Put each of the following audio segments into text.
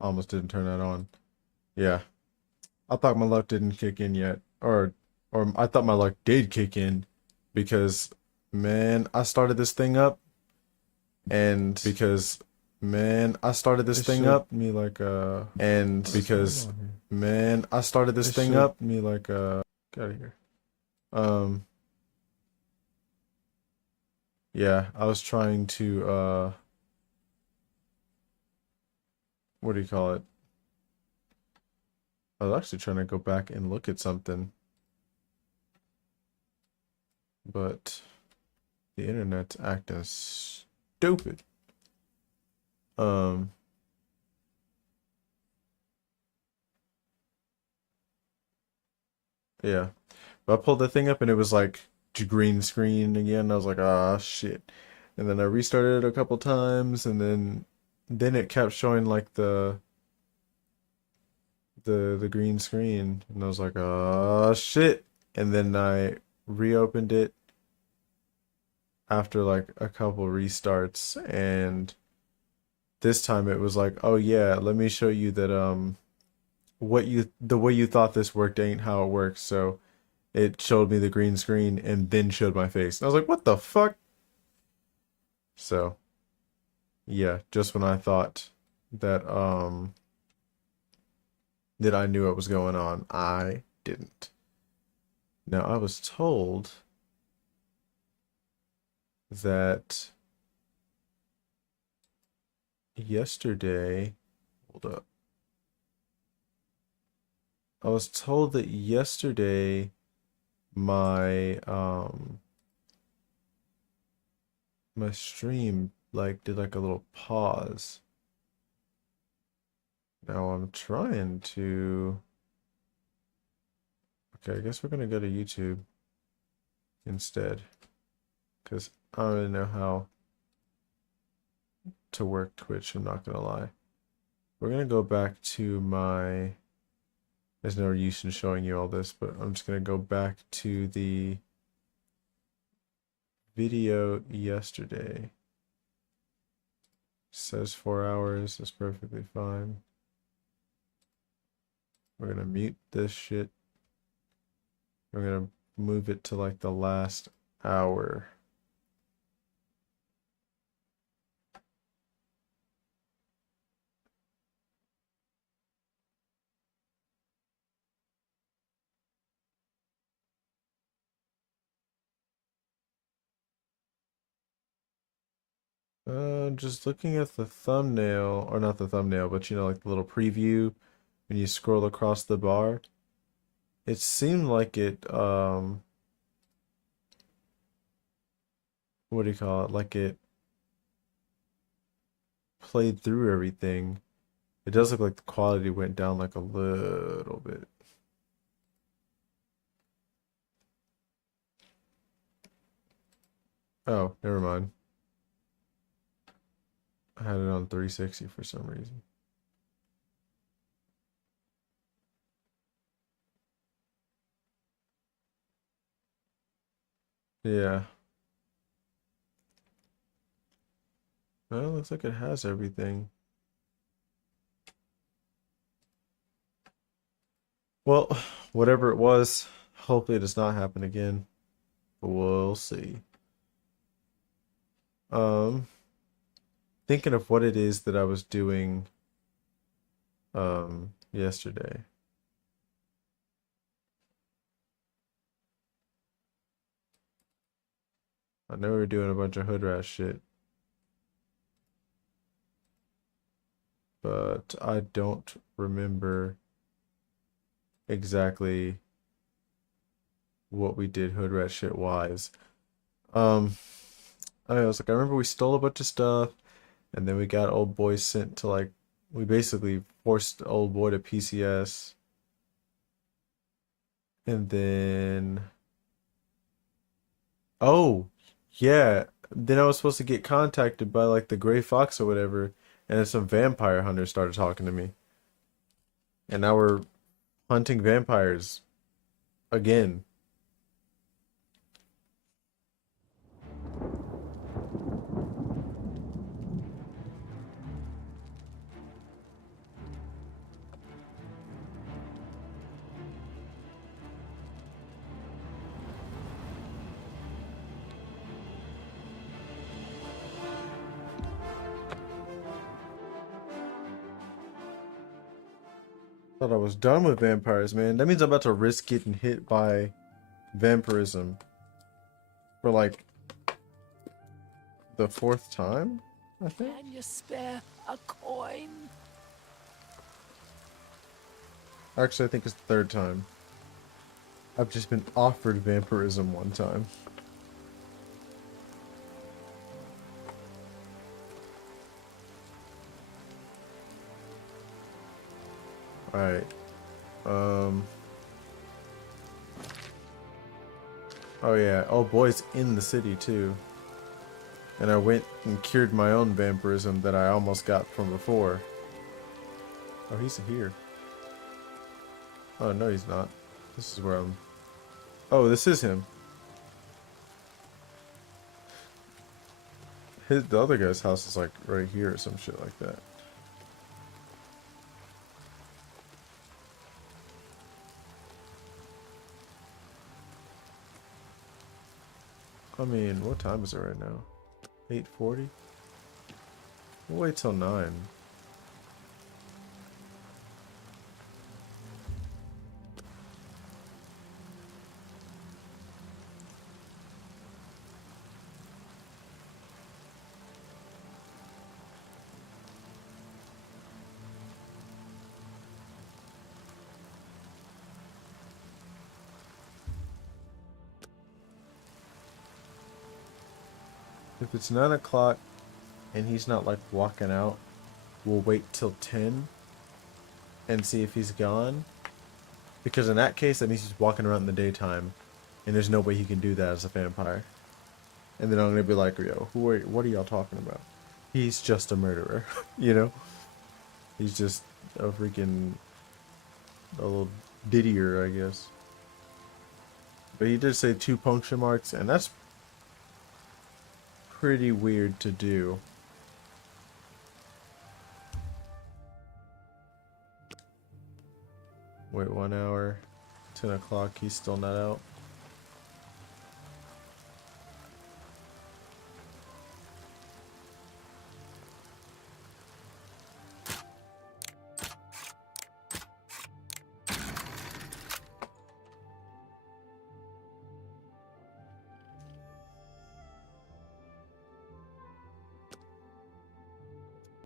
Almost didn't turn that on. Yeah. I thought my luck didn't kick in yet. Or I thought my luck did kick in because man, I started this thing up and because man, I started this thing up me like and because man, I started this thing up me like get out of here. Um yeah, I was trying to what do you call it? I was actually trying to go back and look at something, but the internet's acting stupid. Um, yeah. But I pulled the thing up and it was like green screen again. I was like, ah, shit. And then I restarted it a couple times, and then it kept showing like the green screen, and I was like, ah, shit. And then I reopened it after like a couple restarts, and this time it was like, oh yeah, let me show you that the way you thought this worked ain't how it works. So it showed me the green screen and then showed my face. And I was like, what the fuck? So yeah, just when I thought that that I knew what was going on, I didn't. Now I was told that yesterday, hold up. I was told that yesterday my my stream like did like a little pause. Now I'm trying to. Okay, I guess we're gonna go to YouTube instead, because I don't really know how to work Twitch, I'm not gonna lie. We're gonna go back to my. There's no use in showing you all this, but I'm just gonna go back to the video yesterday. Says 4 hours, that's perfectly fine. We're gonna mute this shit. We're gonna move it to like the last hour. Just looking at the thumbnail, or not the thumbnail, but you know, like the little preview when you scroll across the bar, it seemed like it, what do you call it? Like it played through everything. It does look like the quality went down like a little bit. Oh, never mind. I had it on 360 for some reason. Yeah. Well, looks like it has everything. Well, whatever it was, hopefully it does not happen again. But we'll see. Um, Thinking of what it is that I was doing yesterday. I know we were doing a bunch of hood rat shit, but I don't remember exactly what we did hood rat shit wise. Um, I was like, I remember we stole a bunch of stuff, and then we got old boy sent to like, we basically forced old boy to PCS, and then, oh, yeah, then I was supposed to get contacted by like the Gray Fox or whatever, and then some vampire hunters started talking to me, and now we're hunting vampires again. Thought I was done with vampires, man. That means I'm about to risk getting hit by vampirism for like the fourth time, I think. Can you spare a coin? Actually, I think it's the third time. I've just been offered vampirism one time. Alright. Um. Oh yeah. Oh, boy's in the city too. And I went and cured my own vampirism that I almost got from before. Oh, he's here. Oh, no, he's not. This is where I'm... Oh, this is him. The other guy's house is like right here or some shit like that. I mean, what time is it right now? 8:40? We'll wait till 9. If it's 9 o'clock and he's not like walking out, we'll wait till 10 and see if he's gone. Because in that case, that means he's walking around in the daytime, and there's no way he can do that as a vampire. And then I'm gonna be like, yo, what are y'all talking about? He's just a murderer, you know? He's just a freaking a little diddier, I guess. But he did say 2 puncture marks, and that's pretty weird to do. Wait 1 hour, 10 o'clock, he's still not out.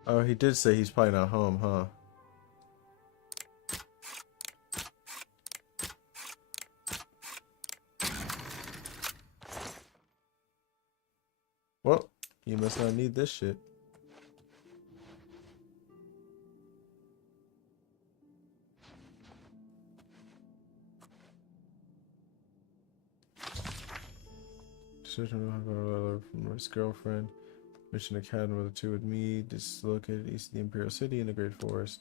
Oh, he did say he's probably not home, huh? Well, you must not need this shit. Decision from his girlfriend. Mission Academy with the 2 with me. This is located east of the Imperial City in the Great Forest.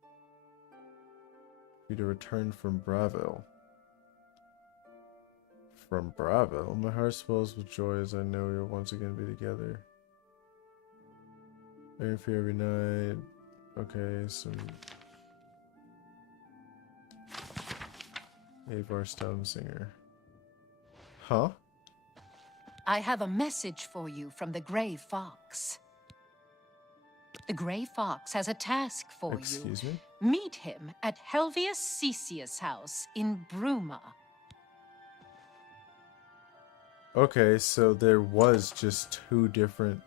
For you to return from Bravo. from Bravo. My heart swells with joy as I know we'll once again be together. Praying for you every night. Okay, some Avar Stone Singer. Huh? I have a message for you from the Gray Fox. The Gray Fox has a task for you. Excuse me? Meet him at Helvius Cecius' house in Bruma. Okay, so there was just two different...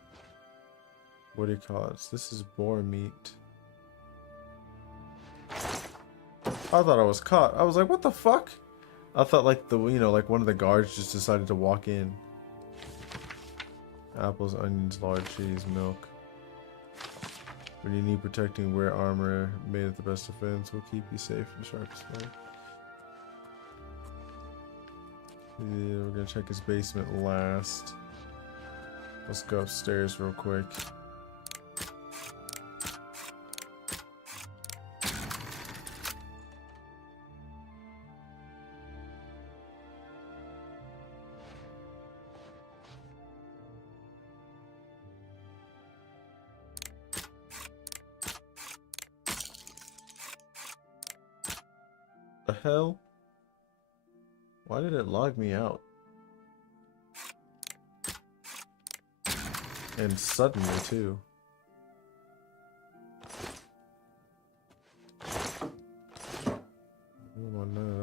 What do you call it? This is boar meat. I thought I was caught. I was like, what the fuck? I thought like the, you know, like one of the guards just decided to walk in. Apples, onions, lard, cheese, milk. When you need protecting, wear armor made at the best defense. Will keep you safe from sharpest blade. Yeah, we're gonna check his basement last. Let's go upstairs real quick. The hell? Why did it log me out? And suddenly too. I don't want none of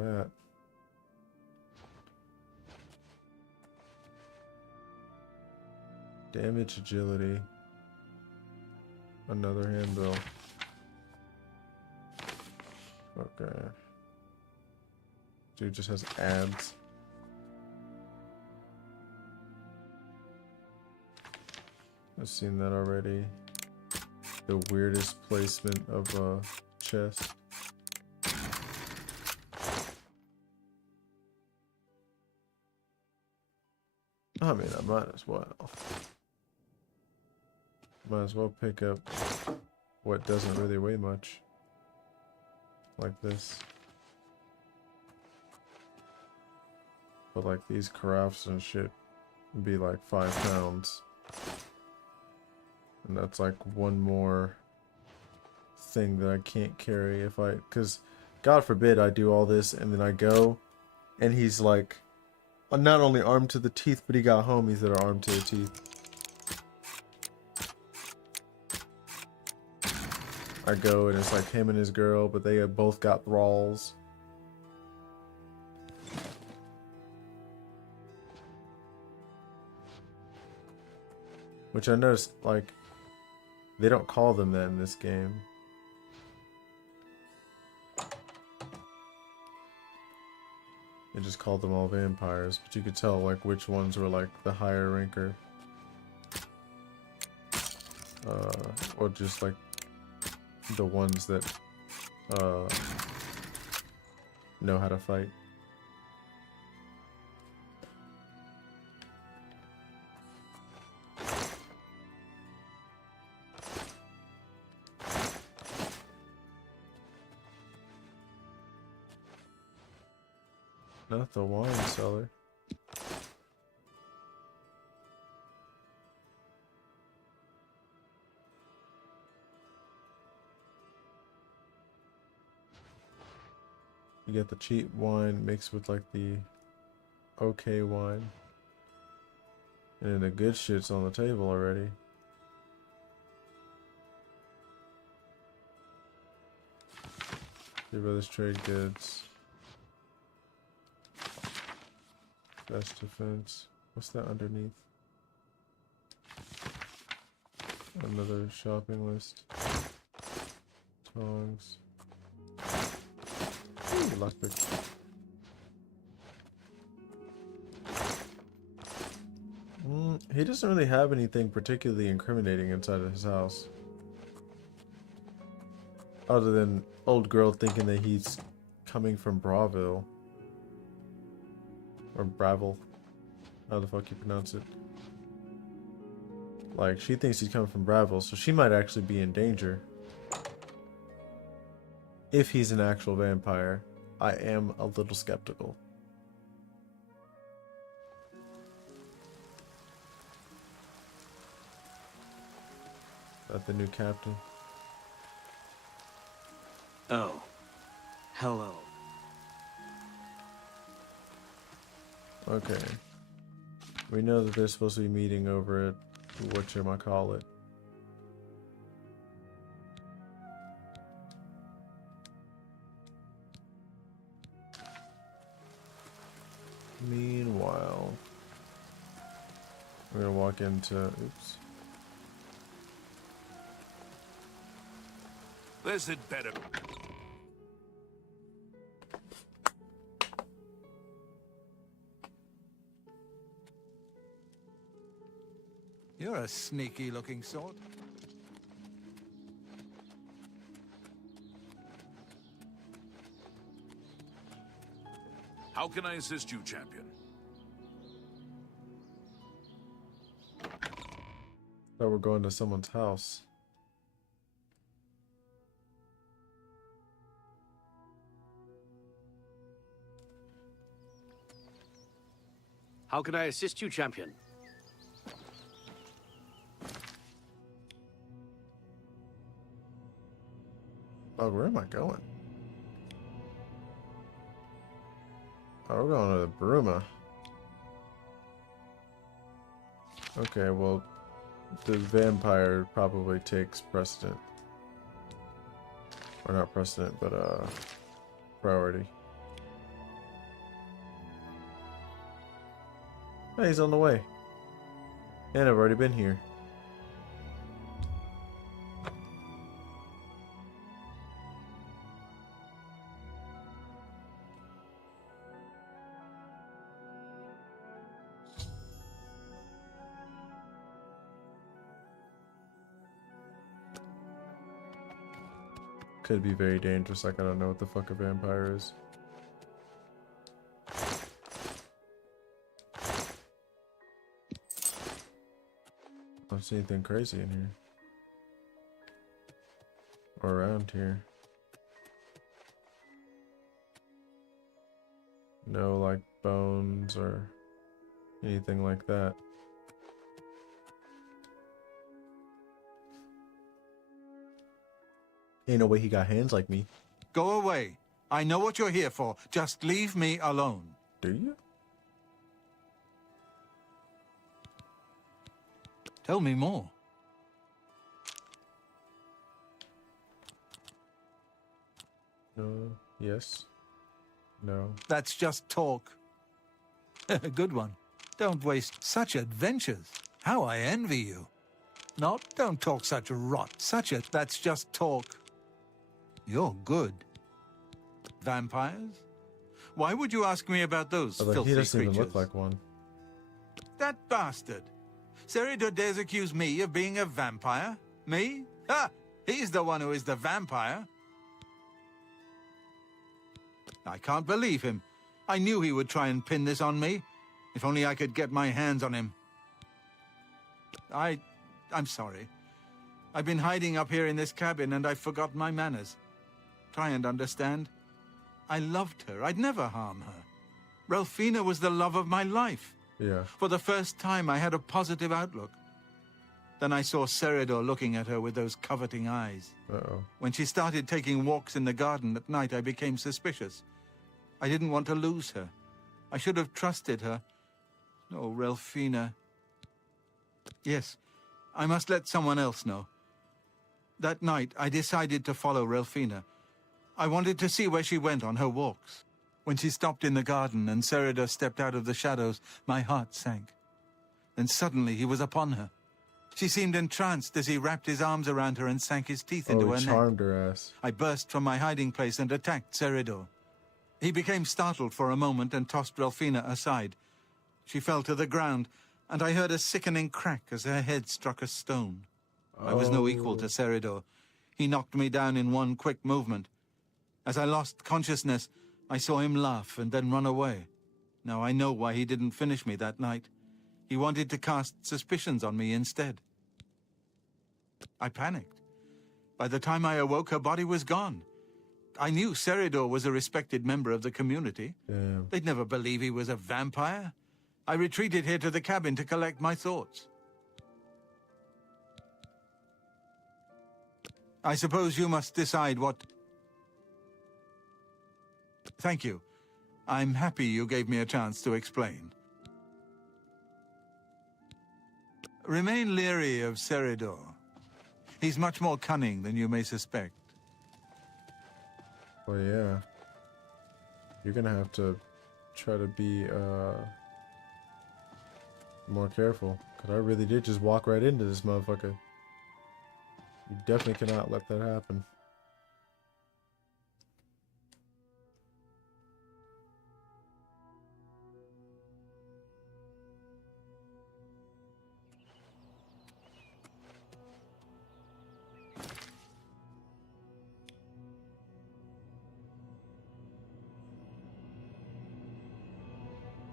that. Damage agility. Another handbill. Okay. Dude just has abs. I've seen that already. The weirdest placement of a chest. I mean, I might as well. Might as well pick up what doesn't really weigh much. Like this. But like these carafes and shit be like 5 pounds. And that's like one more thing that I can't carry if I, because God forbid I do all this and then I go and he's like not only armed to the teeth, but he got homies that are armed to the teeth. I go and it's like him and his girl, but they have both got thralls. Which I noticed, like, they don't call them that in this game. They just called them all vampires, but you could tell, like, which ones were, like, the higher ranker. Or just, like, the ones that, know how to fight. Not the wine cellar. You get the cheap wine mixed with like the okay wine. And then the good shit's on the table already. Your brothers trade goods. Best defense. What's that underneath? Another shopping list. Tongs. Ooh, lockpick. He doesn't really have anything particularly incriminating inside of his house. Other than old girl thinking that he's coming from Braville. Or Braville. How the fuck you pronounce it. Like, she thinks he's coming from Braville, so she might actually be in danger. If he's an actual vampire. I am a little skeptical. That the new captain? Oh. Hello. Okay. We know that they're supposed to be meeting over at whatchamacallit. Meanwhile, we're gonna walk into, oops. This had better. You're a sneaky-looking sort. How can I assist you, champion? Thought we're going to someone's house. How can I assist you, champion? Oh, where am I going? Oh, we're going to the Bruma. Okay, well, the vampire probably takes precedent. Or not precedent, but priority. Hey, he's on the way. And I've already been here. Could be very dangerous, like I don't know what the fuck a vampire is. I don't see anything crazy in here. Or around here. No, like, bones or anything like that. Ain't no way he got hands like me. Go away. I know what you're here for. Just leave me alone. Do you? Tell me more. No. Yes. No. That's just talk. Good one. Don't waste such adventures. How I envy you. Not, don't talk such rot. That's just talk. You're good. Vampires? Why would you ask me about those I was like, filthy he doesn't creatures? even look like one. That bastard. Seridor dares accuse me of being a vampire? Me? Ha! He's the one who is the vampire. I can't believe him. I knew he would try and pin this on me. If only I could get my hands on him. I'm sorry. I've been hiding up here in this cabin and I've forgotten my manners. Try and understand. I loved her. I'd never harm her. Ralphina was the love of my life. Yeah. For the first time, I had a positive outlook. Then I saw Seridor looking at her with those coveting eyes. Uh-oh. When she started taking walks in the garden at night, I became suspicious. I didn't want to lose her. I should have trusted her. Oh, Ralphina. Yes, I must let someone else know. That night, I decided to follow Ralphina. I wanted to see where she went on her walks. When she stopped in the garden and Seridor stepped out of the shadows, my heart sank. Then suddenly he was upon her. She seemed entranced as he wrapped his arms around her and sank his teeth into Oh, her he neck. charmed her ass. I burst from my hiding place and attacked Seridor. He became startled for a moment and tossed Ralphina aside. She fell to the ground, and I heard a sickening crack as her head struck a stone. I was no equal to Seridor. He knocked me down in one quick movement. As I lost consciousness, I saw him laugh and then run away. Now I know why he didn't finish me that night. He wanted to cast suspicions on me instead. I panicked. By the time I awoke, her body was gone. I knew Seridor was a respected member of the community. Damn. They'd never believe he was a vampire. I retreated here to the cabin to collect my thoughts. I suppose you must decide what... Thank you. I'm happy you gave me a chance to explain. Remain leery of Seridor. He's much more cunning than you may suspect. Well, yeah. You're gonna have to try to be more careful. Because I really did just walk right into this motherfucker. You definitely cannot let that happen.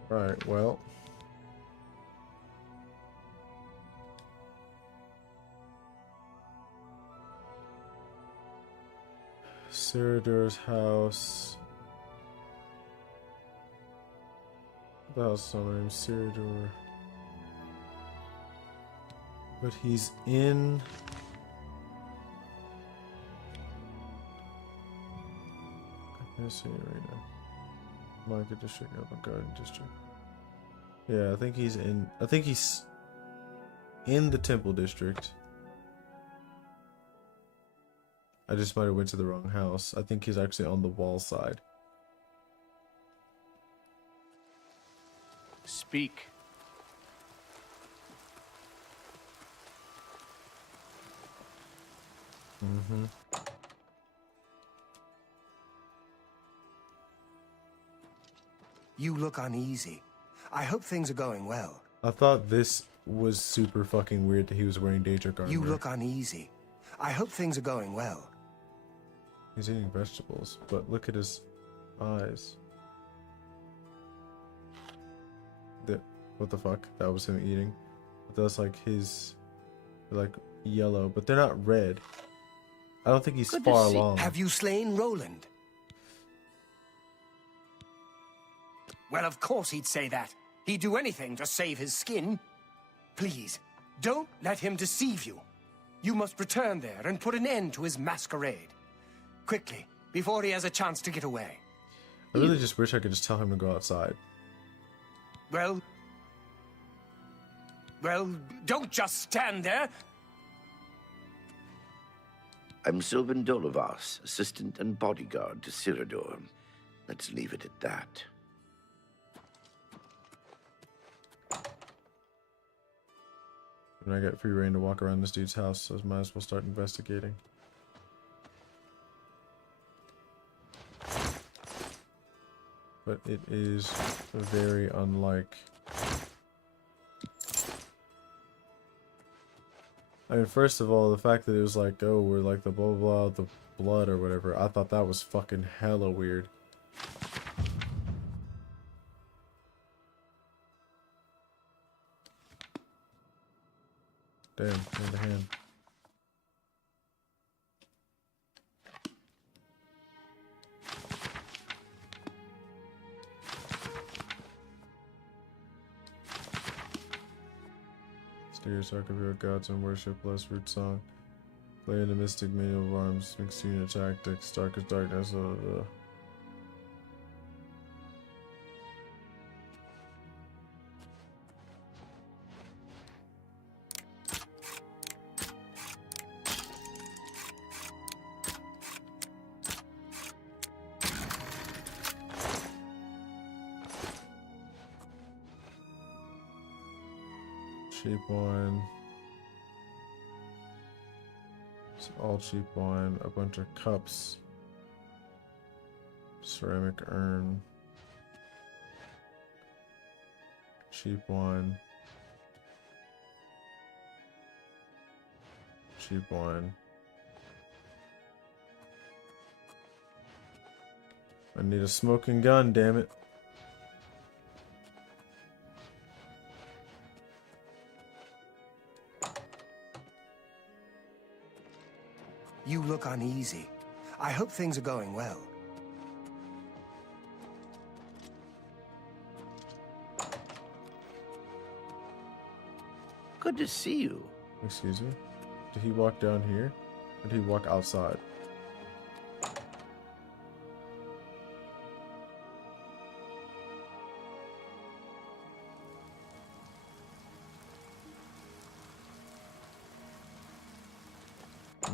Right, well. Seridor's house. The house is named Seridor. But he's in... I can't see it right now. Market district, Open Garden district. Yeah, I think he's in the Temple district. I just might have went to the wrong house. I think he's actually on the wall side. Speak. Mm-hmm. You look uneasy. I hope things are going well. I thought this was super fucking weird that he was wearing Daedric armor. You look uneasy. I hope things are going well. He's eating vegetables, but look at his eyes. What the fuck? That was him eating. But that's like his, like yellow, but they're not red. I don't think he's Good to far see. along. Have you slain Roland? Well, of course he'd say that. He'd do anything to save his skin. Please, don't let him deceive you. You must return there and put an end to his masquerade. Quickly, before he has a chance to get away. I really just wish I could just tell him to go outside. Well, don't just stand there. I'm Sylvan Dolovas, assistant and bodyguard to Seridor. Let's leave it at that. And I get free reign to walk around this dude's house, so I might as well start investigating. But it is very unlike... I mean, first of all, the fact that it was like, oh, we're like the blah blah blah, the blood or whatever, I thought that was fucking hella weird. Damn, hand to hand. Steers, Arc of your gods and worship, blessed root song. Play in the mystic manual of arms, mixed unit tactics, darkest darkness, cheap wine. It's all cheap wine. A bunch of cups. Ceramic urn. Cheap wine. Cheap wine. I need a smoking gun, damn it. You look uneasy. I hope things are going well. Good to see you. Excuse me? Did he walk down here? Or did he walk outside?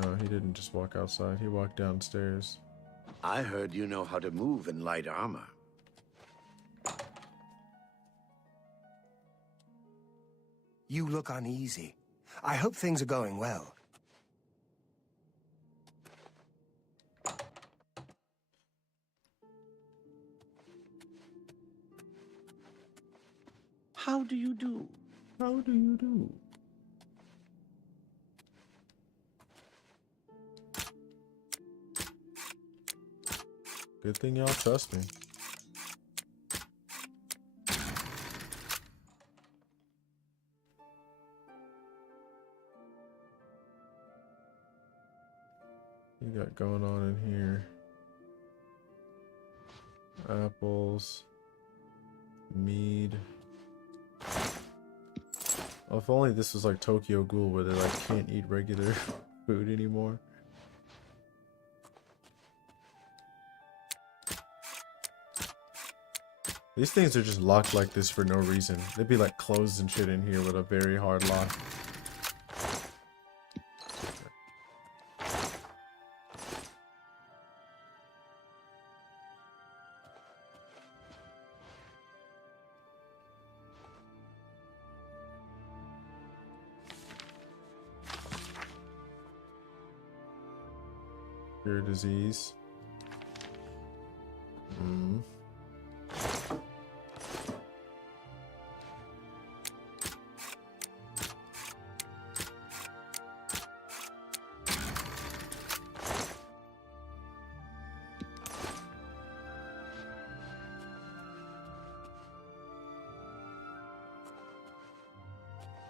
No, he didn't just walk outside. He walked downstairs. I heard you know how to move in light armor. You look uneasy. I hope things are going well. How do you do? How do you do? Good thing y'all trust me. You got going on in here? Apples, mead. Oh, if only this was like Tokyo Ghoul, where they like can't eat regular food anymore. These things are just locked like this for no reason. They'd be like closed and shit in here with a very hard lock. Cure disease.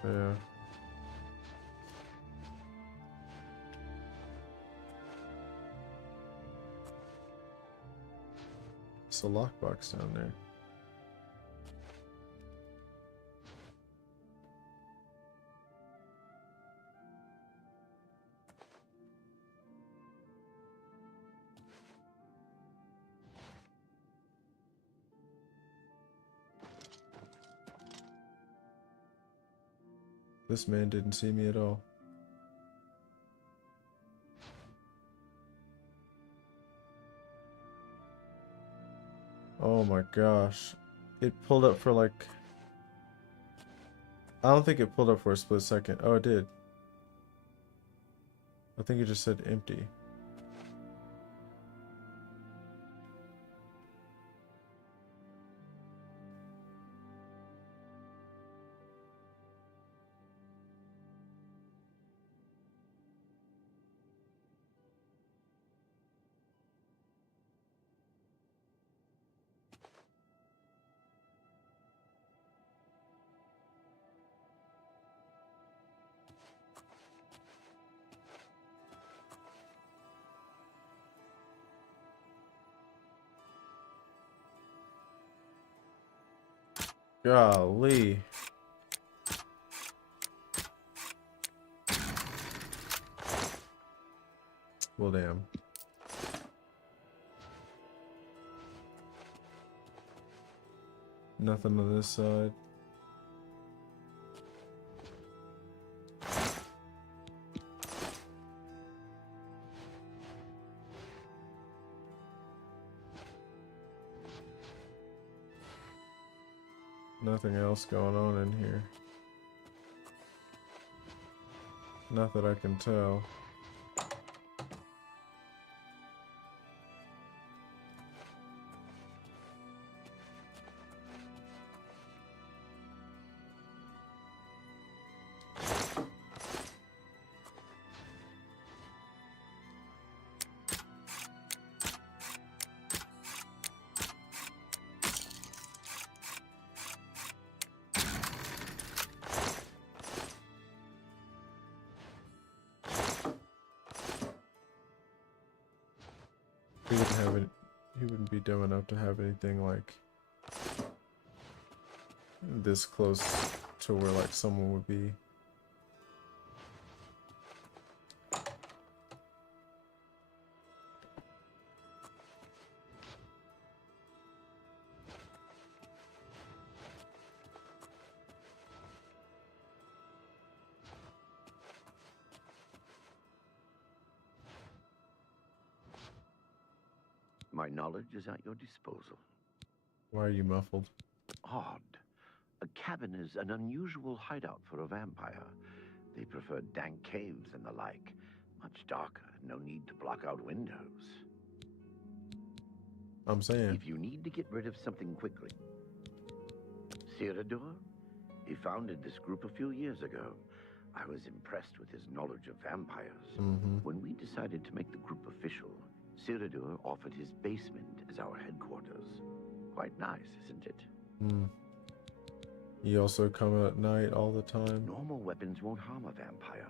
Yeah. It's a lockbox down there. This man didn't see me at all. Oh my gosh. It pulled up for like... I don't think it pulled up for a split second. Oh, it did. I think it just said empty. Golly. Well, damn. Nothing on this side. Nothing else going on in here. Not that I can tell. He wouldn't have it. He wouldn't be dumb enough to have anything like this close to where like someone would be. My knowledge is at your disposal. Why are you muffled? Odd. A cabin is an unusual hideout for a vampire. They prefer dank caves and the like. Much darker, no need to block out windows. I'm saying. If you need to get rid of something quickly. Cyrodiil? He founded this group a few years ago. I was impressed with his knowledge of vampires. When we decided to make the group official, Cyrodiil offered his basement as our headquarters. Quite nice, isn't it? You also come at night all the time? Normal weapons won't harm a vampire.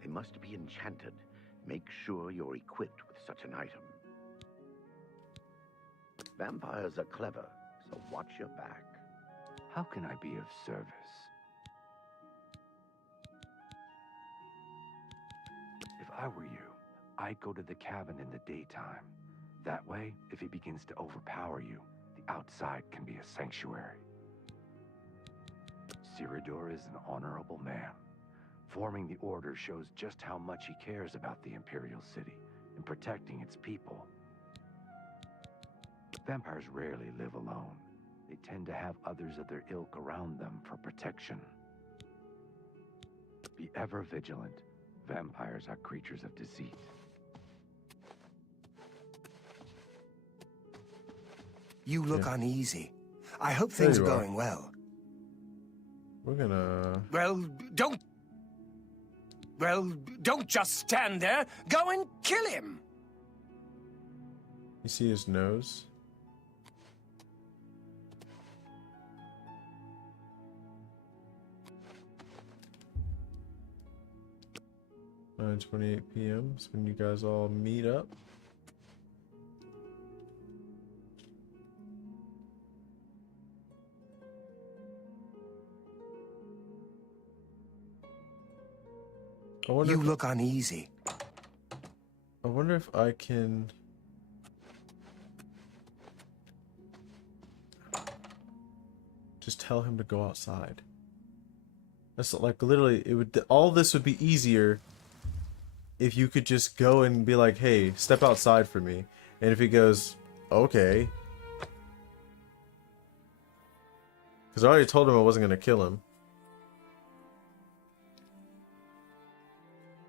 They must be enchanted. Make sure you're equipped with such an item. Vampires are clever, so watch your back. How can I be of service? If I were you, I'd go to the cabin in the daytime. That way, if he begins to overpower you, the outside can be a sanctuary. Cyrodiil is an honorable man. Forming the Order shows just how much he cares about the Imperial City and protecting its people. Vampires rarely live alone. They tend to have others of their ilk around them for protection. Be ever vigilant. Vampires are creatures of deceit. You look uneasy. I hope things are you are. going well. We're gonna... Well, don't just stand there. Go and kill him. You see his nose? (9:28 p.m.) is when you guys all meet up. You look uneasy. I wonder if I can... just tell him to go outside. That's like literally, it would... all this would be easier if you could just go and be like, hey, step outside for me. And if he goes, okay. Because I already told him I wasn't going to kill him.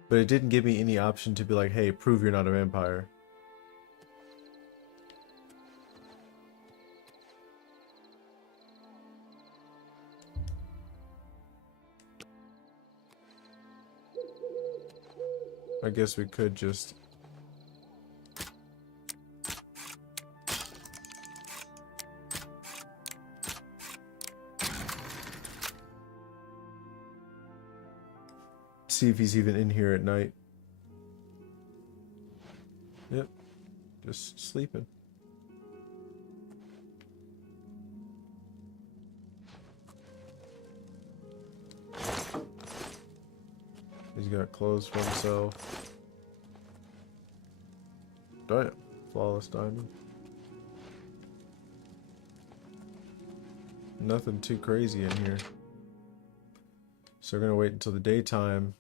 But it didn't give me any option to be like, hey, prove you're not a vampire. I guess we could just... see if he's even in here at night. Yep. Just sleeping. He's got clothes for himself. Damn. Flawless diamond. Nothing too crazy in here. So we're gonna wait until the daytime.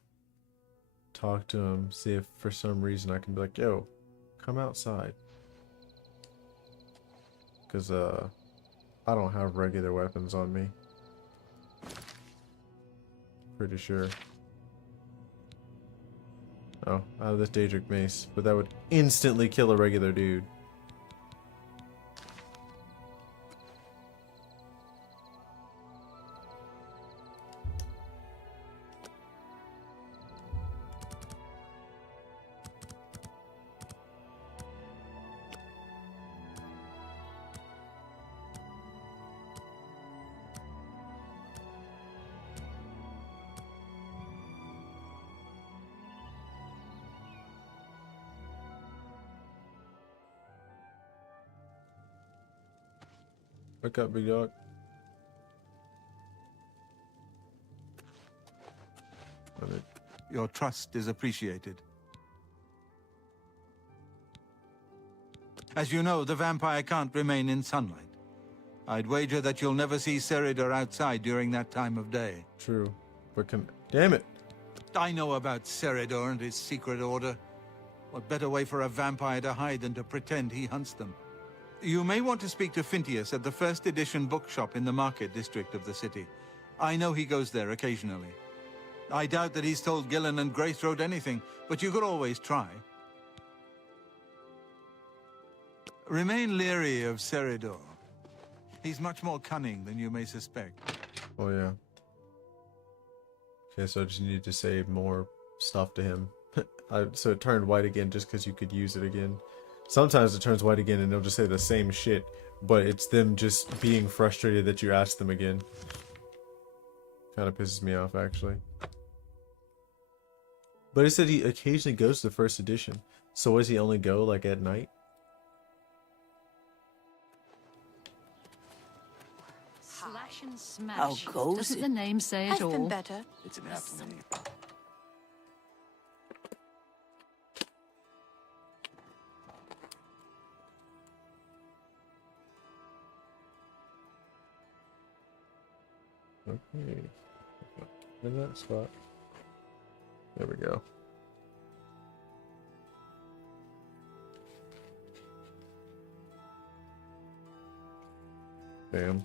Talk to him. See if for some reason I can be like, yo, come outside. Because, I don't have regular weapons on me. Pretty sure. Oh, I have this Daedric mace, but that would instantly kill a regular dude. Wake up, big dog. Your trust is appreciated. As you know, the vampire can't remain in sunlight. I'd wager that you'll never see Cyrodiil outside during that time of day. True. But can... damn it! I know about Cyrodiil and his secret order. What better way for a vampire to hide than to pretend he hunts them? You may want to speak to Phintius at the first edition bookshop in the market district of the city. I know he goes there occasionally. I doubt that he's told Gillen and Greythroat anything, but you could always try. Remain leery of Seridor. He's much more cunning than you may suspect. Oh, yeah. Okay, so I just need to say more stuff to him. So it turned white again just because you could use it again. Sometimes it turns white again and they'll just say the same shit, but it's them just being frustrated that you asked them again. Kind of pisses me off, actually. But it said he occasionally goes to the first edition. So does he only go, like, at night? Slash and smash. How goes Doesn't it? the name say it I've been all? better. It's an apt name. Okay. In that spot. There we go. Damn.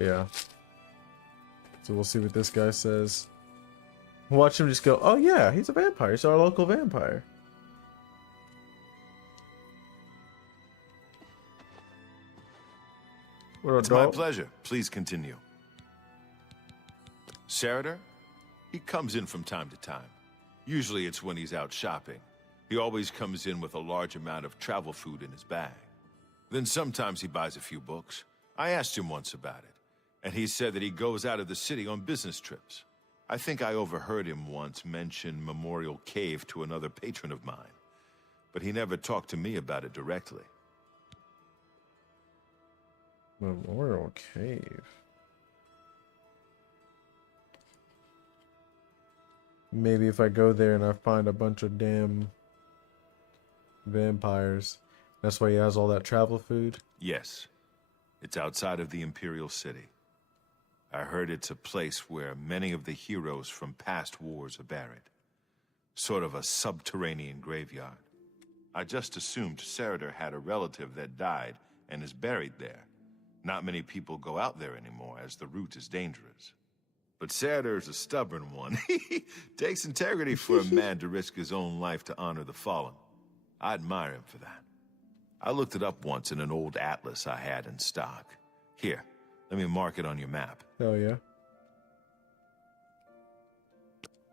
Yeah. So we'll see what this guy says. Watch him just go, oh yeah, he's a vampire. He's our local vampire. What It's my pleasure. Please continue. Seridor? He comes in from time to time. Usually it's when he's out shopping. He always comes in with a large amount of travel food in his bag. Then sometimes he buys a few books. I asked him once about it, and he said that he goes out of the city on business trips. I think I overheard him once mention Memorial Cave to another patron of mine, but he never talked to me about it directly. Memorial Cave. Maybe if I go there and I find a bunch of damn vampires. That's why he has all that travel food? Yes. It's outside of the Imperial City. I heard it's a place where many of the heroes from past wars are buried. Sort of a subterranean graveyard. I just assumed Seridor had a relative that died and is buried there. Not many people go out there anymore, as the route is dangerous. But Seridor's a stubborn one. Takes integrity for a man to risk his own life to honor the fallen. I admire him for that. I looked it up once in an old atlas I had in stock. Here, let me mark it on your map. Hell yeah.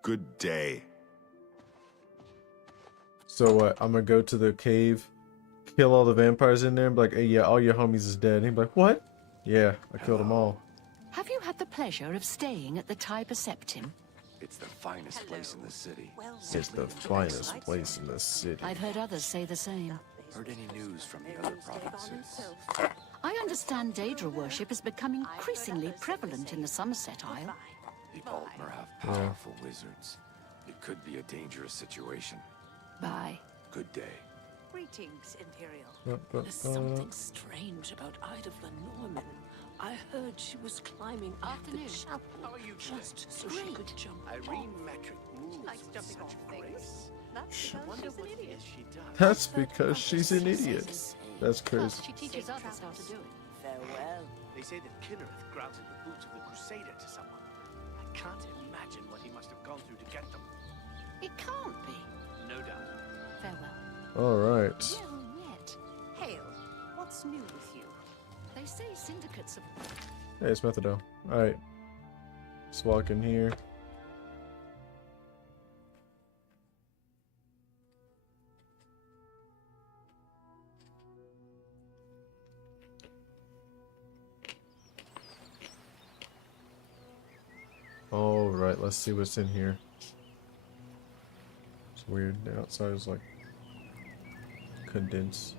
Good day. So what? I'm gonna go to the cave, kill all the vampires in there, and be like, hey, yeah, all your homies is dead. And he'd be like, what? Yeah, I killed them all. Have you had the pleasure of staying at the Tiber Septim? It's the finest place in the city. It's the finest place in the city. I've heard others say the same. Heard any news from the other provinces? I understand Daedra worship is becoming increasingly prevalent in the Somerset Isle. The Altmer have powerful wizards. It could be a dangerous situation. Bye. Good day. Greetings, Imperial. There's something strange about Ida Norman. I heard she was climbing up the chapel. How are you just so she could jump Irene Metric moves Likes with jumping such off grace. things. That's because she's an idiot. That's crazy. She teaches others how to do it. Farewell. They say that Kinnereth granted the boots of the Crusader to someone. I can't imagine what he must have gone through to get them. It can't be. No doubt. Farewell. Alright. Well met. Hail. What's new with you? They say syndicates of... Hey, it's Methodo. Alright. Let's walk in here. Alright, let's see what's in here. It's weird. The outside is like condensed.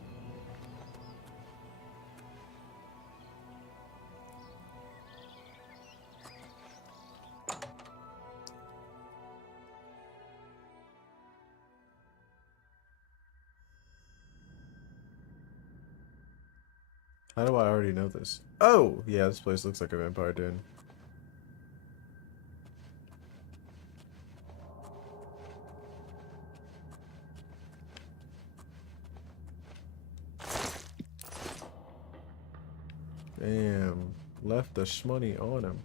How do I already know this? Oh! Yeah, this place looks like a vampire den. Damn. Left the shmoney on him.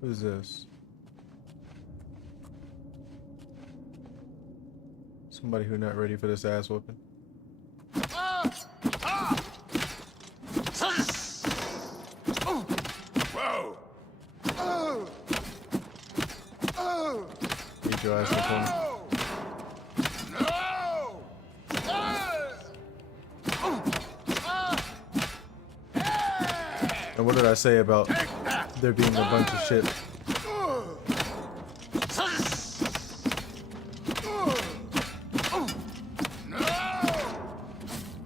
Who's this? Somebody who not ready for this ass whooping. Beat your ass with him. And what did I say about there being a bunch of shit?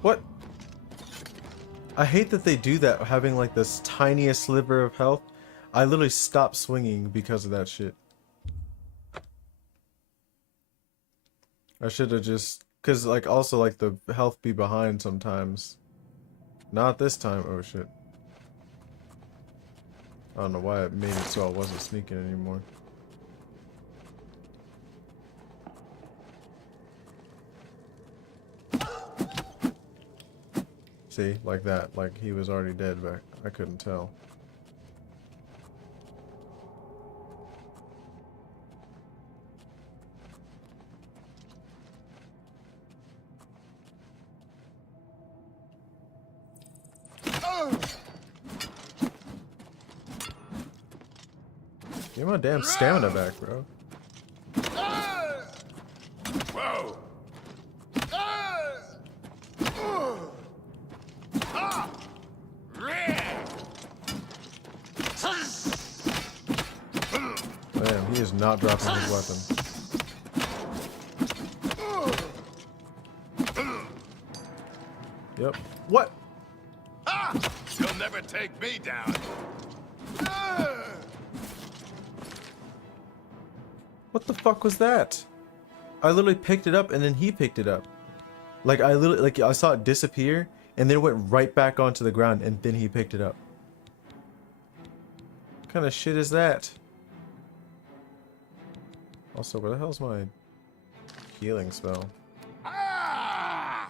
What? I hate that they do that, having like this tiniest sliver of health. I literally stopped swinging because of that shit. I should have just, cause like also like the health be behind sometimes. Not this time. Oh shit. I don't know why it made it so I wasn't sneaking anymore. See, like that, like he was already dead back. I couldn't tell. Get my damn stamina back, bro. Whoa! Damn, he is not dropping his weapon. Yep. What? You'll never take me down. What the fuck was that? I literally picked it up and then he picked it up. Like I literally, like I saw it disappear and then it went right back onto the ground and then he picked it up. What kind of shit is that? Also, where the hell's my healing spell? I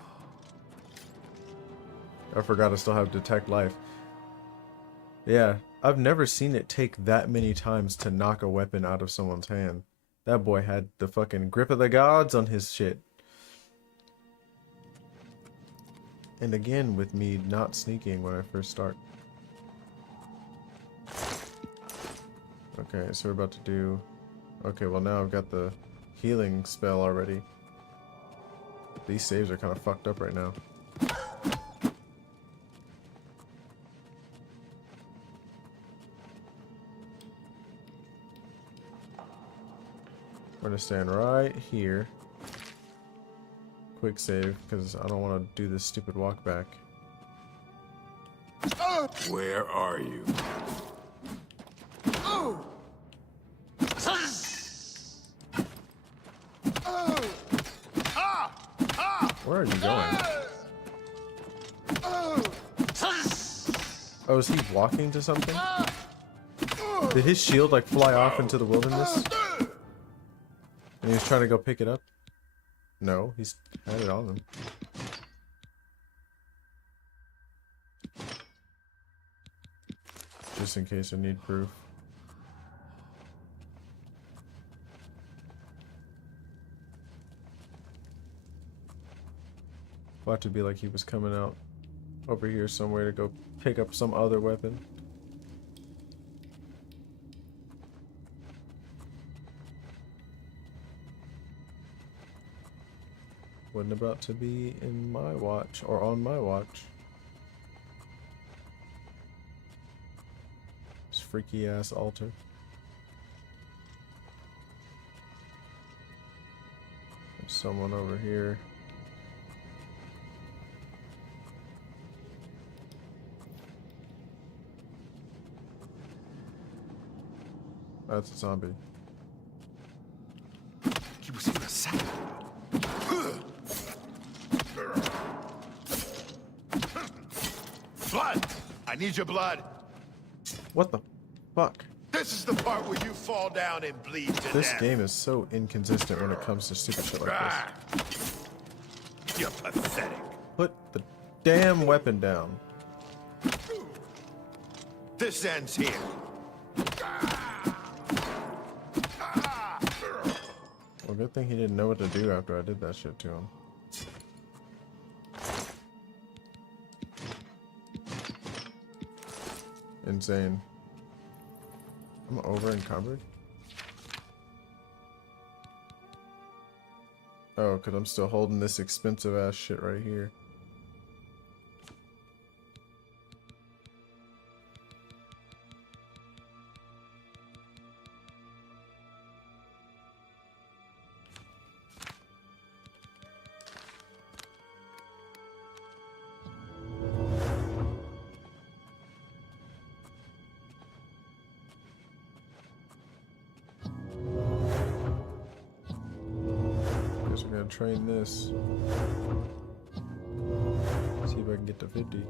forgot I still have Detect Life. Yeah, I've never seen it take that many times to knock a weapon out of someone's hand. That boy had the fucking grip of the gods on his shit. And again, with me not sneaking when I first start. Okay, so we're about to do... Okay, well now I've got the healing spell already. These saves are kind of fucked up right now. We're gonna stand right here. Quick save, because I don't want to do this stupid walk back. Where are you? Where are you going? Oh, is he walking to something? Did his shield like fly off into the wilderness? And he was trying to go pick it up? No, he's had it on him. Just in case I need proof. About to be like he was coming out over here somewhere to go pick up some other weapon. Wasn't about to be in my watch or on my watch. This freaky ass altar. There's someone over here. That's a zombie. He was in a sack. Blood! I need your blood. What the fuck? This is the part where you fall down and bleed to This death. game is so inconsistent when it comes to stupid shit like this. You're pathetic. Put the damn weapon down. This ends here. Well, good thing he didn't know what to do after I did that shit to him. Insane. I'm over encumbered? Oh, because I'm still holding this expensive ass shit right here. Guess we're gonna train this. See if I can get to 50.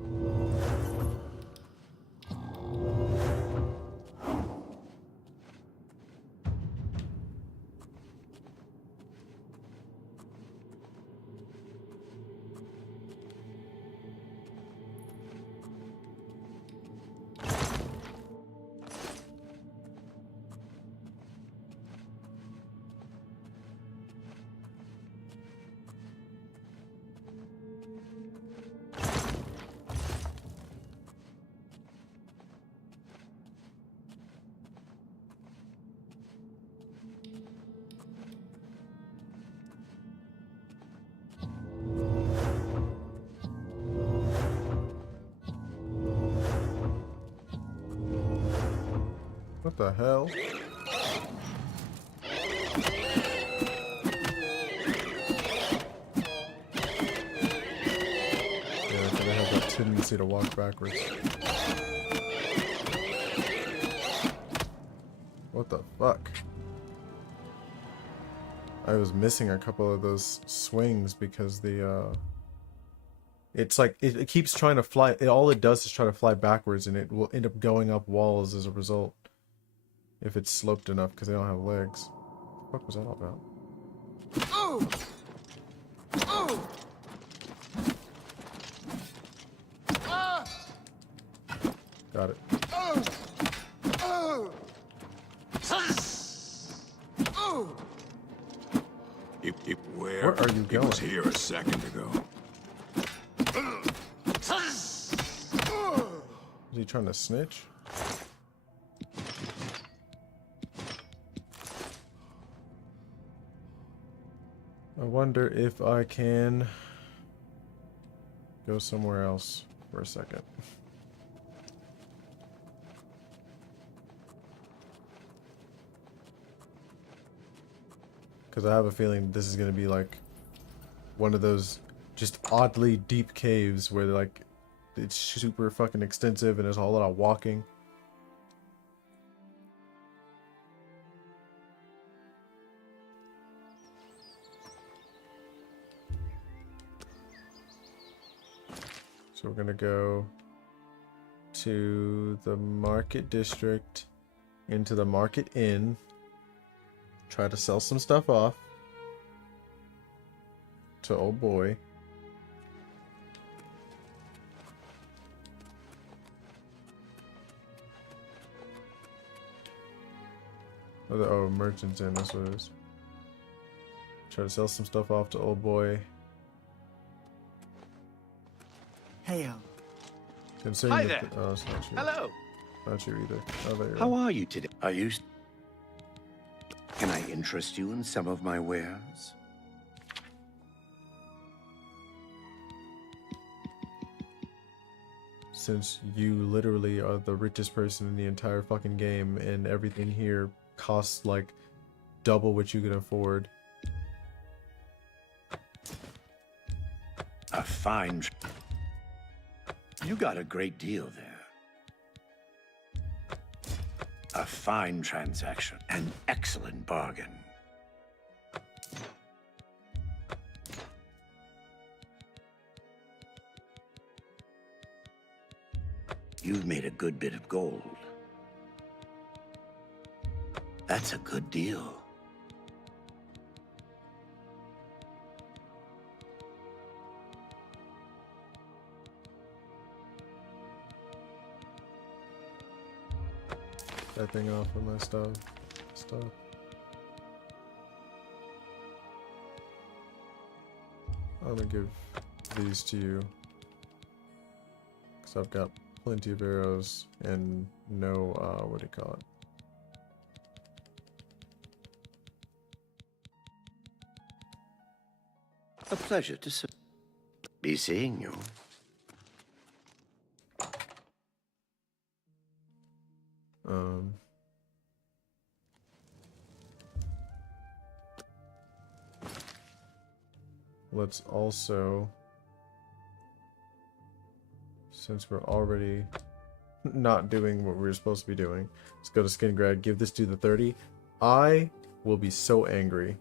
What the hell? Yeah, because I have that tendency to walk backwards. What the fuck? I was missing a couple of those swings because the it's like it keeps trying to fly. All it does is try to fly backwards, and it will end up going up walls as a result. If it's sloped enough, because they don't have legs. What the fuck was that all about? Oh! Oh! Ah! Got it. Oh! Oh! Oh! Where are you going? He was here a second ago. Is he trying to snitch? I wonder if I can go somewhere else for a second. Because I have a feeling this is going to be like one of those just oddly deep caves where like it's super fucking extensive and there's a whole lot of walking. So we're gonna go to the market district, into the market inn, try to sell some stuff off to old boy. Oh, merchant's inn, that's what it is. Try to sell some stuff off to old boy. Hail. Considering Hi that there. oh, it's not you. Hello. Not you either. Oh, there you How are. are you today? Can I interest you in some of my wares? Since you literally are the richest person in the entire fucking game and everything here costs like double what you can afford. A fine... You got a great deal there. A fine transaction. An excellent bargain. You've made a good bit of gold. That's a good deal. That thing off of my stuff. I'm gonna give these to you. Because I've got plenty of arrows and no, what do you call it? A pleasure to be seeing you. Let's also, since we're already not doing what we were supposed to be doing, let's go to Skin Grad, give this dude the 30. I will be so angry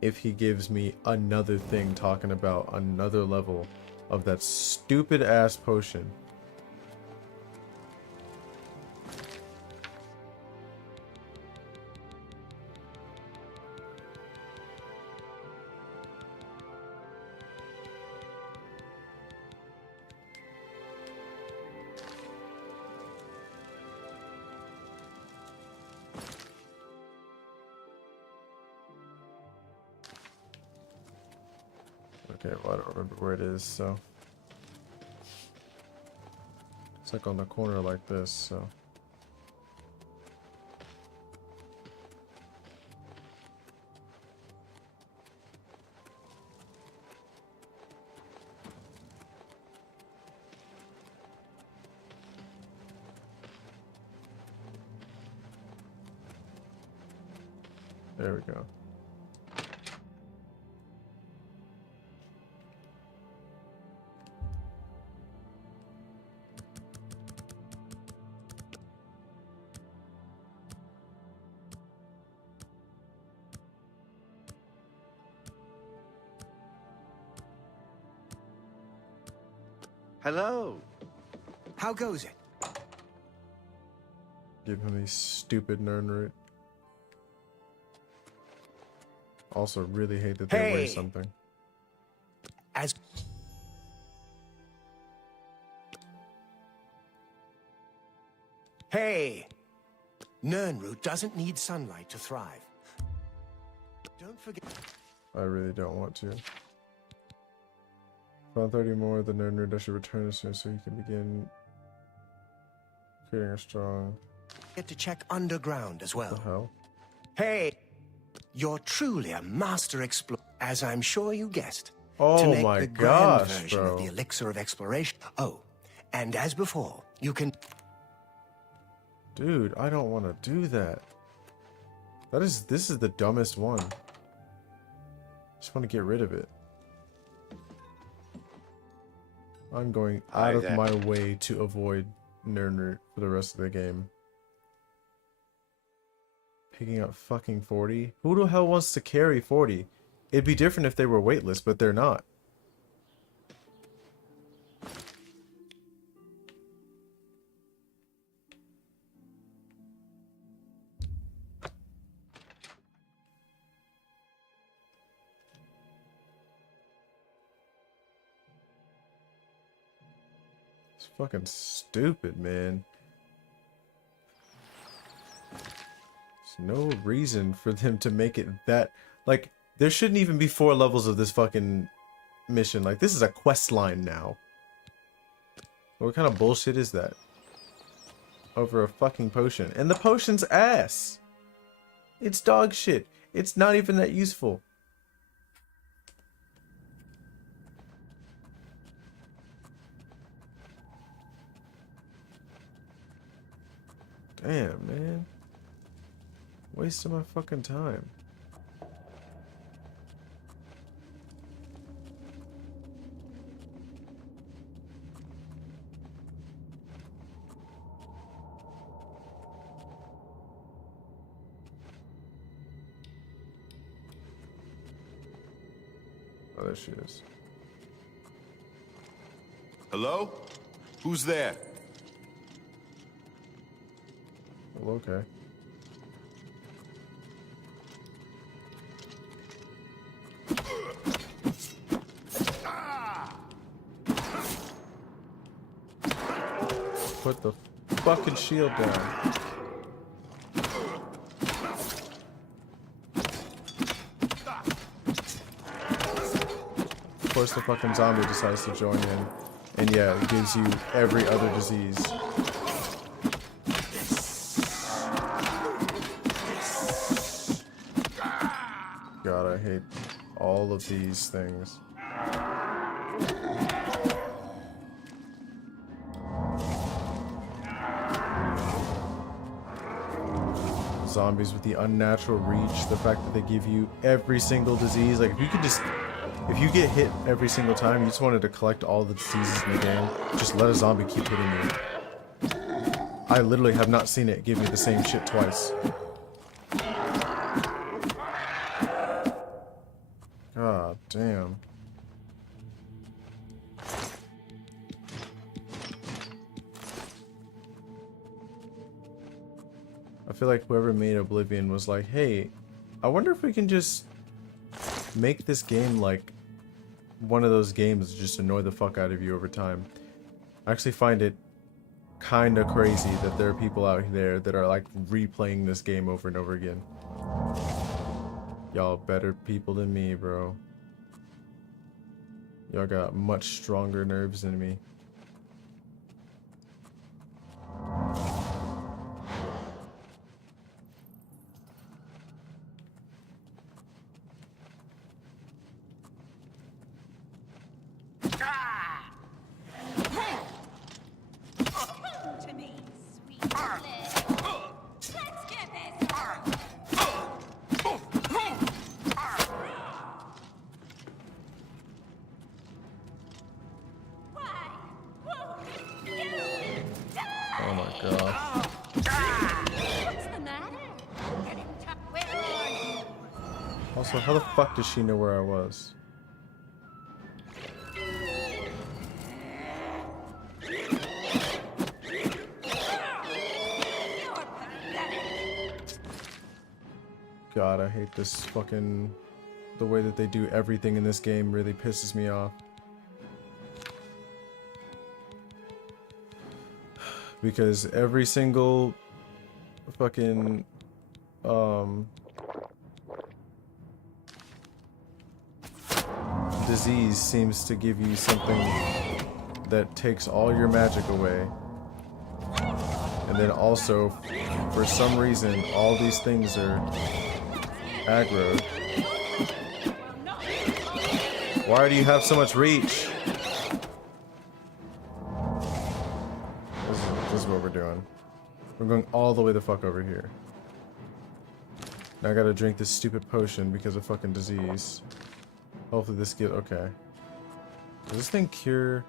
if he gives me another thing talking about another level of that stupid ass potion. Okay, well, I don't remember where it is, so. It's like on the corner like this, so. There we go. Hello. How goes it? Give him these stupid Nernroot. Also, really hate that they weigh something. As Hey! Nernroot doesn't need sunlight to thrive. Don't forget. I really don't want to. Found 30 more of the Nernroot. I should return as soon so you can begin creating a strong. Get to check underground as well. What the hell? Hey! You're truly a master explorer, as I'm sure you guessed. Oh to make my the grand gosh, version bro. of the elixir of exploration. Oh, and as before, you can. Dude, I don't want to do that. This is the dumbest one. Just want to get rid of it. I'm going out of my way to avoid Nernroot for the rest of the game. Picking up fucking 40? Who the hell wants to carry 40? It'd be different if they were weightless, but they're not. It's fucking stupid, man. There's no reason for them to make it that... Like, there shouldn't even be 4 levels of this fucking mission. Like, this is a quest line now. What kind of bullshit is that? Over a fucking potion. And the potion's ass! It's dog shit. It's not even that useful. Damn, man. Wasting my fucking time. Oh, there she is. Hello? Who's there? Well, okay. Put the fucking shield down. Of course the fucking zombie decides to join in. And yeah, it gives you every other disease. God, I hate all of these things. Zombies with the unnatural reach, the fact that they give you every single disease. Like, if you could just, if you get hit every single time, you just wanted to collect all the diseases in the game, just let a zombie keep hitting you. I literally have not seen it give me the same shit twice. God damn. I feel like whoever made Oblivion was like, hey, I wonder if we can just make this game like one of those games that just annoy the fuck out of you over time. I actually find it kind of crazy that there are people out there that are like replaying this game over and over again. Y'all better people than me, bro. Y'all got much stronger nerves than me. Oh my god. Also, how the fuck does she know where I was? God, I hate this fucking... The way that they do everything in this game really pisses me off. Because every single fucking disease seems to give you something that takes all your magic away. And then also, for some reason, all these things are aggroed. Why do you have so much reach? This is what we're doing. We're going all the way the fuck over here. Now I gotta drink this stupid potion because of fucking disease. Hopefully this get okay. Does this thing cure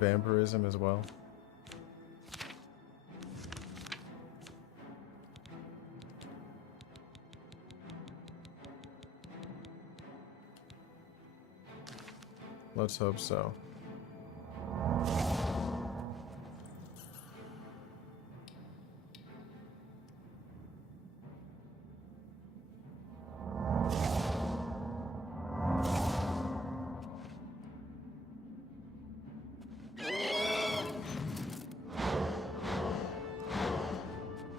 vampirism as well? Let's hope so.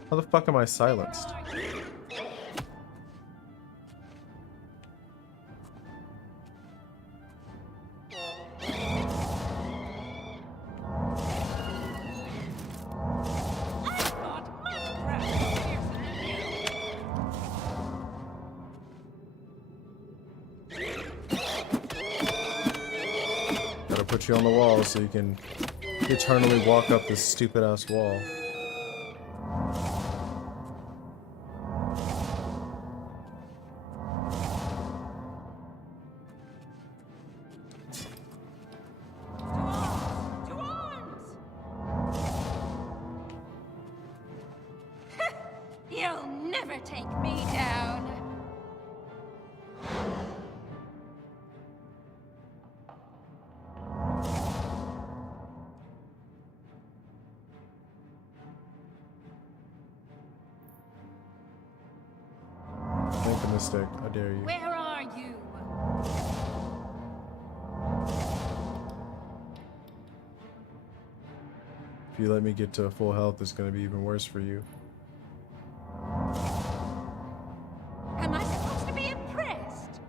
How the fuck am I silenced? put you on the wall so you can eternally walk up this stupid ass wall. You'll never take me down. Make a mistake, I dare you. Where are you? If you let me get to full health, it's gonna be even worse for you. Am I supposed to be impressed?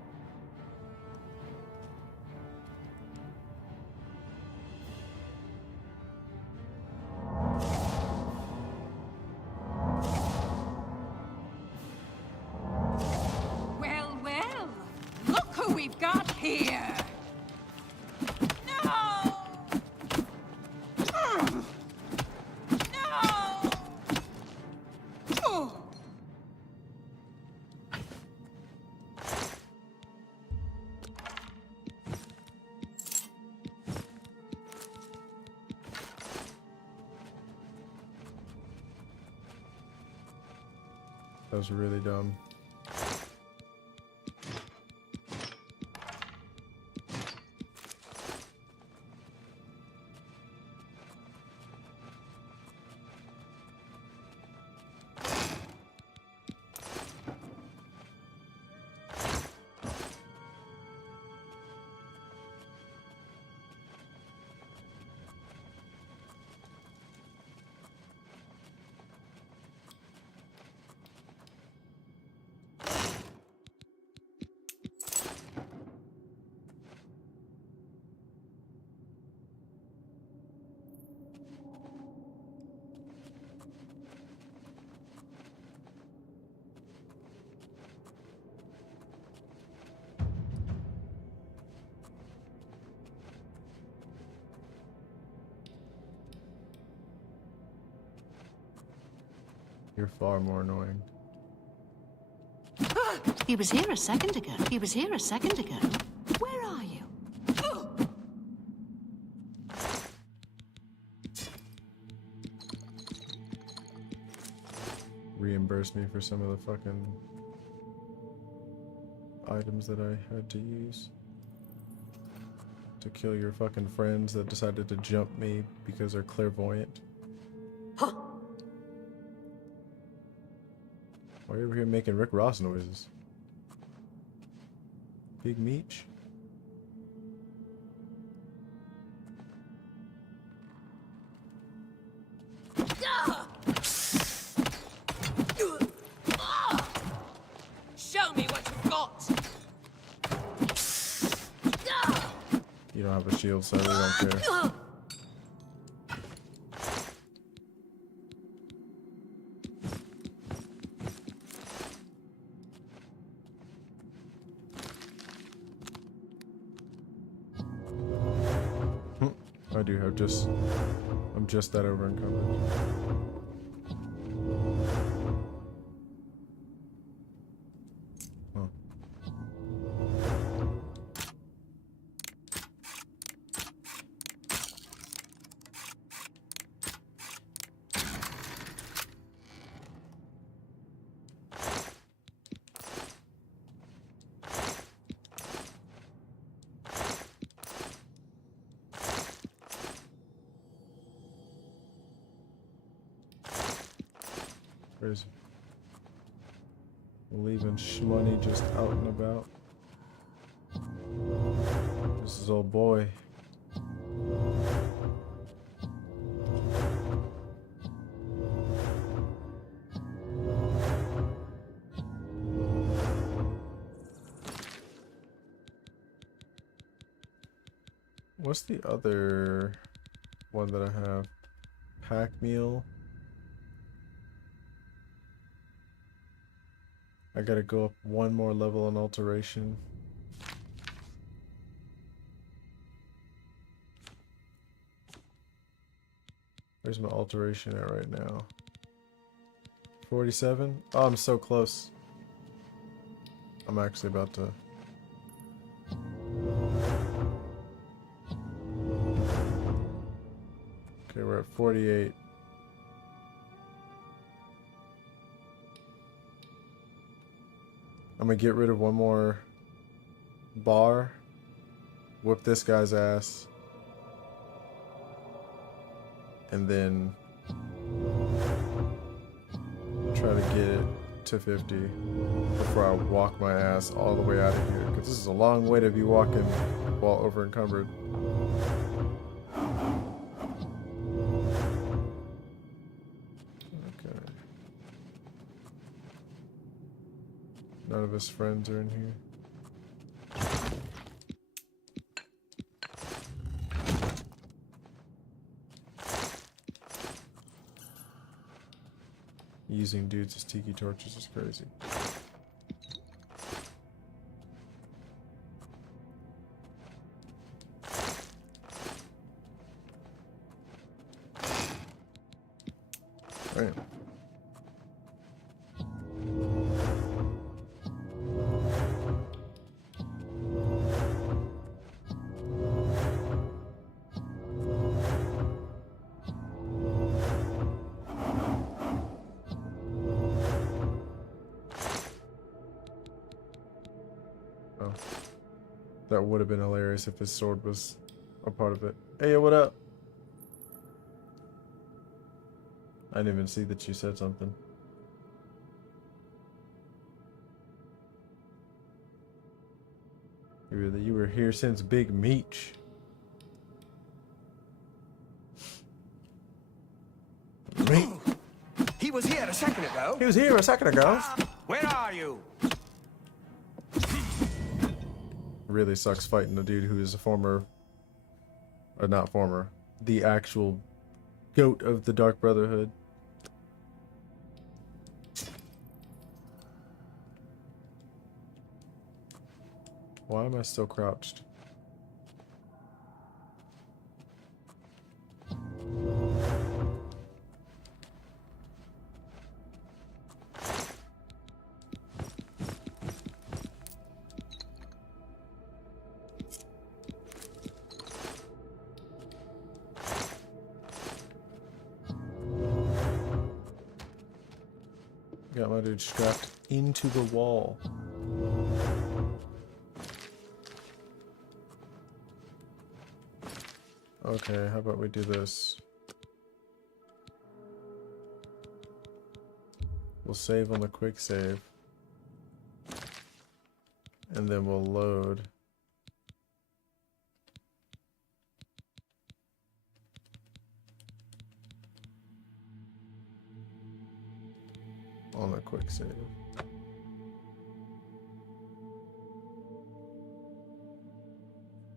Well, well, look who we've got here. No! No! Oh. That was really dumb. You're far more annoying. He was here a second ago. He was here a second ago. Where are you? Reimburse me for some of the fucking items that I had to use to kill your fucking friends that decided to jump me because they're clairvoyant. Why are you over here making Rick Ross noises? Big Meech? Show me what you've got. You don't have a shield, so I really don't care. I do have I'm just that over encumbered. Huh. Where's leaving Shmoney just out and about? This is old boy. What's the other one that I have? Pack meal. I gotta go up one more level in alteration. Where's my alteration at right now? 47? Oh, I'm so close. I'm actually about to... Okay, we're at 48. I'm gonna get rid of one more bar. Whip this guy's ass. And then try to get it to 50 before I walk my ass all the way out of here. Because this is a long way to be walking while over encumbered. Okay. None of his friends are in here. Using dudes as tiki torches is crazy. Right. Oh. That would have been hilarious if his sword was a part of it. Hey, what up? I didn't even see that you said something. You were here since Big Meech. He was here a second ago. He was here a second ago. Where are you? Really sucks fighting a dude who is a former, or not former, the actual goat of the Dark Brotherhood. Why am I still crouched? Got my dude strapped into the wall. Okay, how about we do this? We'll save on the quick save. And then we'll load. On the quick save.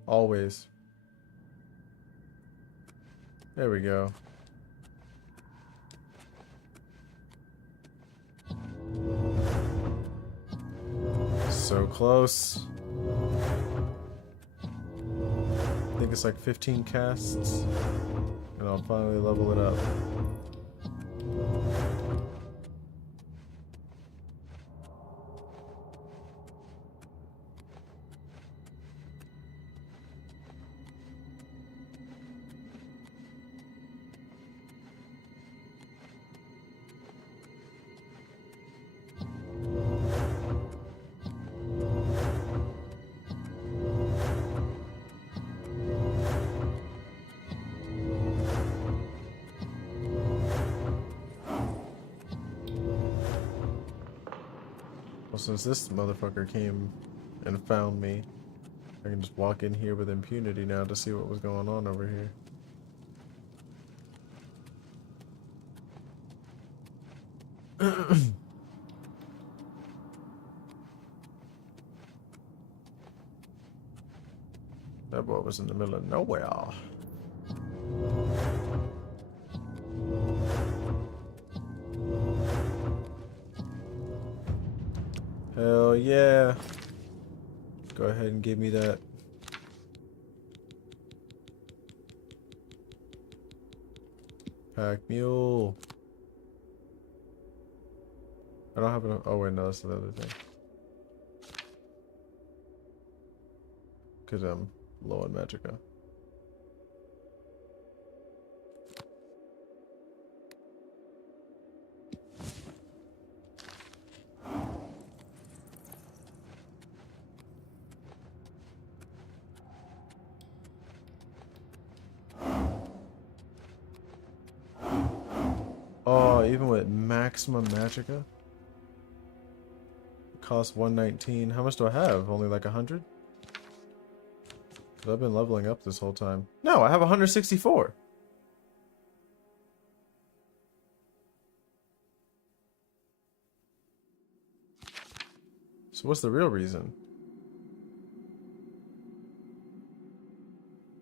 Always. There we go. So close. I think it's like 15 casts. And I'll finally level it up. Well, since this motherfucker came and found me, I can just walk in here with impunity now to see what was going on over here. That boy was in the middle of nowhere. Hell yeah. Go ahead and give me that. Pack mule. I don't have enough. Oh wait, no, that's the other thing. Cause I'm low on magicka. Oh, even with maximum magicka? It costs 119. How much do I have? Only like 100? I've been leveling up this whole time. No, I have 164. So what's the real reason?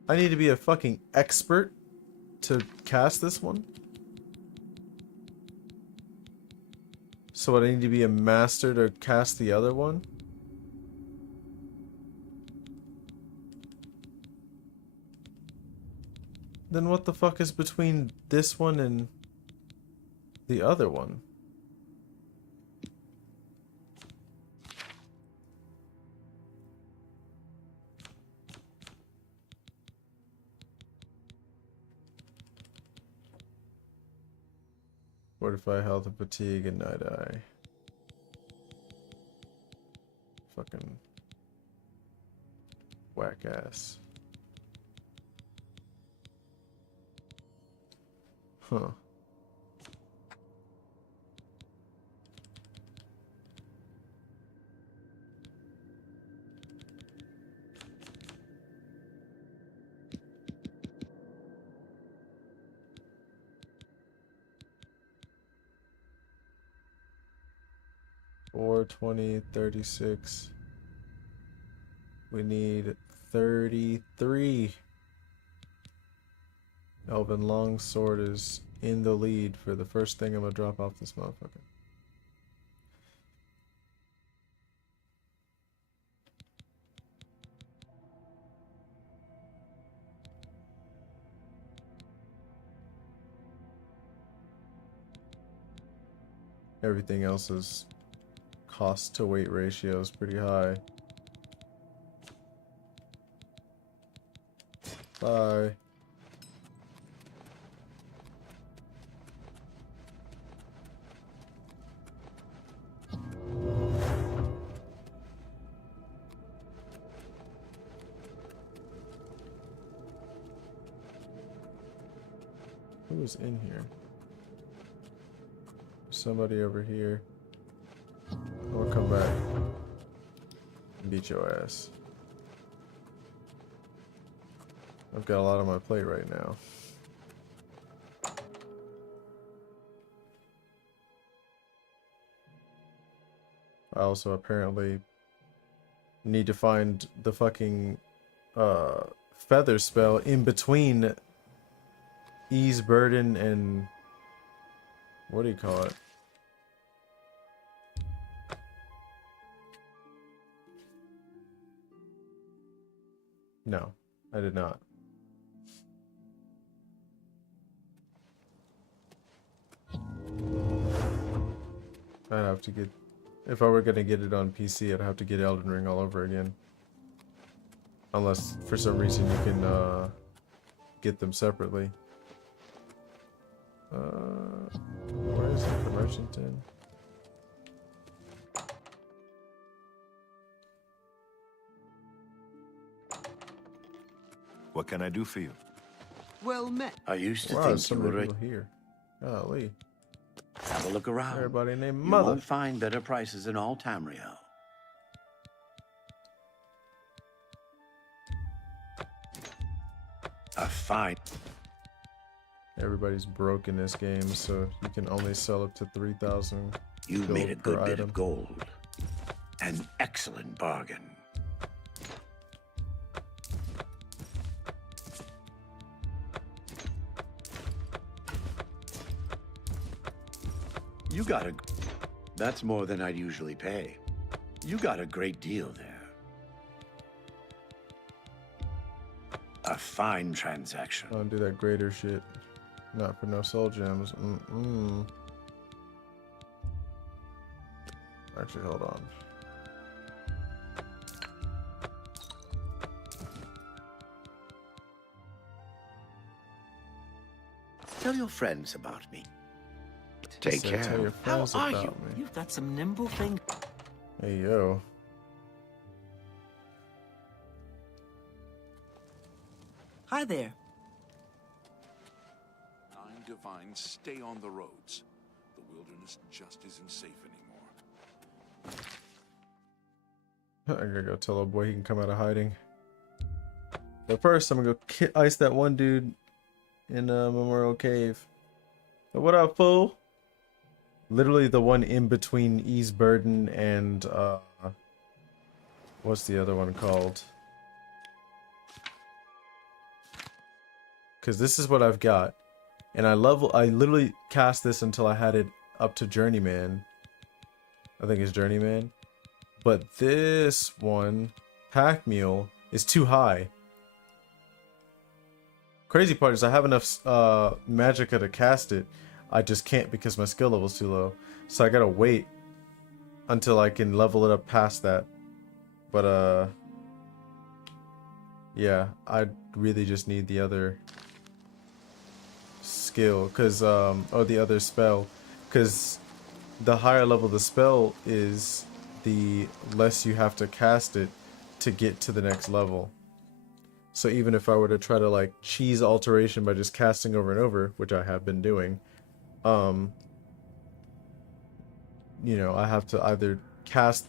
I need to be a fucking expert to cast this one? So I need to be a master to cast the other one? Then what the fuck is between this one and the other one? Fortify health and fatigue and night eye. Fucking whack ass. Huh. Or 20, 36. We need 33. Elven Longsword is in the lead for the first thing I'm gonna drop off this motherfucker. Everything else is cost to weight ratio is pretty high. Bye. Who's in here? Somebody over here. I'll come back and beat your ass. I've got a lot on my plate right now. I also apparently need to find the fucking feather spell in between ease burden and what do you call it? No, I did not. I'd have to get, if I were gonna get it on PC, I'd have to get Elden Ring all over again. Unless for some reason you can get them separately. Where is it? The merchant inn? What can I do for you? Well met. I used to Wow, think there's so you many were people here. Golly. Have a look around. Everybody named You Mother. won't find better prices in all Tamriel. A fine. Everybody's broke in this game, so you can only sell up to 3,000. You've made a good bit item. of gold. An excellent bargain. You got a... That's more than I'd usually pay. You got a great deal there. A fine transaction. I'll do that greater shit. Not for no soul gems. Mm-mm. Actually, hold on. Tell your friends about me. Take Said, care. tell your How friends are about you? me. You've got some nimble things. Hey, yo. Hi there. Nine divines stay on the roads. The wilderness just isn't safe anymore. I gotta go tell a boy he can come out of hiding. But first, I'm gonna go ice that one dude in Memorial Cave. But what up, fool? Literally the one in between Ease Burden and what's the other one called? Because this is what I've got, and I literally cast this until I had it up to Journeyman. I think it's Journeyman. But this one, Pack Mule, is too high. Crazy part is I have enough magicka to cast it. I just can't because my skill level's too low. So I gotta wait until I can level it up past that. But yeah, I really just need the other skill, cause or the other spell, cause the higher level the spell is, the less you have to cast it to get to the next level. So even if I were to try to like cheese alteration by just casting over and over, which I have been doing, you know, I have to either cast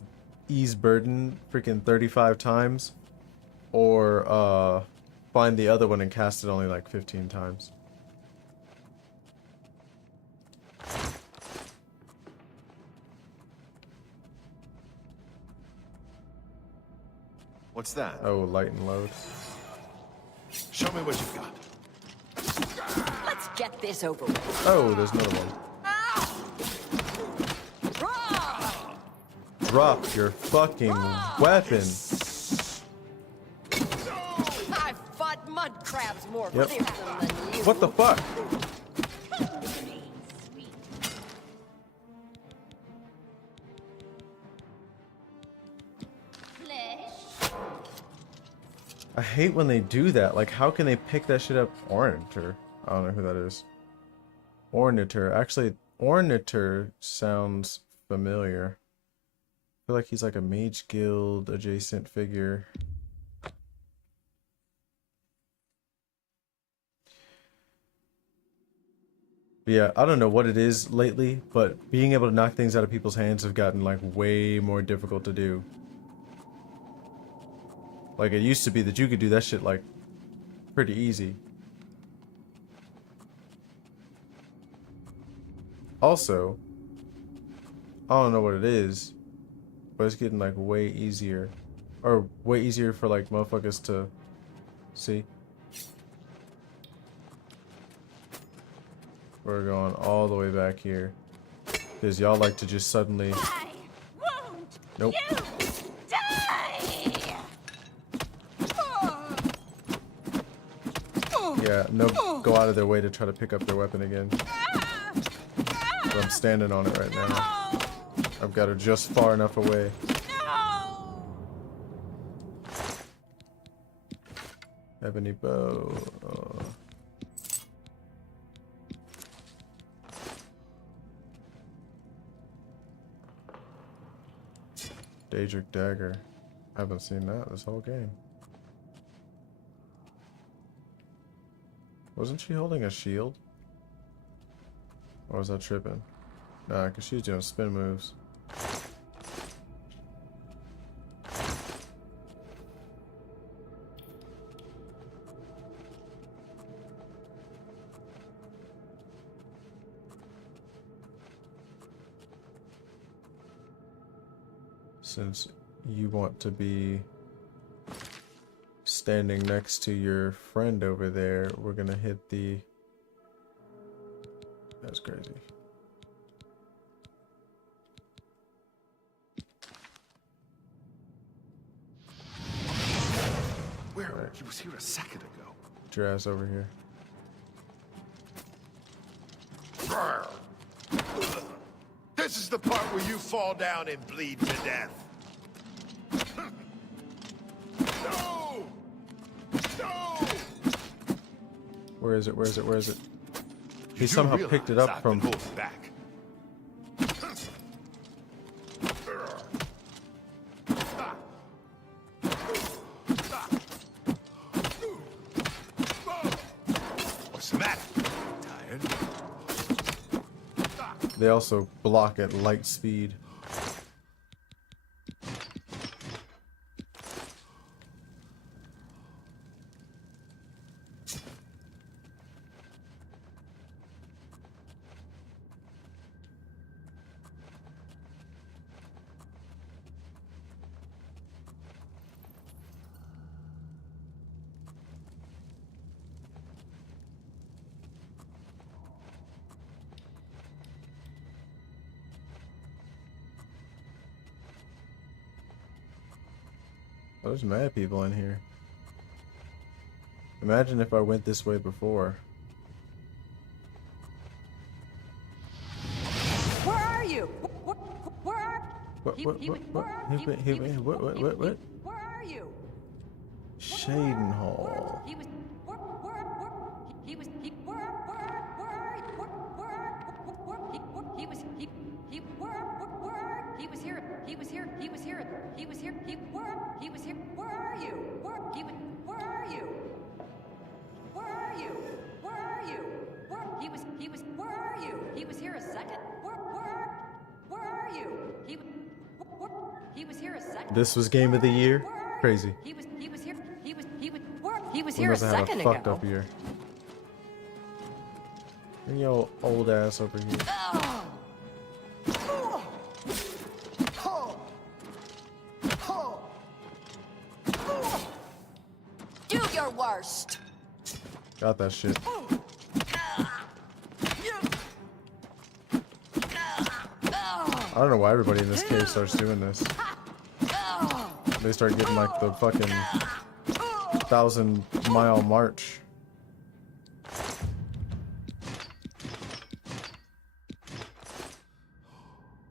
Ease Burden freaking 35 times, or find the other one and cast it only like 15 times. What's that? Oh, light and load. Show me what you've got. Let's get this over with. Oh, there's another one. Drop your fucking weapon. I've fought mud crabs more Yep. fearsome than you. What the fuck? I hate when they do that. Like, how can they pick that shit up? Ornator. I don't know who that is. Ornator. Actually, Ornator sounds familiar. I feel like he's like a Mage Guild adjacent figure. Yeah, I don't know what it is lately, but being able to knock things out of people's hands have gotten like way more difficult to do. Like, it used to be that you could do that shit like pretty easy. Also, I don't know what it is, but it's getting like way easier. Or way easier for like motherfuckers to see. We're going all the way back here. Because y'all like to just suddenly... Nope. Yeah, no, go out of their way to try to pick up their weapon again. But I'm standing on it right now. I've got her just far enough away. Ebony bow. Daedric dagger. I haven't seen that this whole game. Wasn't she holding a shield? Or was I tripping? Nah, because she was doing spin moves. Since you want to be standing next to your friend over there, we're gonna hit the... That's crazy. Where? He was here a second ago. Get your ass over here. This is the part where you fall down and bleed to death. No! No! Where is it? Where is it? Where is it? He You somehow realize picked it up I've from. been holding back. What's the matter? Tired? They also block at light speed. Oh, there's mad people in here. Imagine if I went this way before. Where are you? Where are What? He- What? he What? was- What? where- What? he- What? he was- What? What? What? What? Where are you? Shaden Hall. He was he was he where are you? He was he where he was here he was here he was here he was here he was here where are you? Where where are you? Where are you? Where are you? Where he was where are you? He was here a second. Where are you? He was here a second. This was game of the year. Crazy. He was here he was We here a must have had second a fucked ago. up year. Bring your old ass over here. Do your worst. Got that shit. I don't know why everybody in this cave starts doing this. They start getting like the fucking 1,000-mile march.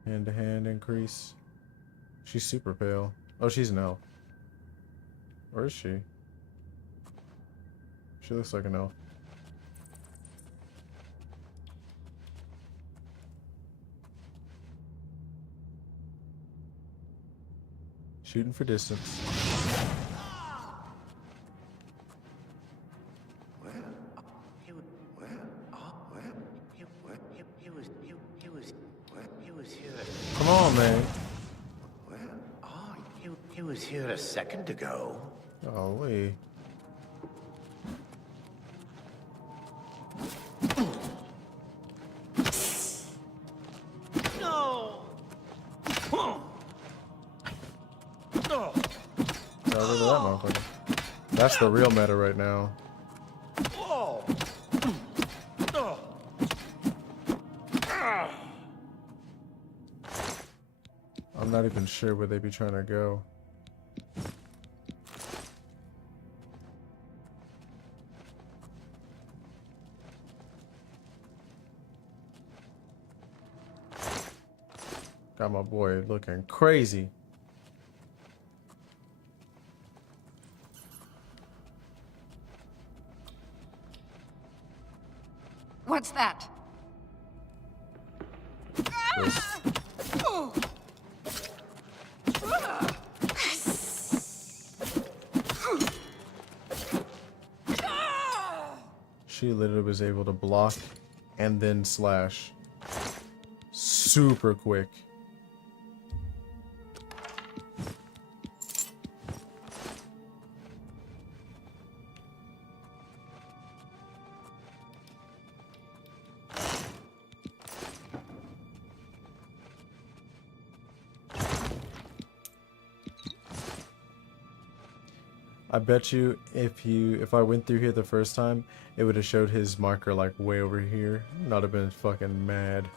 Hand-to-hand increase. She's super pale. Oh, she's an elf. Where is she? She looks like an elf. Shooting for distance. Come on, man. He was here a second ago. Golly. No! Got rid of that motherfucker. That's the real meta right now. Whoa! No! I'm not even sure where they be trying to go. Got my boy looking crazy. What's that? This. She literally was able to block and then slash super quick. I bet you if I went through here the first time, it would have showed his marker like way over here. Not have been fucking mad.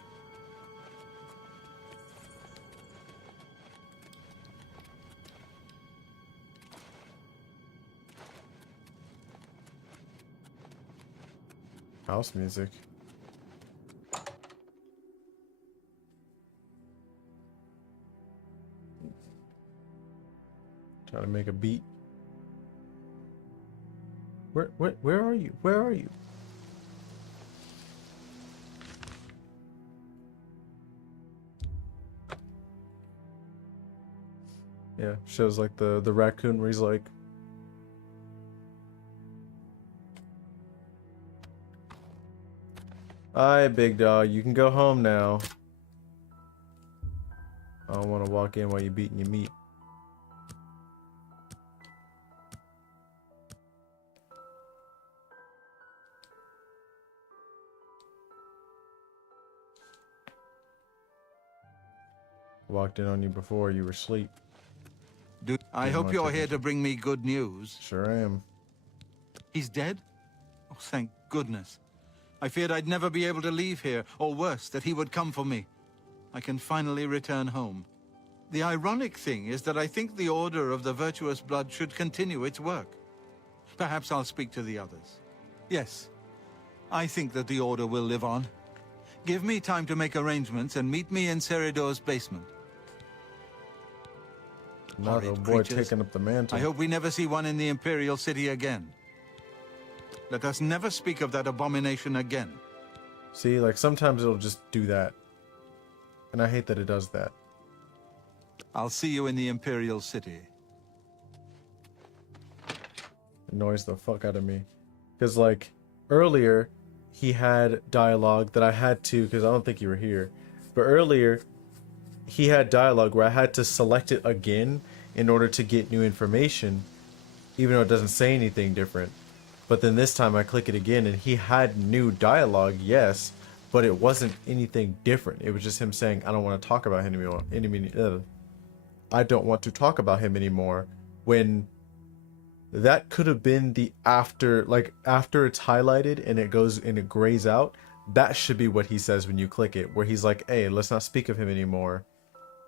House music. Trying to make a beat. Where are you? Where are you? Yeah, shows like the raccoon where he's like, "Alright, big dog, you can go home now. I don't want to walk in while you're beating your meat." Walked in on you before you were asleep. I hope you're here to bring me good news. Sure am. He's dead? Oh, thank goodness. I feared I'd never be able to leave here, or worse, that he would come for me. I can finally return home. The ironic thing is that I think the Order of the Virtuous Blood should continue its work. Perhaps I'll speak to the others. Yes, I think that the Order will live on. Give me time to make arrangements and meet me in Ceridor's basement. Not a boy taking up the mantle. I hope we never see one in the Imperial City again. Let us never speak of that abomination again. See, like sometimes it'll just do that. And I hate that it does that. I'll see you in the Imperial City. Annoys the fuck out of me. Because like earlier he had dialogue that I had to, because I don't think you were here. But earlier he had dialogue where I had to select it again in order to get new information, even though it doesn't say anything different. But then this time I click it again and he had new dialogue, yes, but it wasn't anything different. It was just him saying, I don't want to talk about him anymore. I don't want to talk about him anymore. When that could have been the after it's highlighted and it goes and it grays out, that should be what he says when you click it, where he's like, hey, let's not speak of him anymore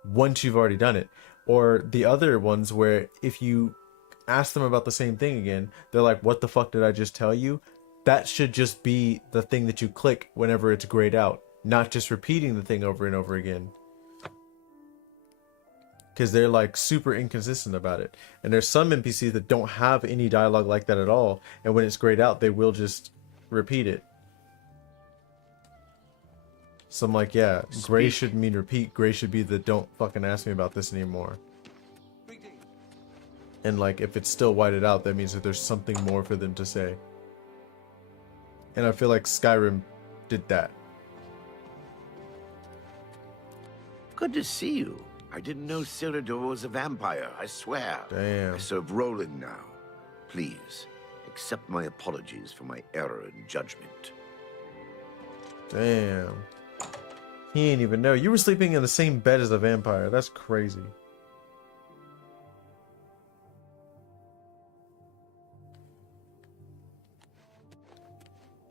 once you've already done it. Or the other ones where if you ask them about the same thing again, they're like, what the fuck did I just tell you? That should just be the thing that you click whenever it's grayed out, not just repeating the thing over and over again. Because they're like super inconsistent about it. And there's some NPCs that don't have any dialogue like that at all, and when it's grayed out they will just repeat it. So I'm like, yeah, gray should mean repeat. Gray should be the don't fucking ask me about this anymore. And like, if it's still whited out, that means that there's something more for them to say. And I feel like Skyrim did that. Good to see you. I didn't know Ceridor was a vampire, I swear. Damn. I serve Roland now. Please, accept my apologies for my error in judgment. Damn. He ain't even know. You were sleeping in the same bed as a vampire. That's crazy.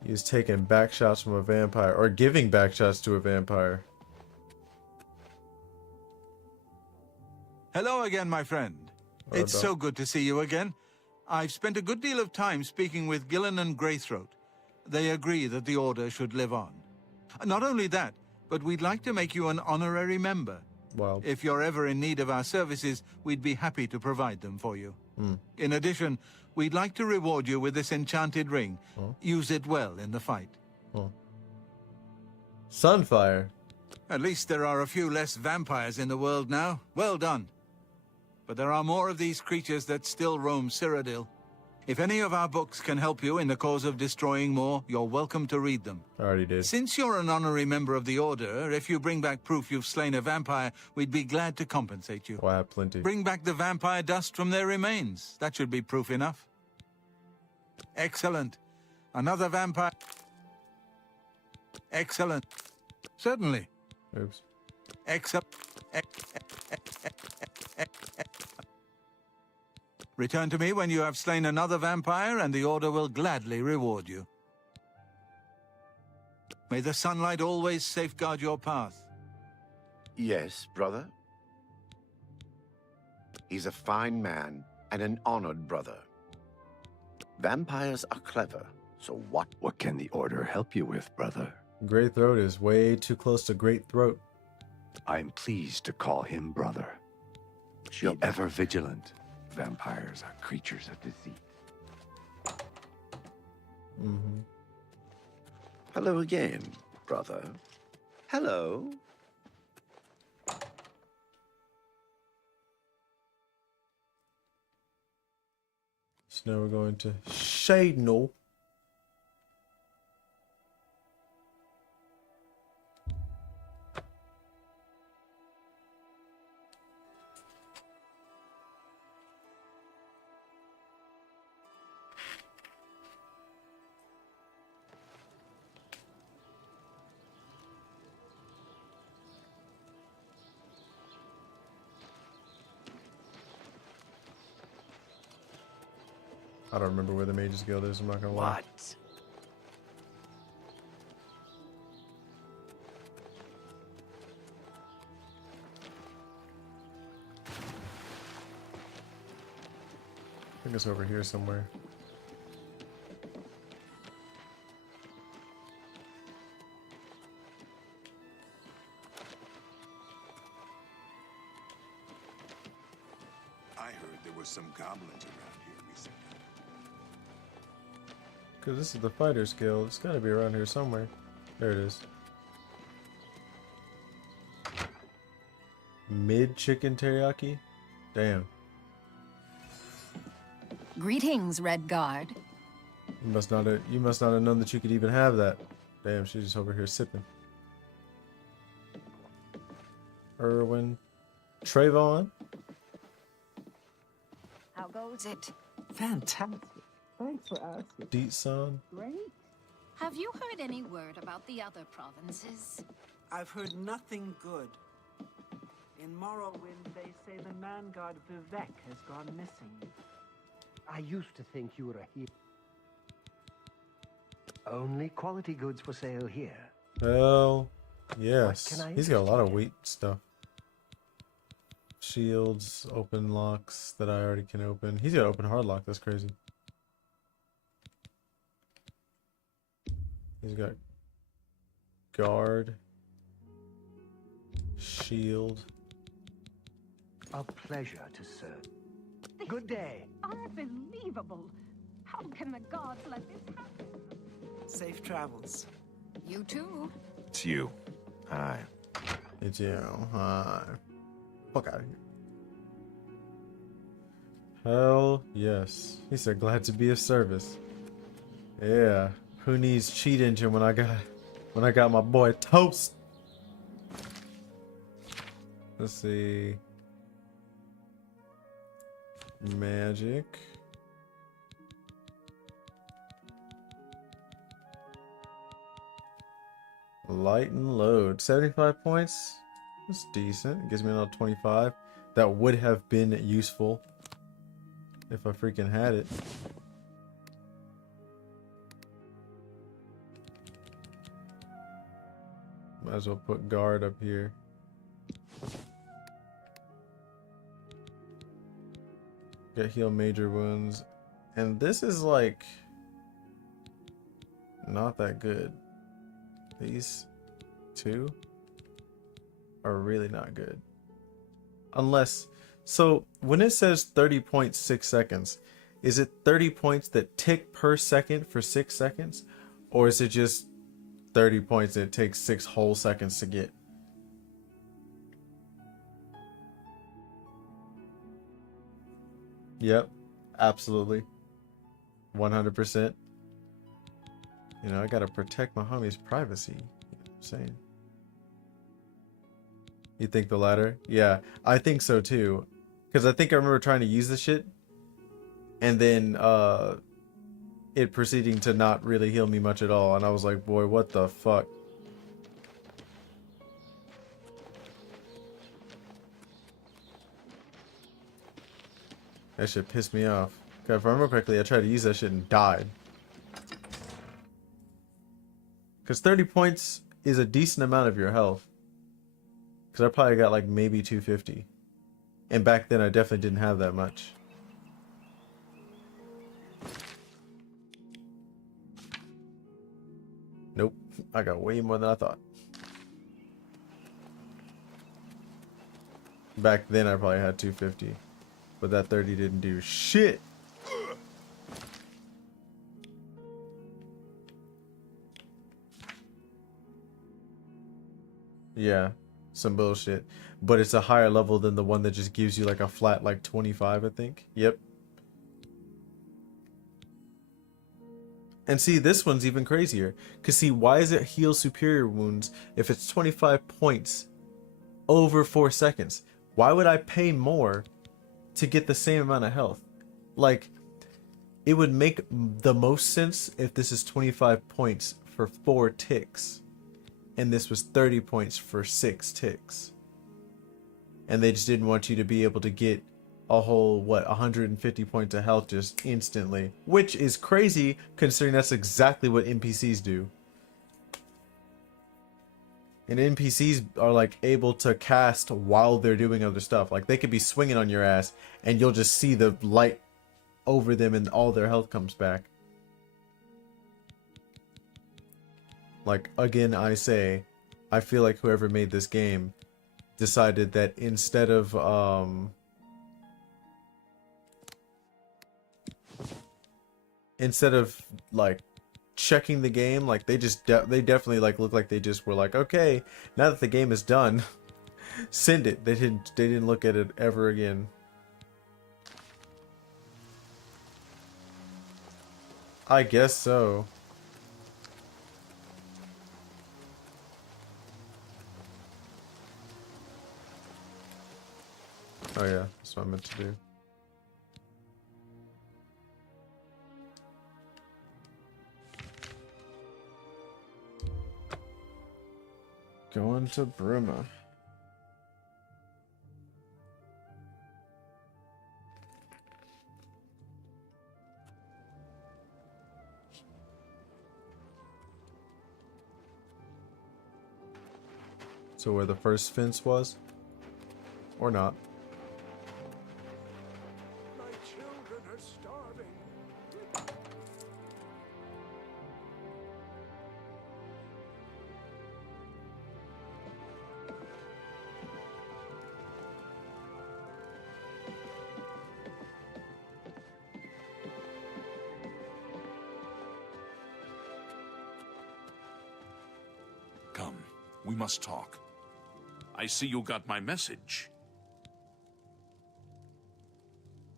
He's taking back shots from a vampire, or giving back shots to a vampire. Hello again, my friend. It's so good to see you again. I've spent a good deal of time speaking with Gillen and Greythroat. They agree that the Order should live on. Not only that, but we'd like to make you an honorary member. Wow. If you're ever in need of our services, we'd be happy to provide them for you. In addition, we'd like to reward you with this enchanted ring. Use it well in the fight. Sunfire. At least there are a few less vampires in the world now. Well done. But there are more of these creatures that still roam Cyrodiil. If any of our books can help you in the cause of destroying more, you're welcome to read them. I already did. Since you're an honorary member of the Order, if you bring back proof you've slain a vampire, we'd be glad to compensate you. Oh, I have plenty. Bring back the vampire dust from their remains. That should be proof enough. Excellent. Another vampire. Excellent. Certainly. Oops. Excellent. Return to me when you have slain another vampire, and the Order will gladly reward you. May the sunlight always safeguard your path. Yes, brother? He's a fine man and an honored brother. Vampires are clever, so what can the Order help you with, brother? Great Throat is way too close to Great Throat. I'm pleased to call him brother. Be ever vigilant. Vampires are creatures of deceit. Mm-hmm. Hello again, brother. Hello. So now we're going to Shadnell. I don't remember where the Mages Guild is, I'm not gonna lie. What? I think it's over here somewhere. I heard there were some goblins around here recently. Because this is the Fighters Guild. It's gotta be around here somewhere. There it is. Mid chicken teriyaki? Damn. Greetings, Red Guard. You must not have known that you could even have that. Damn, she's just over here sipping. Erwin. Trayvon. How goes it? Fantastic. Thanks for asking. Deetson. Great. Have you heard any word about the other provinces? I've heard nothing good. In Morrowind, they say the man god Vivek has gone missing. I used to think you were a hero. Only quality goods for sale here. Hell, yes. What can I He's got a lot of wheat stuff. Shields, open locks that I already can open. He's got open hard lock. That's crazy. He's got guard, shield. A pleasure to serve. Good day. Unbelievable. How can the gods let this happen? Safe travels. You too. It's you. Hi. It's you. Hi. Fuck out of here. Hell yes. He said glad to be of service. Yeah. Who needs cheat engine when I got my boy Toast? Let's see. Magic. Light and load. 75 points. That's decent. It gives me another 25. That would have been useful if I freaking had it. Might as well put guard up here. Get heal major wounds. And this is like not that good. These two are really not good. Unless, so when it says 30.6 seconds, is it 30 points that tick per second for 6 seconds? Or is it just 30 points that it takes 6 whole seconds to get? Yep, absolutely. 100%. You know, I gotta protect my homie's privacy. You know what I'm saying? You think the latter? Yeah, I think so too. Because I think I remember trying to use this shit. And then, it proceeding to not really heal me much at all. And I was like, boy, what the fuck? That shit pissed me off. If I remember correctly, I tried to use that shit and died. Because 30 points is a decent amount of your health. Because I probably got like maybe 250. And back then I definitely didn't have that much. Nope. I got way more than I thought. Back then I probably had 250. But that 30 didn't do shit. Yeah, some bullshit. But it's a higher level than the one that just gives you like a flat like 25, I think. Yep. And see, this one's even crazier. Because see, why is it heal superior wounds if it's 25 points over 4 seconds? Why would I pay more to get the same amount of health? Like, it would make the most sense if this is 25 points for 4 ticks. And this was 30 points for 6 ticks. And they just didn't want you to be able to get a whole, what, 150 points of health just instantly. Which is crazy, considering that's exactly what NPCs do. And NPCs are, like, able to cast while they're doing other stuff. Like, they could be swinging on your ass, and you'll just see the light over them and all their health comes back. Like, again, I say, I feel like whoever made this game decided that instead of, like, checking the game, like, they definitely, like, look like they just were like, okay, now that the game is done, send it. They didn't look at it ever again. I guess so. Oh yeah, that's what I meant to do. Going to Bruma. So where the first fence was? Or not? My children are starving. Come, we must talk. I see you got my message.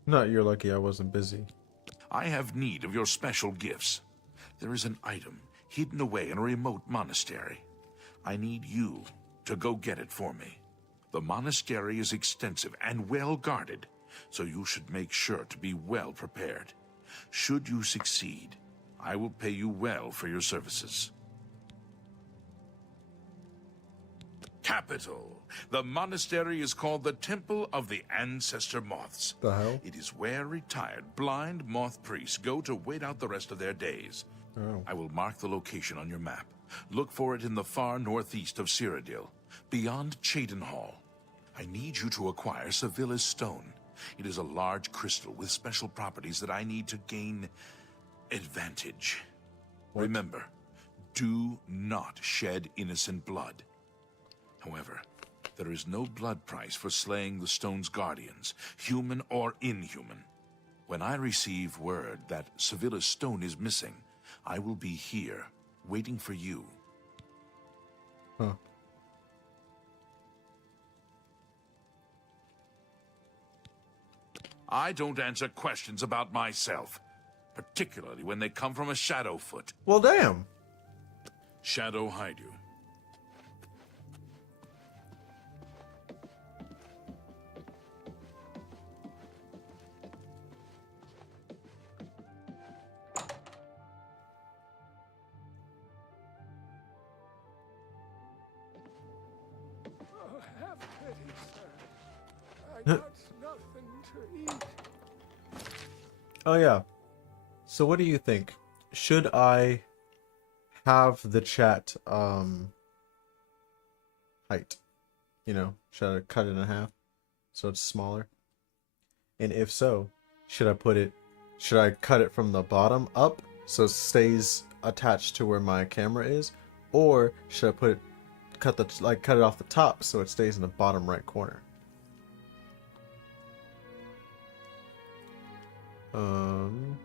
Not you're lucky I wasn't busy. I have need of your special gifts. There is an item hidden away in a remote monastery. I need you to go get it for me. The monastery is extensive and well guarded, so you should make sure to be well prepared. Should you succeed, I will pay you well for your services. Capital. The monastery is called the Temple of the Ancestor Moths. The hell? It is where retired blind moth priests go to wait out the rest of their days. Oh. I will mark the location on your map. Look for it in the far northeast of Cyrodiil, beyond Cheydinhal. I need you to acquire Sevilla's stone. It is a large crystal with special properties that I need to gain advantage. What? Remember, do not shed innocent blood. However, there is no blood price for slaying the stone's guardians, human or inhuman. When I receive word that Sevilla's stone is missing, I will be here, waiting for you. Huh. I don't answer questions about myself, particularly when they come from a Shadowfoot. Well, damn. Shadow hide you. Oh, have pity, sir. I got nothing to eat. Oh yeah. So what do you think? Should I have the chat height? You know, should I cut it in half so it's smaller? And if so, should I cut it from the bottom up so it stays attached to where my camera is? Or should I cut it off the top so it stays in the bottom right corner? Damn,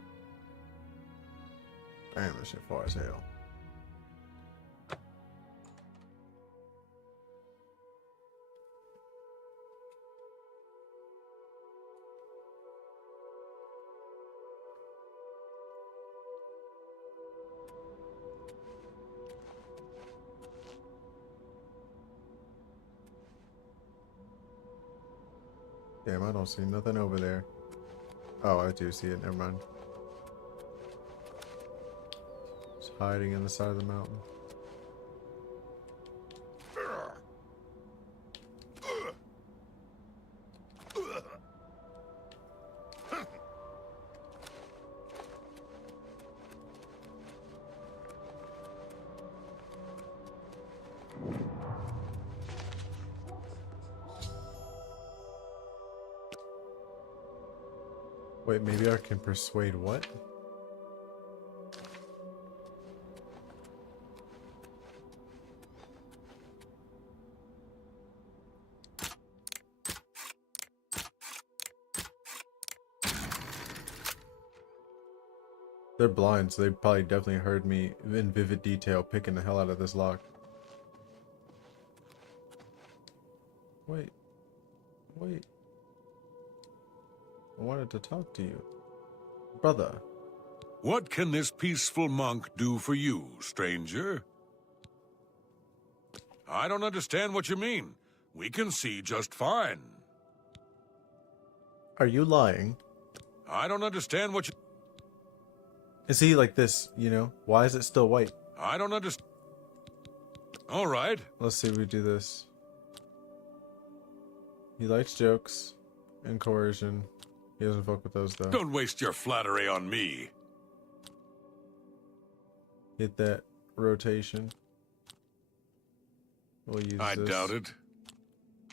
this shit far as hell. Damn, I don't see nothing over there. Oh, I do see it. Never mind. It's hiding in the side of the mountain. Wait, maybe I can persuade what? They're blind, so they probably definitely heard me in vivid detail picking the hell out of this lock. Wait. Wait. I wanted to talk to you. Brother. What can this peaceful monk do for you, stranger? I don't understand what you mean. We can see just fine. Are you lying? I don't understand what you... Is he like this, you know? Why is it still white? I don't understand. All right. Let's see if we do this. He likes jokes and coercion. He doesn't fuck with those though. Don't waste your flattery on me. Hit that rotation. We'll use I this. doubt it.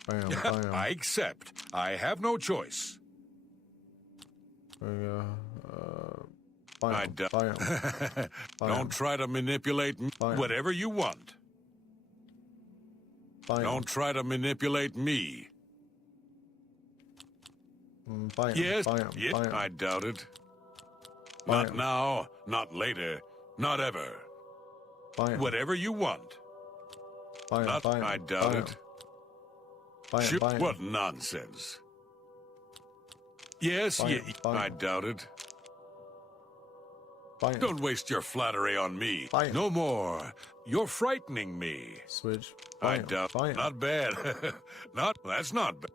Bam, bam. I accept. I have no choice. I doubt. Don't try to manipulate me. Whatever you want. Don't try to manipulate me. Yes, I doubt it. Not now, not later, not ever. Whatever you want. I doubt it. What nonsense. Yes, I doubt it. Don't waste your flattery on me. No more. You're frightening me. Switch. I doubt. Not bad. That's not bad.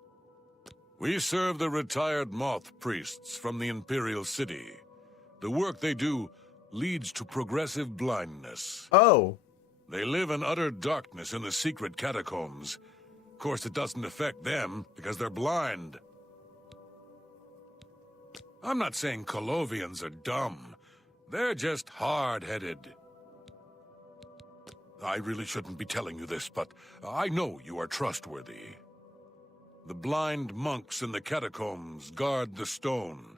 We serve the retired moth priests from the Imperial City. The work they do leads to progressive blindness. Oh. They live in utter darkness in the secret catacombs. Of course, it doesn't affect them because they're blind. I'm not saying Colovians are dumb. They're just hard-headed. I really shouldn't be telling you this, but I know you are trustworthy. The blind monks in the catacombs guard the stone.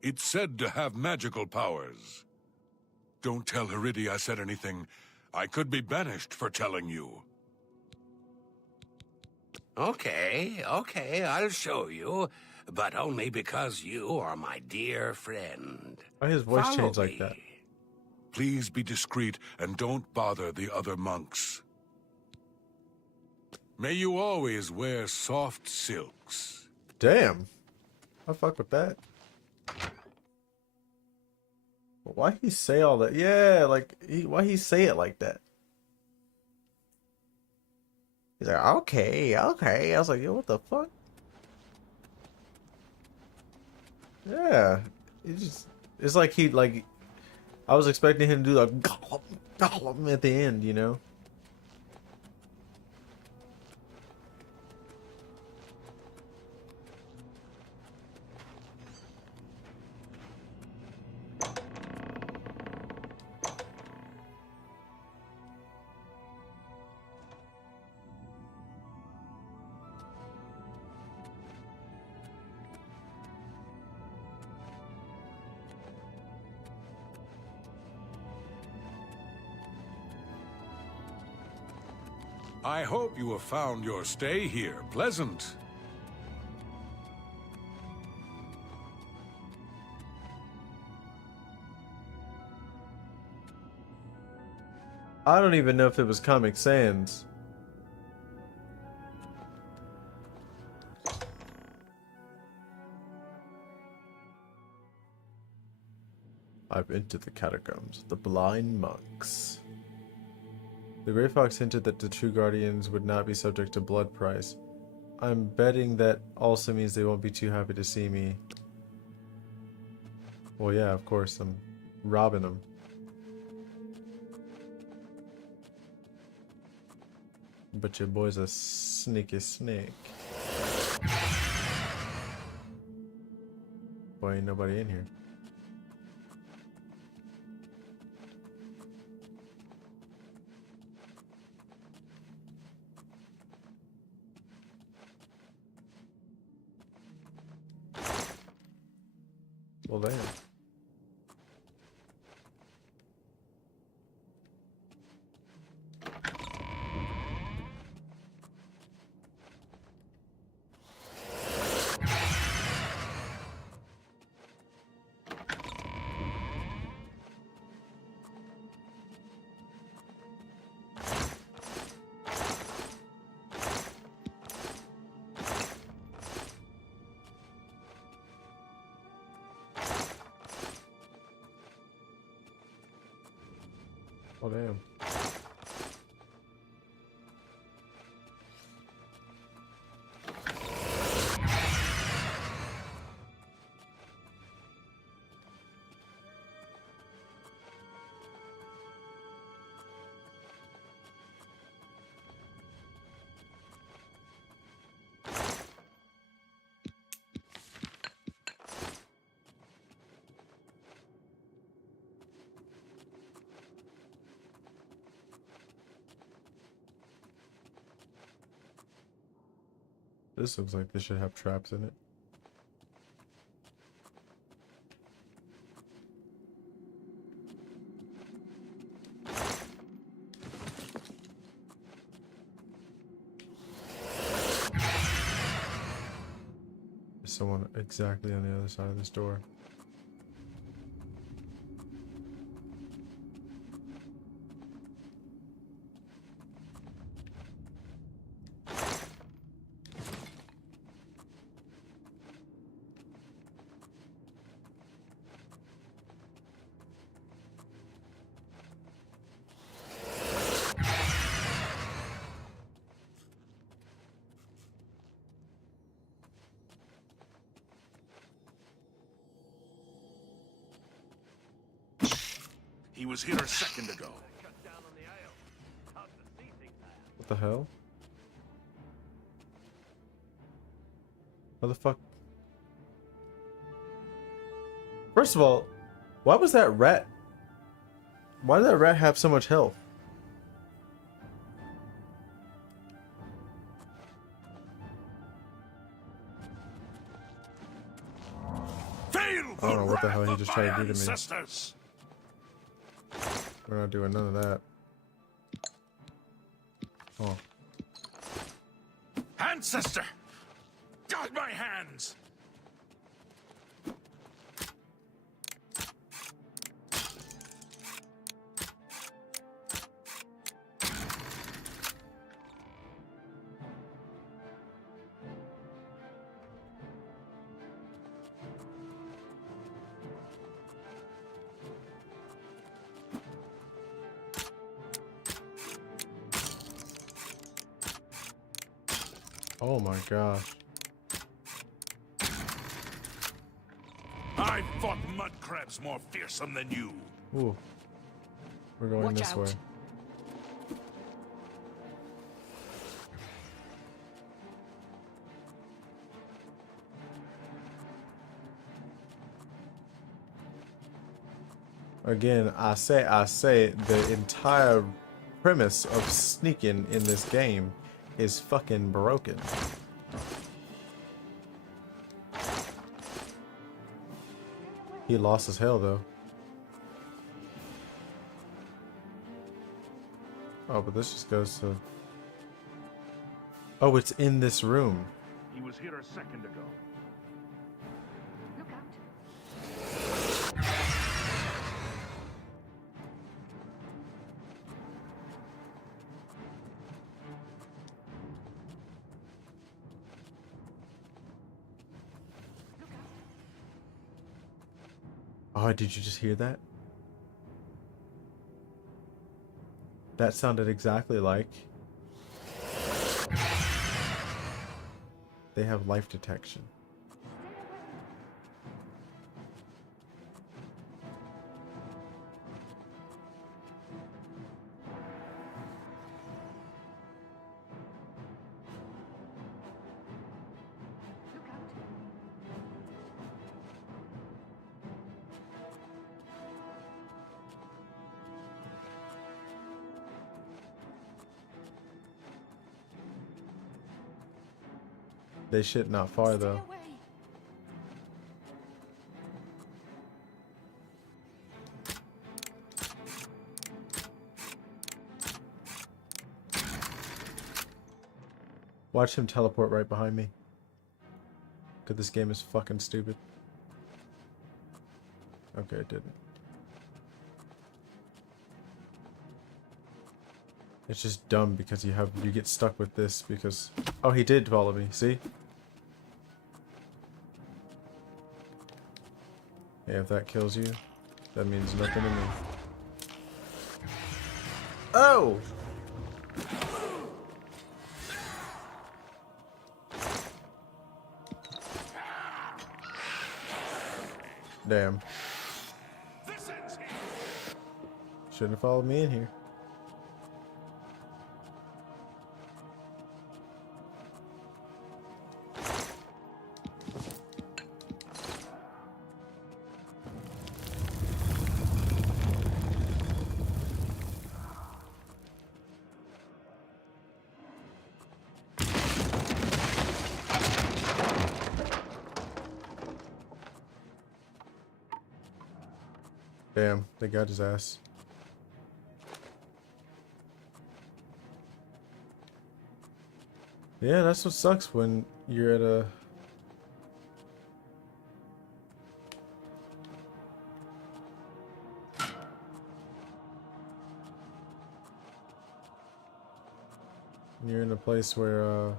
It's said to have magical powers. Don't tell Heridi I said anything. I could be banished for telling you. Okay, I'll show you. But only because you are my dear friend. Why his voice Follow changed like me. that? Please be discreet and don't bother the other monks. May you always wear soft silks. Damn. I fuck with that. Why he say all that? Yeah, like, why he say it like that? He's like, okay. I was like, yo, what the fuck? Yeah. It's like I was expecting him to do like, gollum at the end, you know? I hope you have found your stay here pleasant. I don't even know if it was Comic Sans. I've entered the catacombs. The blind monks. The Grey Fox hinted that the true guardians would not be subject to blood price. I'm betting that also means they won't be too happy to see me. Well, yeah, of course, I'm robbing them. But your boy's a sneaky snake. Boy, ain't nobody in here. Well, damn. Oh, damn. This looks like this should have traps in it. There's someone exactly on the other side of this door. He was here a second ago. What the hell? How the fuck? First of all, why was that rat? Why did that rat have so much health? I don't know what the hell he just tried to do to me. We're not doing none of that. Oh. Ancestor! Guide my hands! Oh my gosh. I fought mud crabs more fearsome than you. Ooh. We're going Watch this out. way. Again, I say, the entire premise of sneaking in this game is fucking broken. He lost his hell though. Oh, but this just goes to... Oh, it's in this room. He was here a second ago. Look out. Oh, did you just hear that? That sounded exactly like... They have life detection. They shit not far though. Watch him teleport right behind me. Cause this game is fucking stupid. Okay, it didn't. It's just dumb because you get stuck with this because... Oh, he did follow me, see? Yeah, if that kills you, that means nothing to me. Oh! Damn. Shouldn't have followed me in here. Damn, they got his ass. Yeah, that's what sucks when you're at a... You're in a place where,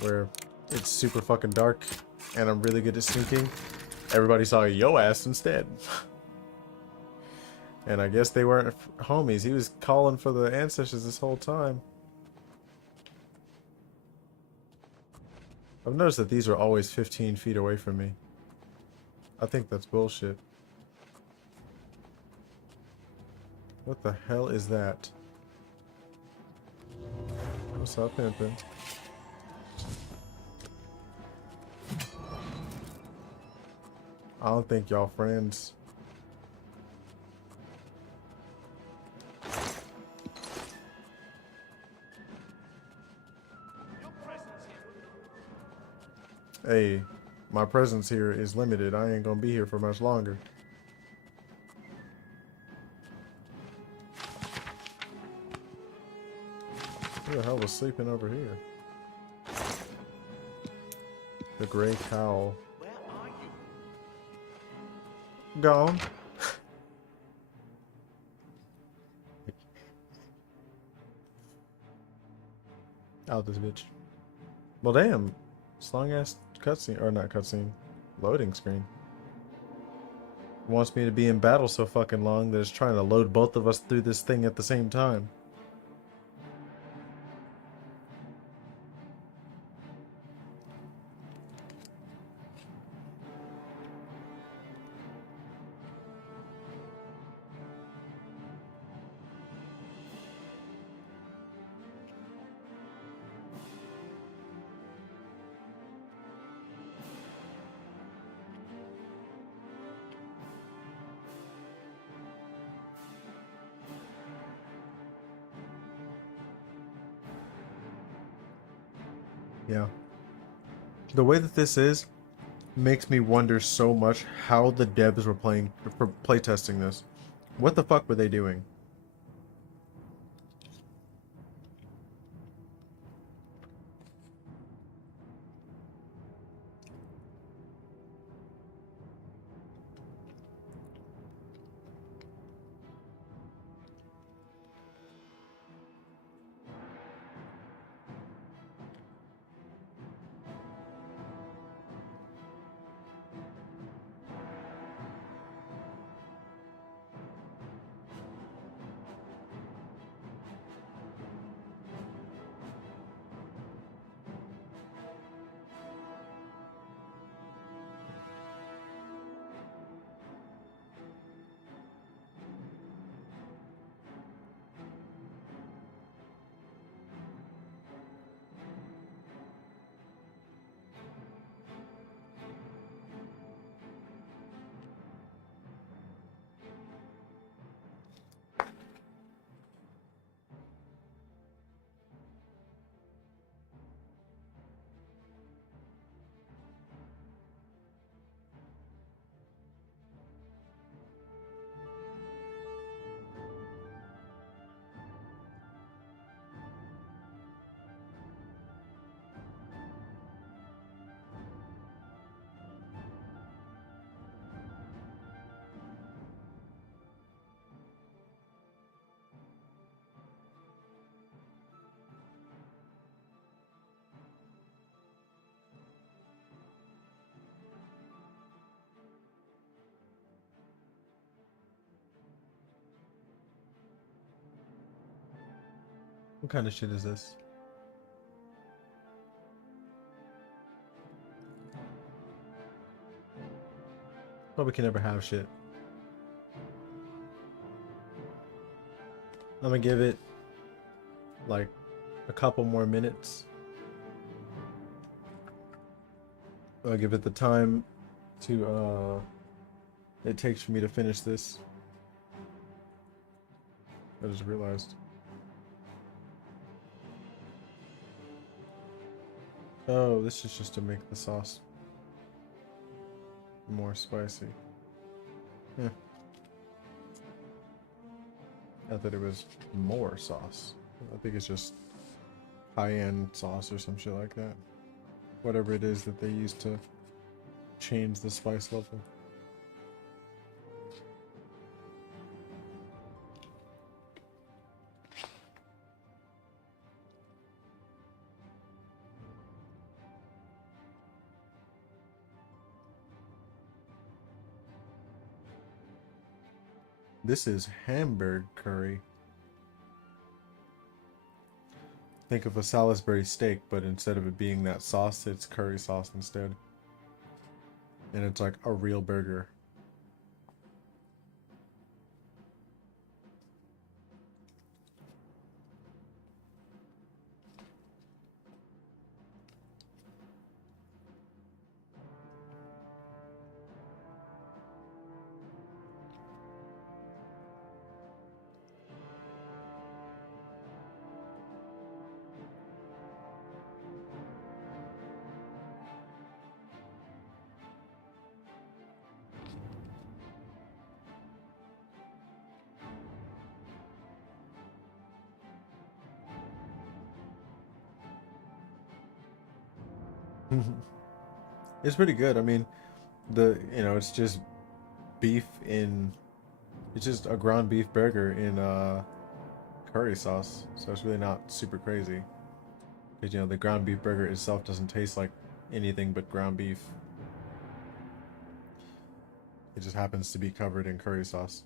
where it's super fucking dark and I'm really good at sneaking. Everybody saw yo ass instead. And I guess they weren't homies. He was calling for the ancestors this whole time. I've noticed that these are always 15 feet away from me. I think that's bullshit. What the hell is that? What's up, pimpin'? I don't think y'all friends. Hey, my presence here is limited. I ain't gonna be here for much longer. Who the hell was sleeping over here? The gray cowl. Where are you? Gone. Out this bitch. Well, damn. Long ass cutscene, or not cutscene, loading screen. Wants me to be in battle so fucking long that it's trying to load both of us through this thing at the same time. Yeah. The way that this is makes me wonder so much how the devs were playtesting this. What the fuck were they doing? What kind of shit is this? Probably can never have shit. I'm gonna give it like a couple more minutes. I'll give it the time to it takes for me to finish this. I just realized. Oh, this is just to make the sauce more spicy. Yeah. I thought it was more sauce. I think it's just high-end sauce or some shit like that. Whatever it is that they use to change the spice level. This is Hamburg curry. Think of a Salisbury steak, but instead of it being that sauce, it's curry sauce instead. And it's like a real burger. It's pretty good. I mean, it's just beef in, it's just a ground beef burger in curry sauce. So it's really not super crazy. Because, the ground beef burger itself doesn't taste like anything but ground beef. It just happens to be covered in curry sauce.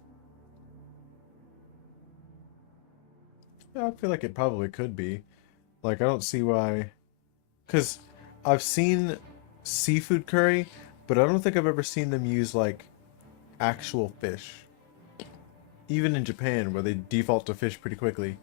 Yeah, I feel like it probably could be. Like, I don't see why. Because I've seen seafood curry, but I don't think I've ever seen them use, like, actual fish. Even in Japan, where they default to fish pretty quickly.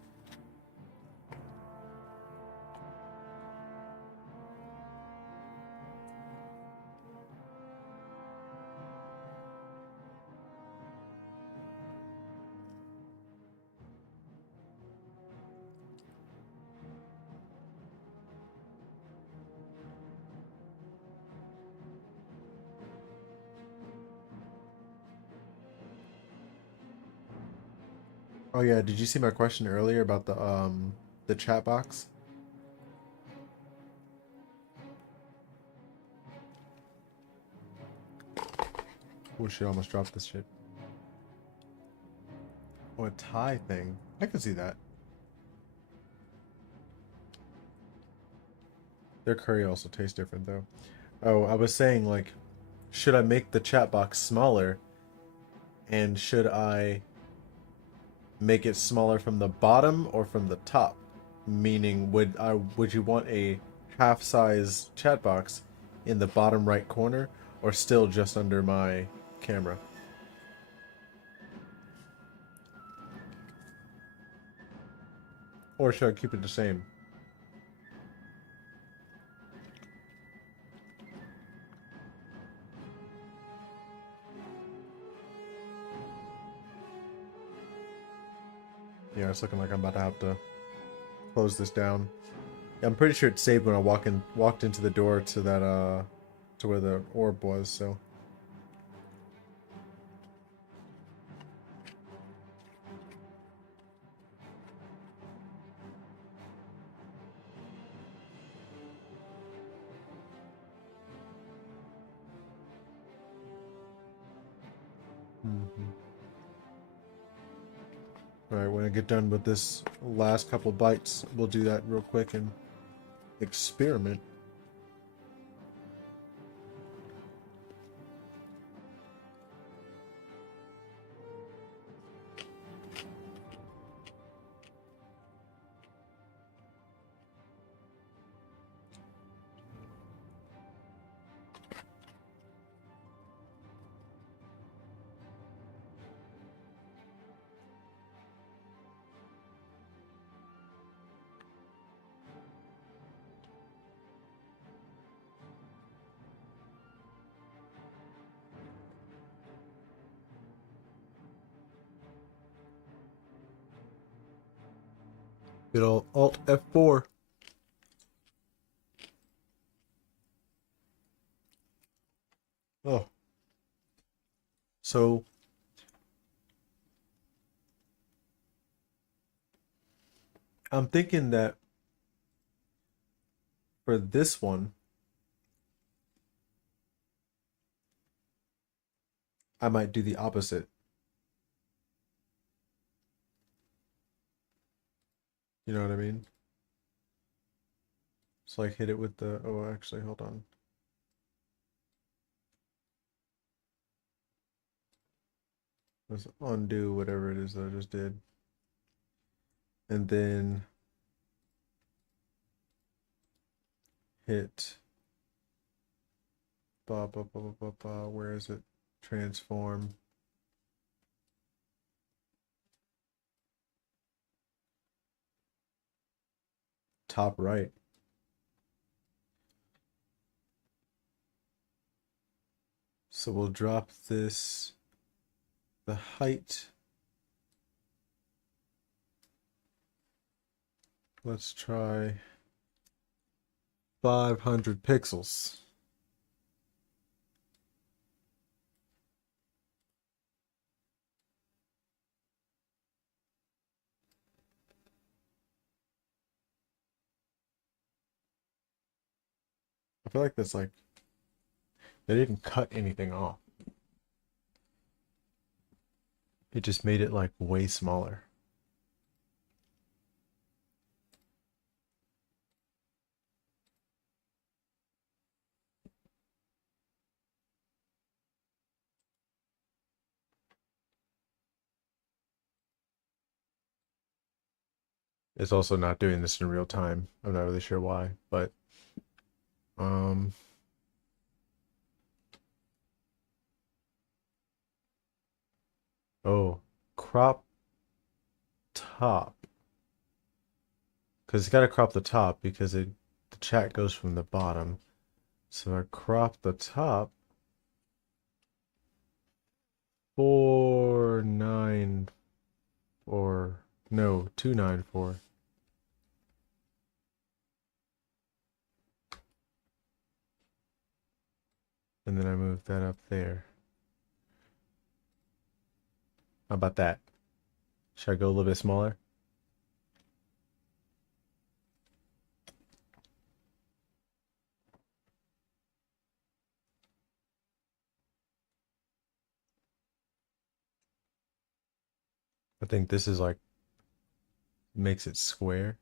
Oh yeah, did you see my question earlier about the chat box? Oh shit, I almost dropped this shit. Oh, a Thai thing. I can see that. Their curry also tastes different though. Oh, I was saying, like, should I make the chat box smaller? And should I make it smaller from the bottom or from the top? Meaning, would you want a half-size chat box in the bottom right corner, or still just under my camera? Or should I keep it the same? Yeah, it's looking like I'm about to have to close this down. Yeah, I'm pretty sure it's saved when I walked into the door to that to where the orb was, so. Alright, when I get done with this last couple bites, we'll do that real quick and experiment. Good old Alt F4. Oh. So I'm thinking that for this one, I might do the opposite. You know what I mean? So like hit it with the, oh, actually, hold on. Let's undo whatever it is that I just did. And then hit, where is it? Transform. Top right. So we'll drop this, the height. Let's try 500 pixels. I feel like that's like, they didn't cut anything off. It just made it like way smaller. It's also not doing this in real time. I'm not really sure why, but um oh, crop top. Because it's got to crop the top because the chat goes from the bottom. So I crop the top 494, no, 294. And then I move that up there. How about that? Should I go a little bit smaller? I think this is like, makes it square.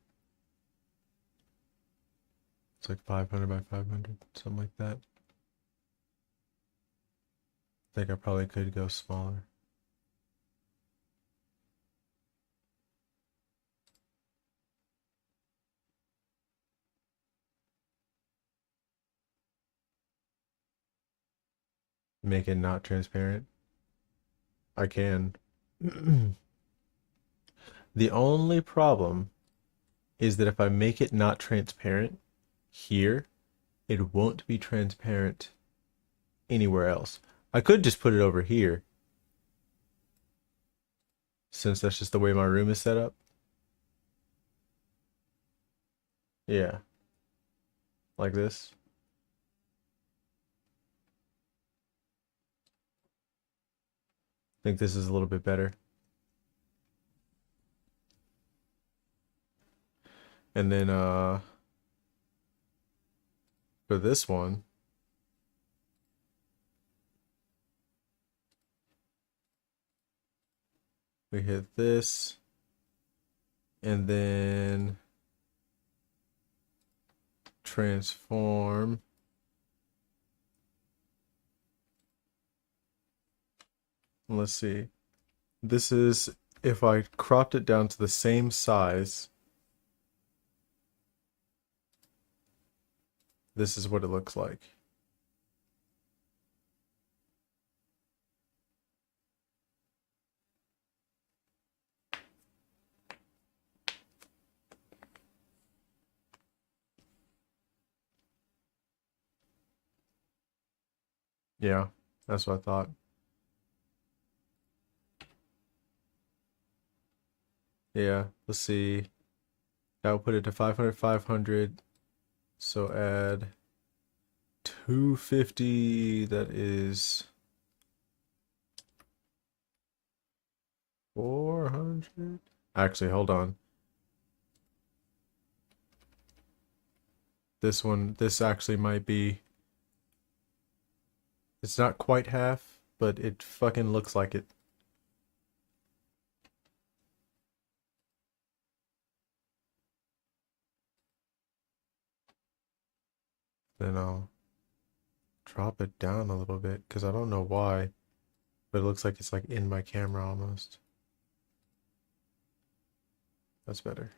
It's like 500 by 500, something like that. I think I probably could go smaller. Make it not transparent. I can. The only problem is that if I make it not transparent here, it won't be transparent anywhere else. I could just put it over here, since that's just the way my room is set up. Yeah. Like this. I think this is a little bit better. And then for this one, we hit this, and then transform. Let's see. This is if I cropped it down to the same size. This is what it looks like. Yeah, that's what I thought. Yeah, let's see. That will put it to 500, 500. So add 250. That is 400. Actually, hold on. This actually might be. It's not quite half, but it fucking looks like it. Then I'll drop it down a little bit because I don't know why, but it looks like it's like in my camera almost. That's better.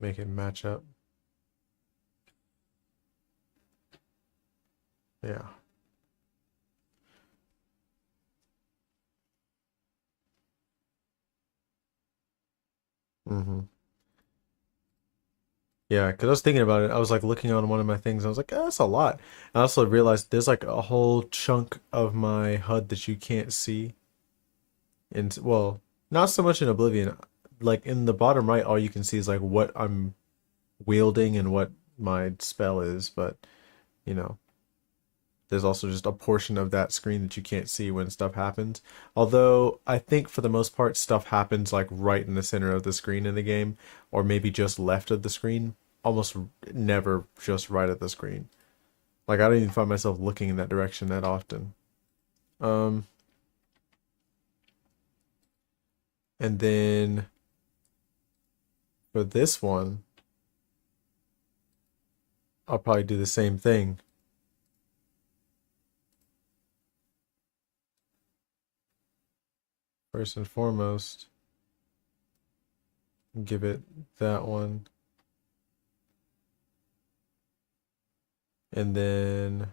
Make it match up. Yeah. Mm-hmm. Yeah, because I was thinking about it. I was like looking on one of my things. I was like, that's a lot. I also realized there's like a whole chunk of my HUD that you can't see. And well, not so much in Oblivion. Like in the bottom right, all you can see is like what I'm wielding and what my spell is. But, you know, there's also just a portion of that screen that you can't see when stuff happens. Although I think for the most part, stuff happens like right in the center of the screen in the game, or maybe just left of the screen. Almost never just right at the screen. Like I don't even find myself looking in that direction that often. And then for this one, I'll probably do the same thing. First and foremost, give it that one. And then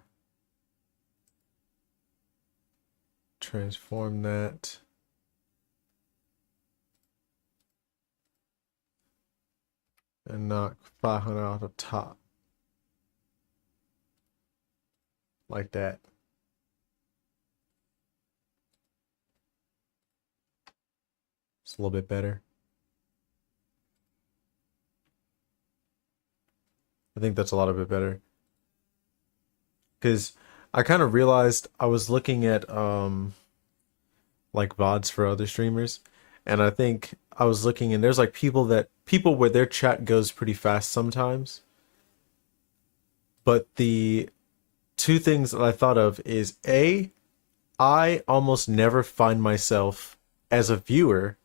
transform that. And knock 500 off the top. Like that. It's a little bit better. I think that's a lot of bit better. Because I kind of realized I was looking at like VODs for other streamers, and I think I was looking and there's like people where their chat goes pretty fast sometimes. But the two things that I thought of is A, I almost never find myself as a viewer,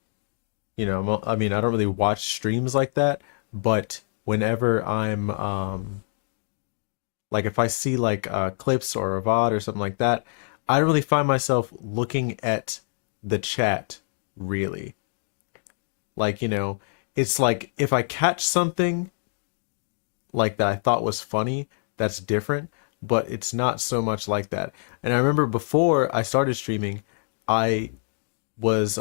you know, I mean, I don't really watch streams like that, but whenever I'm like if I see like clips or a VOD or something like that, I don't really find myself looking at the chat really. Like, you know, it's like if I catch something like that I thought was funny, that's different, but it's not so much like that. And I remember before I started streaming, I was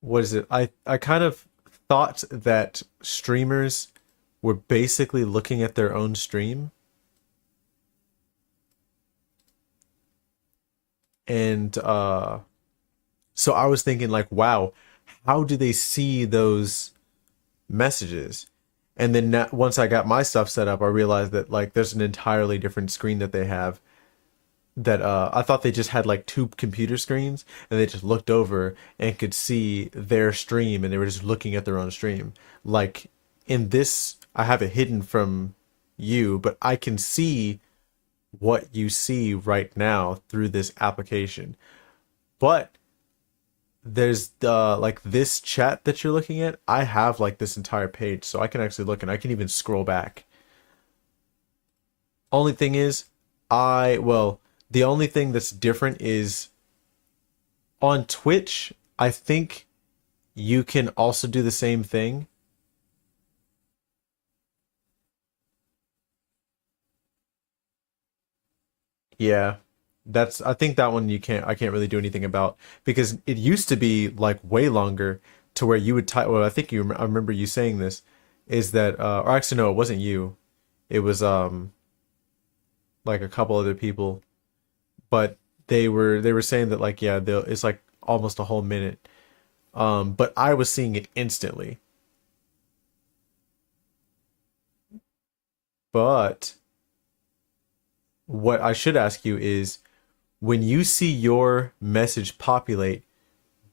what is it? I kind of thought that streamers were basically looking at their own stream. And so I was thinking like, wow, how do they see those messages? And then once I got my stuff set up, I realized that like there's an entirely different screen that they have that I thought they just had like two computer screens and they just looked over and could see their stream and they were just looking at their own stream. Like in this, I have it hidden from you, but I can see what you see right now through this application. But there's like this chat that you're looking at, I have like this entire page, so I can actually look and I can even scroll back. Only thing is, the only thing that's different is on Twitch, I think you can also do the same thing. Yeah. I think that one I can't really do anything about because it used to be like way longer to where you would type, well, I think I remember you saying this, is that or actually no, it wasn't you. It was like a couple other people. but they were saying that like yeah, it's like almost a whole minute. But I was seeing it instantly. But what I should ask you is, when you see your message populate,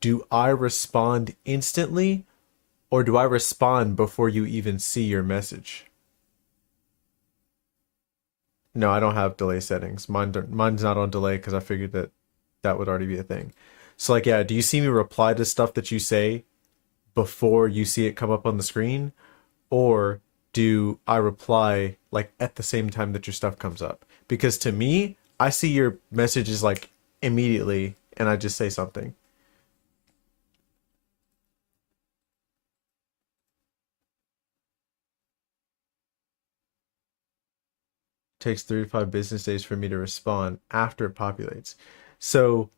do I respond instantly, or do I respond before you even see your message? No, I don't have delay settings. Mine's not on delay because I figured that that would already be a thing. So like, yeah, do you see me reply to stuff that you say before you see it come up on the screen? Or do I reply like at the same time that your stuff comes up? Because to me, I see your messages like immediately and I just say something. Takes 3 to 5 business days for me to respond after it populates. So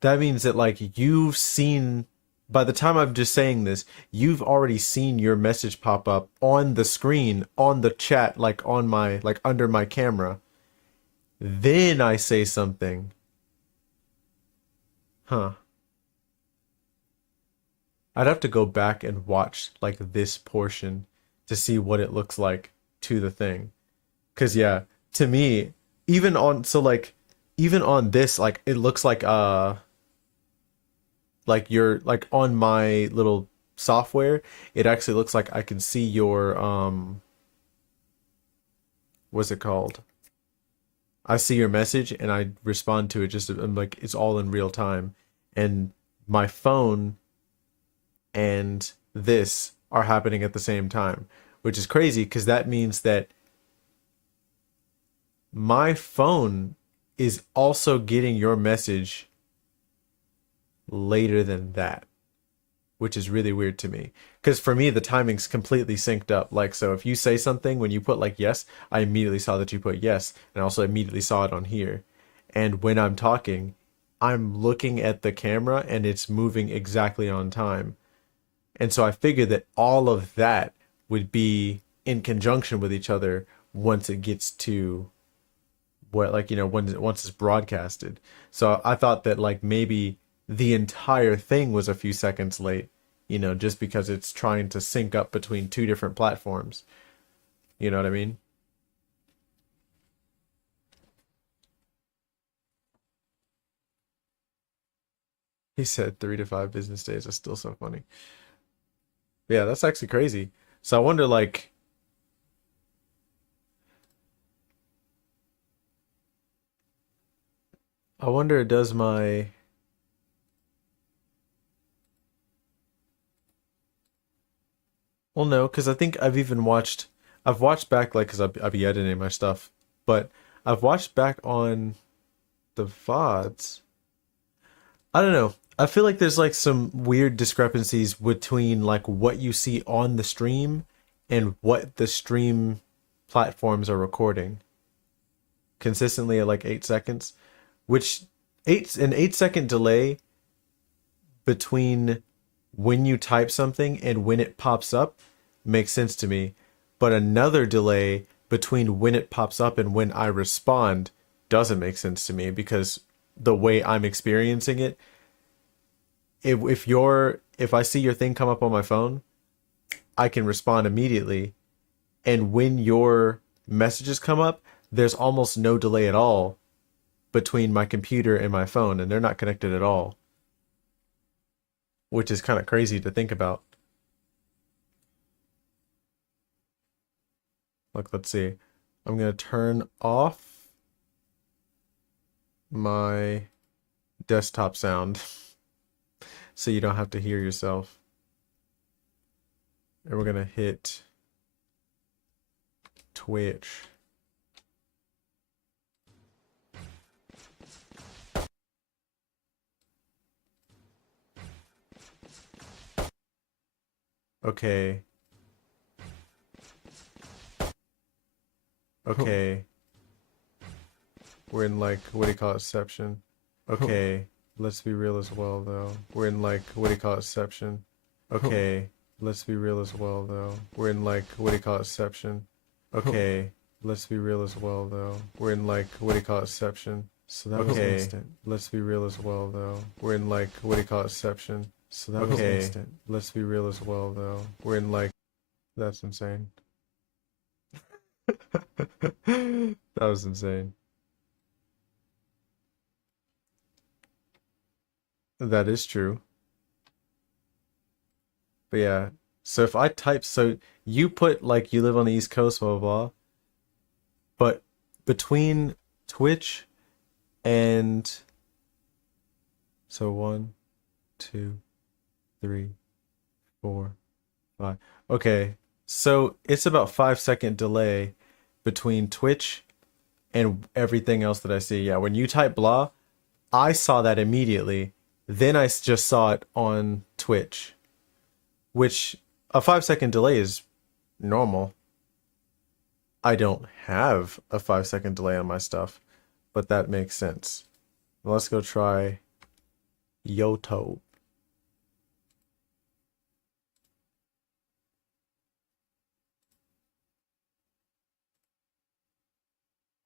that means that like you've seen, by the time I'm just saying this, you've already seen your message pop up on the screen, on the chat, like on my, like under my camera. Then I say something. Huh. I'd have to go back and watch like this portion to see what it looks like to the thing. Cause yeah, to me, even on, so like, even on this, like it looks like you're like on my little software, it actually looks like I can see your what's it called? I see your message and I respond to it, just I'm like it's all in real time. And my phone and this are happening at the same time, which is crazy because that means that my phone is also getting your message later than that, which is really weird to me. Because for me, the timing's completely synced up. Like, so if you say something, when you put like yes, I immediately saw that you put yes, and also immediately saw it on here. And when I'm talking, I'm looking at the camera and it's moving exactly on time. And so I figured that all of that would be in conjunction with each other once it gets to what, like, you know, once it's broadcasted. So I thought that like maybe the entire thing was a few seconds late, you know, just because it's trying to sync up between two different platforms. You know what I mean? He said 3 to 5 business days. That's still so funny. Yeah, that's actually crazy. So I wonder, like, does my, well, no, because I think I've watched back, like, because I'll be editing my stuff, but I've watched back on the VODs. I don't know. I feel like there's like some weird discrepancies between like what you see on the stream and what the stream platforms are recording consistently at like 8 seconds, which an 8 second delay between when you type something and when it pops up makes sense to me. But another delay between when it pops up and when I respond doesn't make sense to me, because the way I'm experiencing it, if I see your thing come up on my phone, I can respond immediately. And when your messages come up, there's almost no delay at all between my computer and my phone, and they're not connected at all, which is kind of crazy to think about. Look, let's see. I'm going to turn off my desktop sound so you don't have to hear yourself. And we're going to hit Twitch. Okay. Okay. We're in like, what do you call it, Inception? Okay. Let's be real as well, though. We're in like, what do you call it, Inception? Okay. Let's be real as well, though. We're in like, what do you call it, Inception? Okay. let's be real as well, though. We're in, like, what do you call it, Inception. So that was instant. Let's be real as well, though. We're in, like, what do you call it, Inception. So that was instant. Let's be real as well, though. We're in, like, that's insane. That was insane. That is true. But yeah, so if I type, so you put like you live on the East Coast, blah, blah, blah, but between Twitch and, so 1, 2, 3, 4, 5. Okay, so it's about 5-second delay between Twitch and everything else that I see. Yeah, when you type blah, I saw that immediately. Then I just saw it on Twitch, which a 5-second delay is normal. I don't have a 5-second delay on my stuff, but that makes sense. Let's go try Yoto.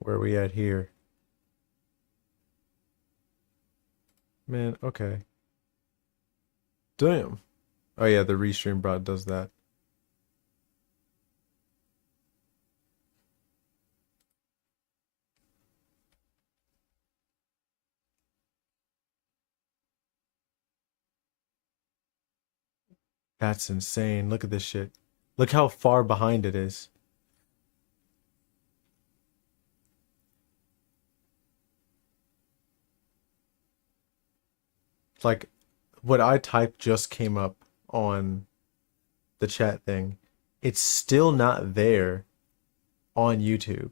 Where are we at here? Man, okay. Damn. Oh yeah, the restream bot does that. That's insane. Look at this shit. Look how far behind it is. Like, what I typed just came up on the chat thing. It's still not there on YouTube.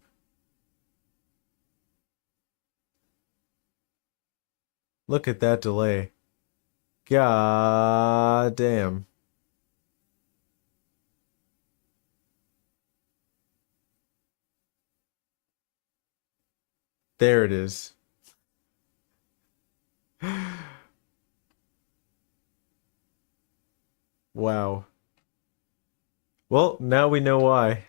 Look at that delay. God damn. There it is. Wow. Well, now we know why.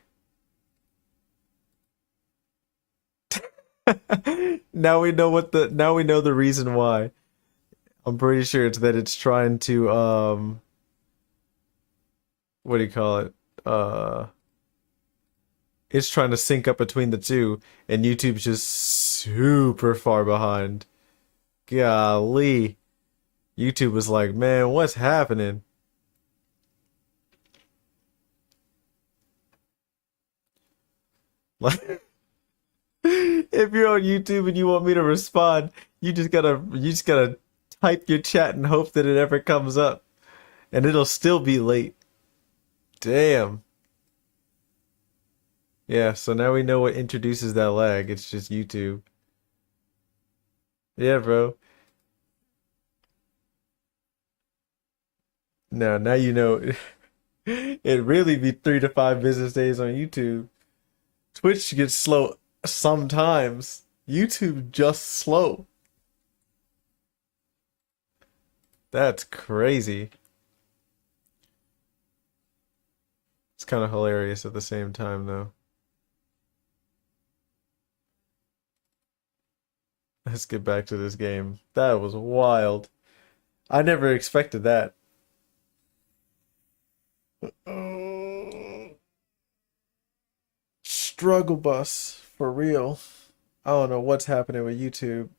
Now we know the reason why. I'm pretty sure it's that it's trying to what do you call it? It's trying to sync up between the two, and YouTube's just super far behind. Golly. YouTube was like, man, what's happening? Like, if you're on YouTube and you want me to respond, you just gotta type your chat and hope that it ever comes up. And it'll still be late. Damn. Yeah, so now we know what introduces that lag. It's just YouTube. Yeah, bro. Now you know. It'd really be 3 to 5 business days on YouTube. Twitch gets slow sometimes. YouTube just slow. That's crazy. It's kind of hilarious at the same time, though. Let's get back to this game. That was wild. I never expected that. Struggle bus, for real. I don't know what's happening with YouTube.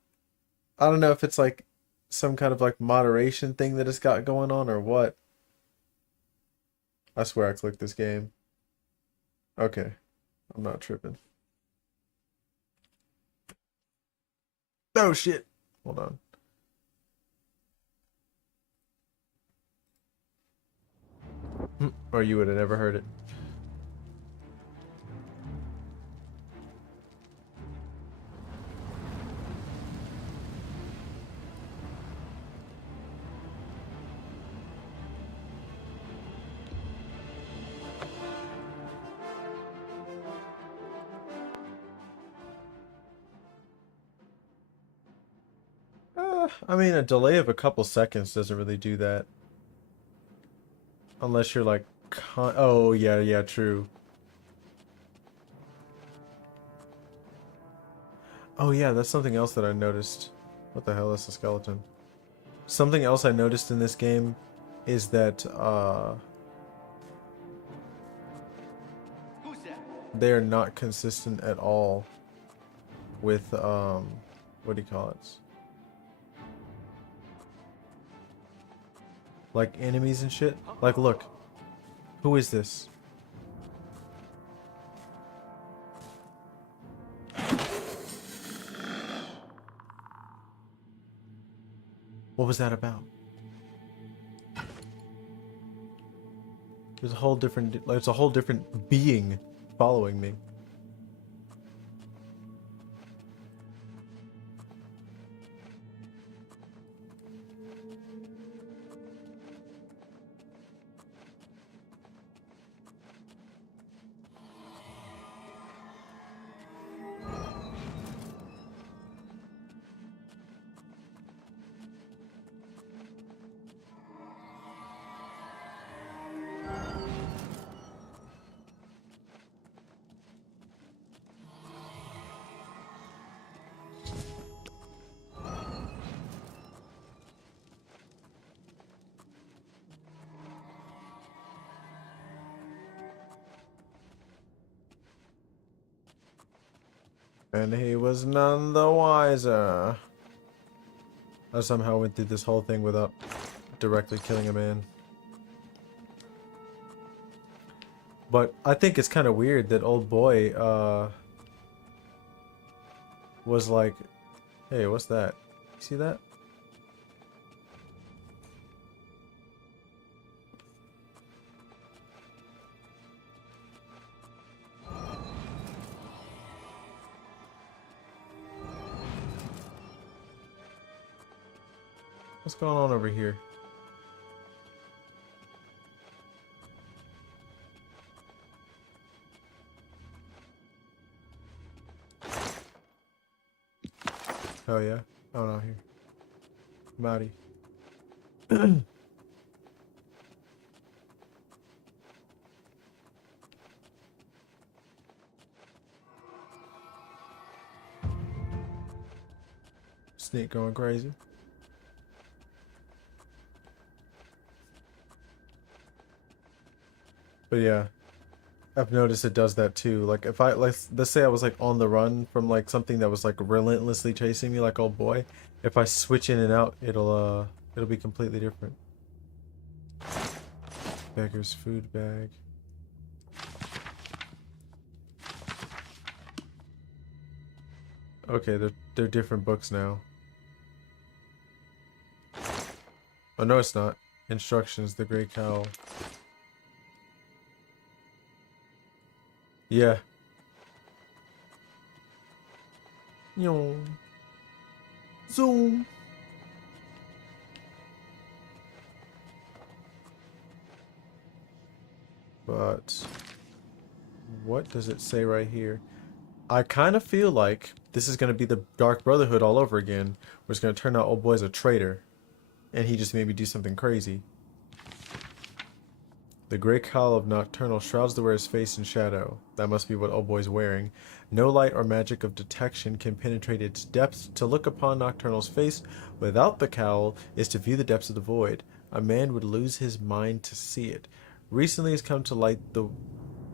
I don't know if it's like some kind of like moderation thing that it's got going on or what. I swear I clicked this game. Okay. I'm not tripping. Oh shit. Hold on. Or you would have never heard it. I mean, a delay of a couple seconds doesn't really do that. Unless you're like, oh, yeah, true. Oh yeah, that's something else that I noticed. What the hell is a skeleton? Something else I noticed in this game is that they are not consistent at all with what do you call it? Like enemies and shit. Like look. Who is this? What was that about? There's a whole different being following me. And he was none the wiser. I somehow went through this whole thing without directly killing a man. But I think it's kind of weird that old boy was like, hey, what's that? You see that? What's going on over here? Oh yeah? Oh no, here. Maddie. Snake going crazy. But yeah, I've noticed it does that too. Like if I like, let's say I was like on the run from like something that was like relentlessly chasing me, like old boy. If I switch in and out, it'll be completely different. Beggar's food bag. Okay, they're different books now. Oh no, it's not. Instructions, the Great Cowl. Yeah. Yo. Zoom. But what does it say right here? I kind of feel like this is going to be the Dark Brotherhood all over again, where it's going to turn out old boy's a traitor, and he just made me do something crazy. The Great Cowl of Nocturnal shrouds the wearer's face in shadow. That must be what old boy's wearing. No light or magic of detection can penetrate its depths. To look upon Nocturnal's face without the cowl is to view the depths of the void. A man would lose his mind to see it. Recently has come to light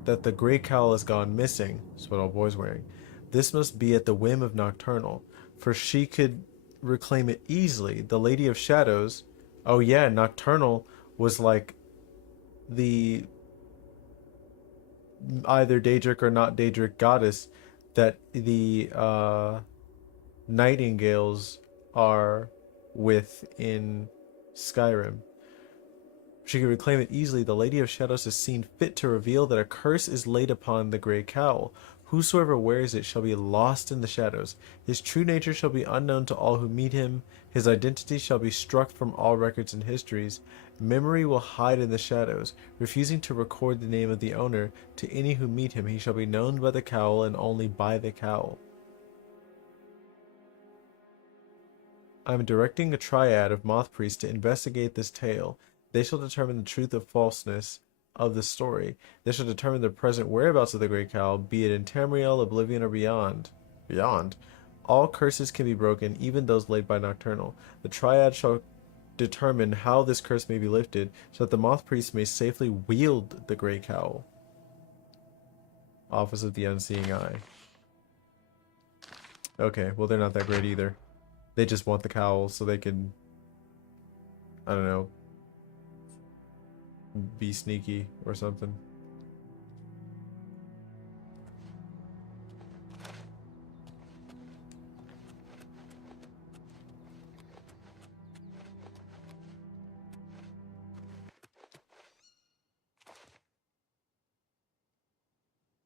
that the Great Cowl has gone missing. That's what old boy's wearing. This must be at the whim of Nocturnal, for she could reclaim it easily. The Lady of Shadows. Oh yeah, Nocturnal was like the either Daedric or not Daedric goddess that the nightingales are with in Skyrim. She can reclaim it easily. The Lady of Shadows has seen fit to reveal that a curse is laid upon the Grey Cowl. Whosoever wears it shall be lost in the shadows. His true nature shall be unknown to all who meet him. His identity shall be struck from all records and histories. Memory will hide in the shadows, refusing to record the name of the owner. To any who meet him, he shall be known by the cowl and only by the cowl. I am directing a triad of moth priests to investigate this tale. They shall determine the truth or falseness of the story. They shall determine the present whereabouts of the Great Cowl, be it in Tamriel, Oblivion, or beyond. Beyond? All curses can be broken, even those laid by Nocturnal. The Triad shall determine how this curse may be lifted, so that the Moth Priest may safely wield the Grey Cowl. Office of the Unseeing Eye. Okay, well they're not that great either. They just want the cowl so they can, I don't know, be sneaky or something.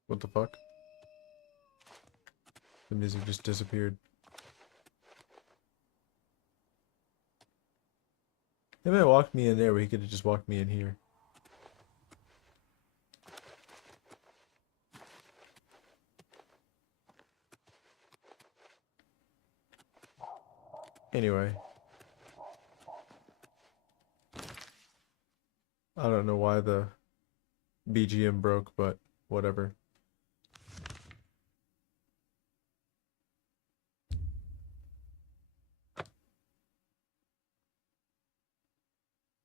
What the fuck? The music just disappeared. They might have walked me in there, but he could have just walked me in here. Anyway. I don't know why the BGM broke, but whatever.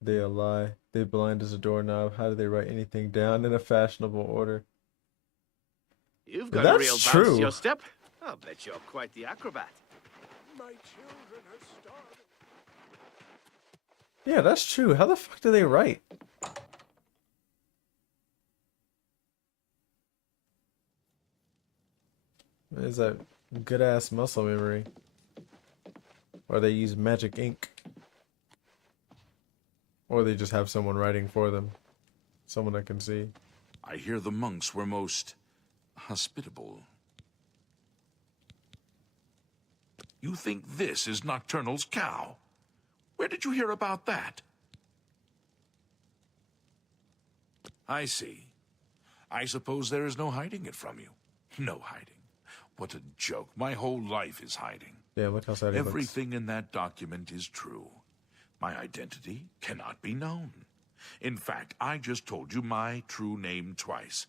They a lie. They blind as a doorknob. How do they write anything down in a fashionable order? You've got That's a real bounce true. to your step. I'll bet you're quite the acrobat. My children are starving. Yeah, that's true. How the fuck do they write? Is that good ass muscle memory? Or they use magic ink? Or they just have someone writing for them. Someone that can see. I hear the monks were most hospitable. You think this is Nocturnal's cow? Where did you hear about that? I see. I suppose there is no hiding it from you. No hiding. What a joke. My whole life is hiding. Yeah, look how sad he looks. Everything in that document is true. My identity cannot be known. In fact, I just told you my true name twice,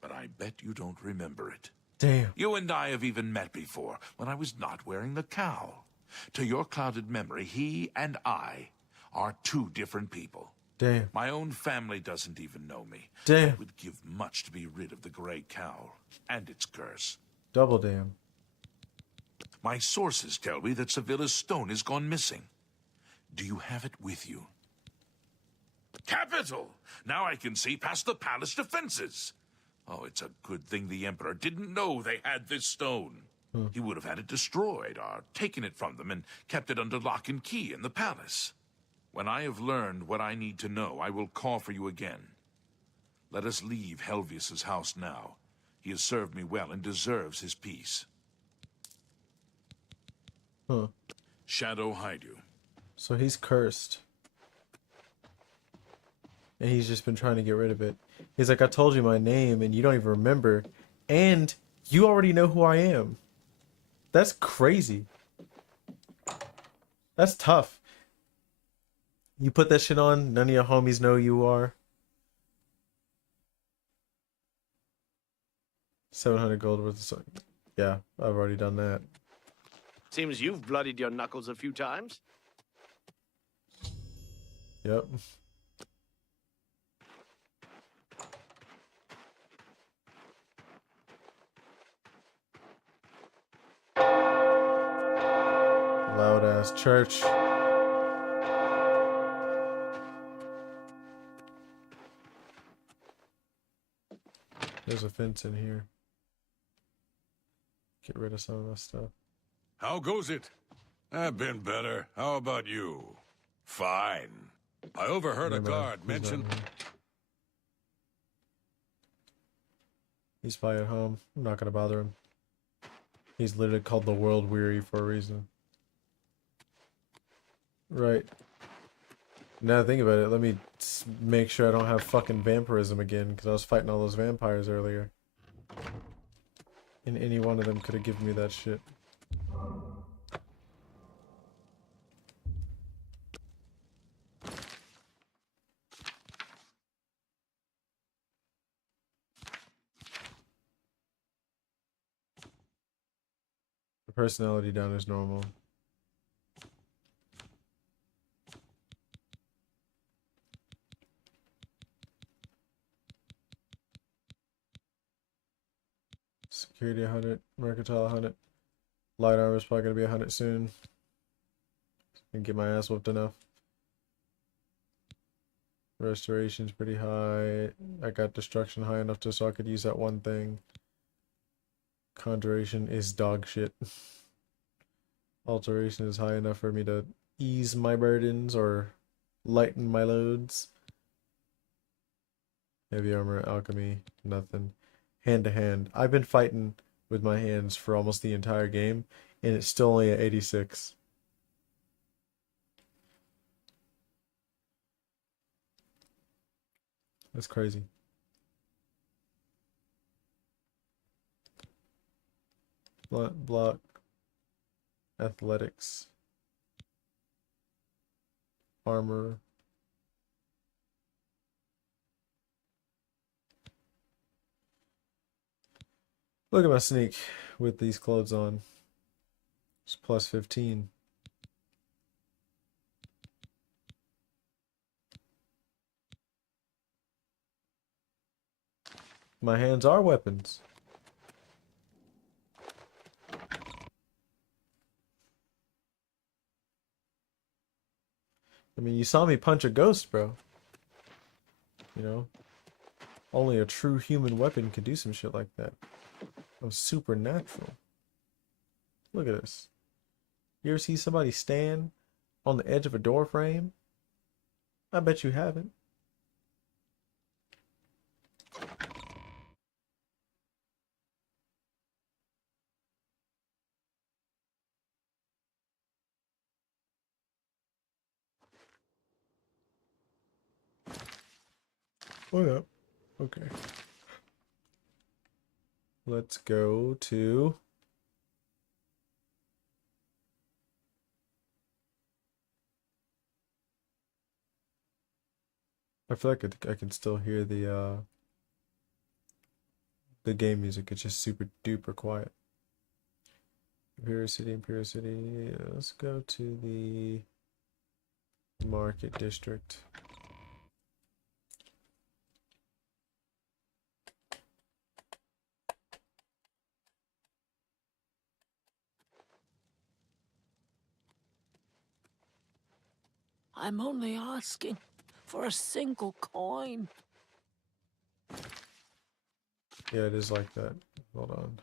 but I bet you don't remember it. Damn. You and I have even met before, when I was not wearing the cowl. To your clouded memory, he and I are two different people. Damn. My own family doesn't even know me. Damn. I would give much to be rid of the gray cowl and its curse. Double damn. My sources tell me that Sevilla's stone has gone missing. Do you have it with you? Capital! Now I can see past the palace defenses. Oh, it's a good thing the Emperor didn't know they had this stone. He would have had it destroyed or taken it from them and kept it under lock and key in the palace. When I have learned what I need to know, I will call for you again. Let us leave Helvius's house now. He has served me well and deserves his peace. Huh. Shadow hide you. So he's cursed. And he's just been trying to get rid of it. He's like, I told you my name and you don't even remember. And you already know who I am. That's crazy. That's tough. You put that shit on, none of your homies know who you are. 700 gold worth of stuff. Yeah, I've already done that. Seems you've bloodied your knuckles a few times. Yep. Loud ass church. There's a fence in here. Get rid of some of this stuff. How goes it? I've been better. How about you? Fine. I overheard a Never mind. guard He's not mention... here. He's probably at home. I'm not gonna bother him. He's literally called the World Weary for a reason. Right. Now that I think about it, let me make sure I don't have fucking vampirism again, because I was fighting all those vampires earlier. And any one of them could have given me that shit. personality down as normal. Security 100, mercantile 100. Light armor is probably gonna be 100 soon. And get my ass whooped enough. Restoration's pretty high. I got destruction high enough to so I could use that one thing. Conjuration is dog shit. Alteration is high enough for me to ease my burdens or lighten my loads. Heavy armor, alchemy, nothing. Hand to hand. I've been fighting with my hands for almost the entire game, and it's still only at 86. That's crazy. Block. Athletics. Armor. Look at my sneak with these clothes on. It's plus 15. My hands are weapons. I mean, you saw me punch a ghost, bro. You know? Only a true human weapon could do some shit like that. I'm supernatural. Look at this. You ever see somebody stand on the edge of a door frame? I bet you haven't. What up? Okay. Let's go to... I feel like I can still hear the game music. It's just super duper quiet. Imperial City, Imperial City. Let's go to the Market District. I'm only asking for a single coin. Yeah, it is like that. Hold on.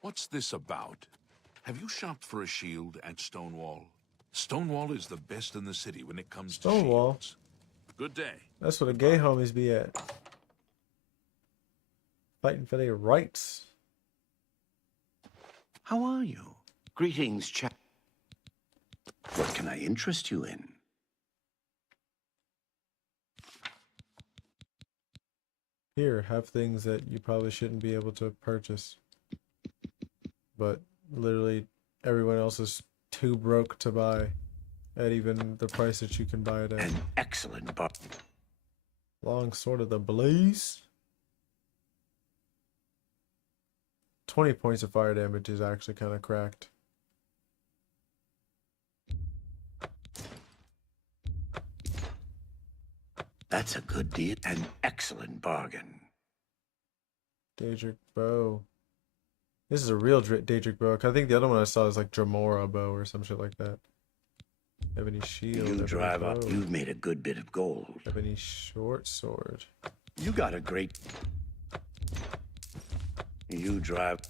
What's this about? Have you shopped for a shield at Stonewall? Stonewall is the best in the city when it comes to Stonewall? shields. Good day. That's where the gay homies be at. Fighting for their rights. How are you? Greetings, chap. What can I interest you in? Here, have things that you probably shouldn't be able to purchase. But literally everyone else is too broke to buy at even the price that you can buy it at. An excellent buck. Long Sword of the Blaze. 20 points of fire damage is actually kind of cracked. That's a good deal. An excellent bargain. Daedric Bow. This is a real Daedric Bow. I think the other one I saw is like Dremora Bow or some shit like that. Ebony Shield. You Ebony drive up. Bow. You've made a good bit of gold. Ebony Short Sword. You got a great... You drive...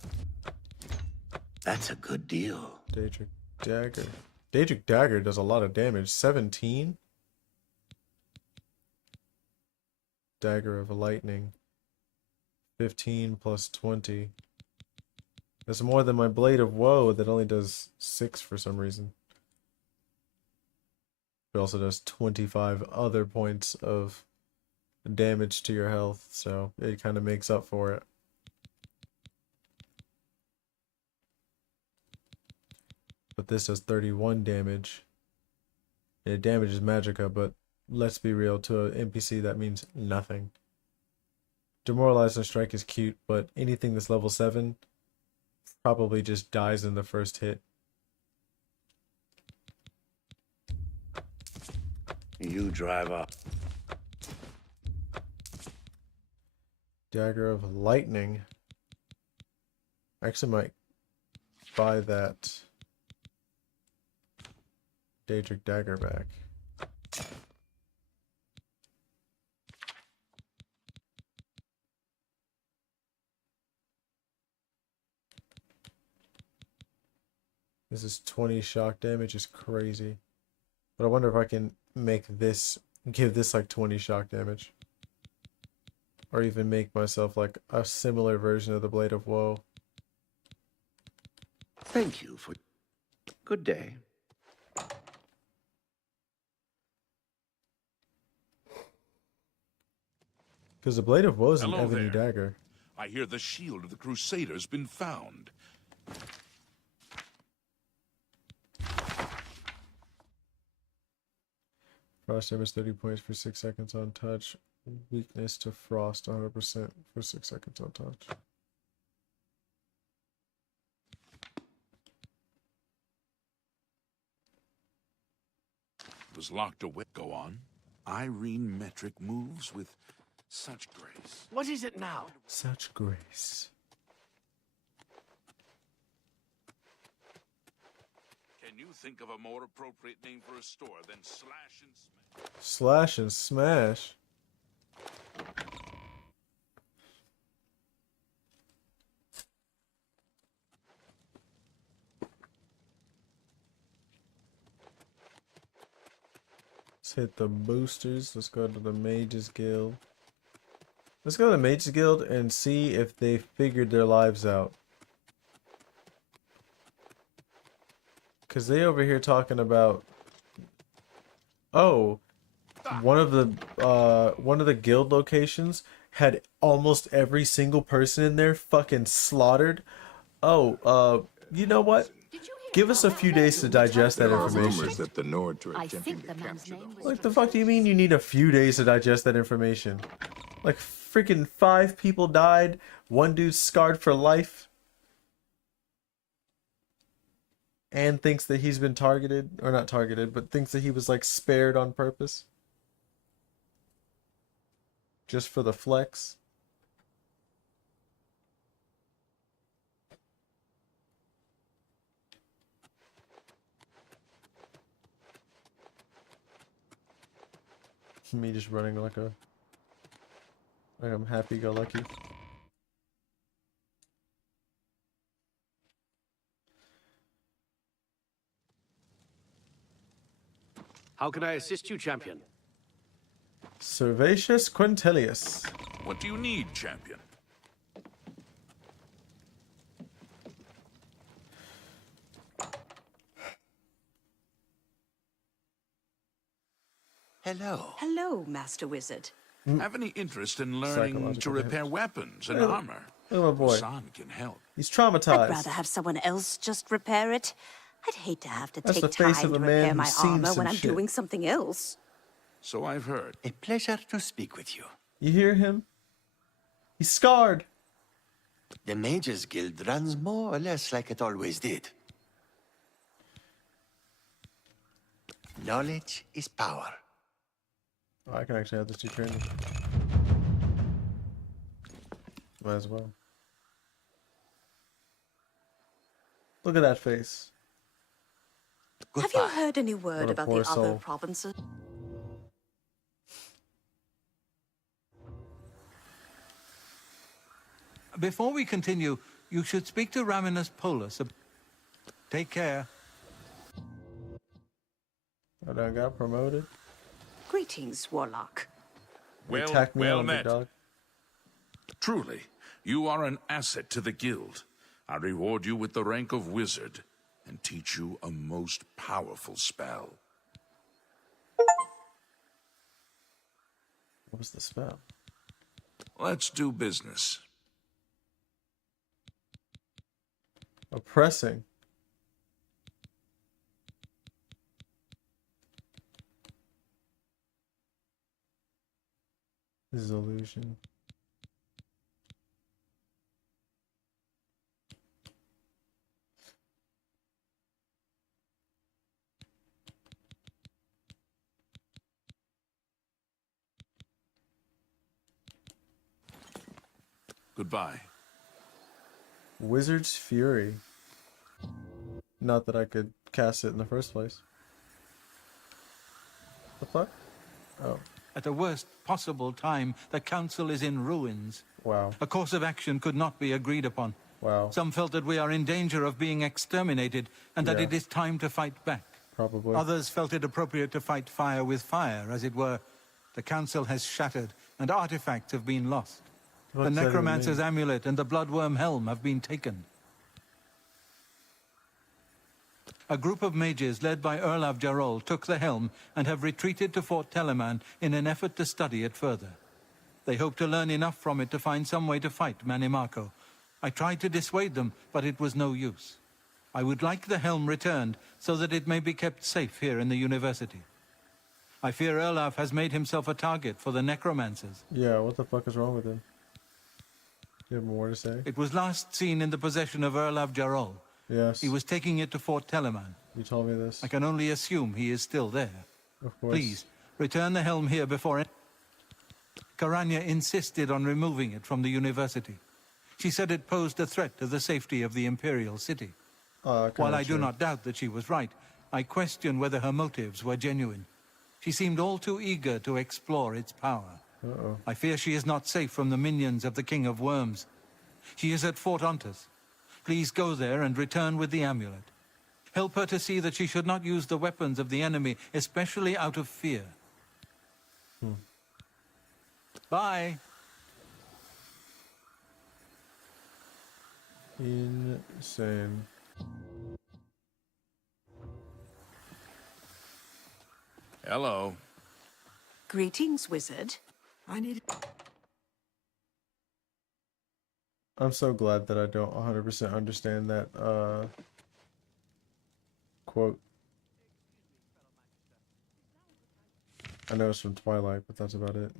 That's a good deal. Daedric Dagger. Daedric Dagger does a lot of damage. 17? Dagger of Lightning. 15 plus 20. That's more than my Blade of Woe that only does 6 for some reason. It also does 25 other points of damage to your health, so it kind of makes up for it. But this does 31 damage. It damages Magicka, but let's be real, to an NPC that means nothing. Demoralize and Strike is cute, but anything that's level 7 probably just dies in the first hit. You drive up. Dagger of Lightning. I actually might buy that Daedric Dagger back. This is 20 shock damage, is crazy. But I wonder if I can make this, give this like 20 shock damage. Or even make myself like a similar version of the Blade of Woe. Thank you for... Good day. Because the Blade of Woe is an Hello ebony there. dagger. I hear the shield of the Crusaders been found. Frost damage 30 points for 6 seconds on touch. Weakness to frost 100% for 6 seconds on touch. It was locked away. Go on. Irene Metric moves with such grace. What is it now? Such grace. Can you think of a more appropriate name for a store than Slash and Smash? Slash and Smash. Let's hit the boosters. Let's go to the Mages Guild. Let's go to the Mages Guild and see if they figured their lives out. Cause they over here talking about, oh, one of the guild locations had almost every single person in there fucking slaughtered. Oh, you know what? Give us a few days to digest that information. Rumors that the Nords are attempting to capture them. What the fuck do you mean you need a few days to digest that information? Like freaking 5 people died, 1 dude's scarred for life, and thinks that he's been targeted, or not targeted, but thinks that he was like spared on purpose. Just for the flex. Me just running like I'm happy-go-lucky. How can I assist you, champion? Servatius Quintilius. What do you need, champion? Hello. Hello, Master Wizard. Have any interest in learning to repair weapons and armor? Look at my boy. Hassan can help. He's traumatized. I'd rather have someone else just repair it. I'd hate to have to That's take the face time of a to man repair who's my seen armor some when I'm shit. doing something else. So I've heard. A pleasure to speak with you. You hear him? He's scarred. The Mages Guild runs more or less like it always did. Knowledge is power. Oh, I can actually have this 2 training. Might as well. Look at that face. Have you heard any What word a about poor the other soul. provinces? Before we continue, you should speak to Raminus Polus. Take care. I done got promoted. Greetings, Warlock. They attacked me well on met. dog. Truly, you are an asset to the guild. I reward you with the rank of wizard and teach you a most powerful spell. What was the spell? Let's do business. Oppressing. This is illusion. Goodbye. Wizard's Fury. Not that I could cast it in the first place. The fuck? Oh. At the worst possible time, the council is in ruins. Wow. A course of action could not be agreed upon. Wow. Some felt that we are in danger of being exterminated and that Yeah. it is time to fight back. Probably. Others felt it appropriate to fight fire with fire, as it were. The council has shattered and artifacts have been lost. What's The that even necromancer's mean? amulet and the bloodworm helm have been taken. A group of mages led by Erlav Jarol took the helm and have retreated to Fort Telemann in an effort to study it further. They hope to learn enough from it to find some way to fight Manimarco. I tried to dissuade them, but it was no use. I would like the helm returned so that it may be kept safe here in the university. I fear Erlav has made himself a target for the necromancers. Yeah, what the fuck is wrong with him? You have more to say? It was last seen in the possession of Erlav Jarol. Yes. He was taking it to Fort Telemann. You told me this. I can only assume he is still there. Of course. Please, return the helm here before it... Karanya insisted on removing it from the university. She said it posed a threat to the safety of the Imperial City. While I do not doubt that she was right, I question whether her motives were genuine. She seemed all too eager to explore its power. Uh-oh. I fear she is not safe from the minions of the King of Worms. She is at Fort Ontus. Please go there and return with the amulet. Help her to see that she should not use the weapons of the enemy, especially out of fear. Bye. Insane. Hello. Greetings, wizard. I need... I'm so glad that I don't 100% understand that quote. I know it's from Twilight, but that's about it.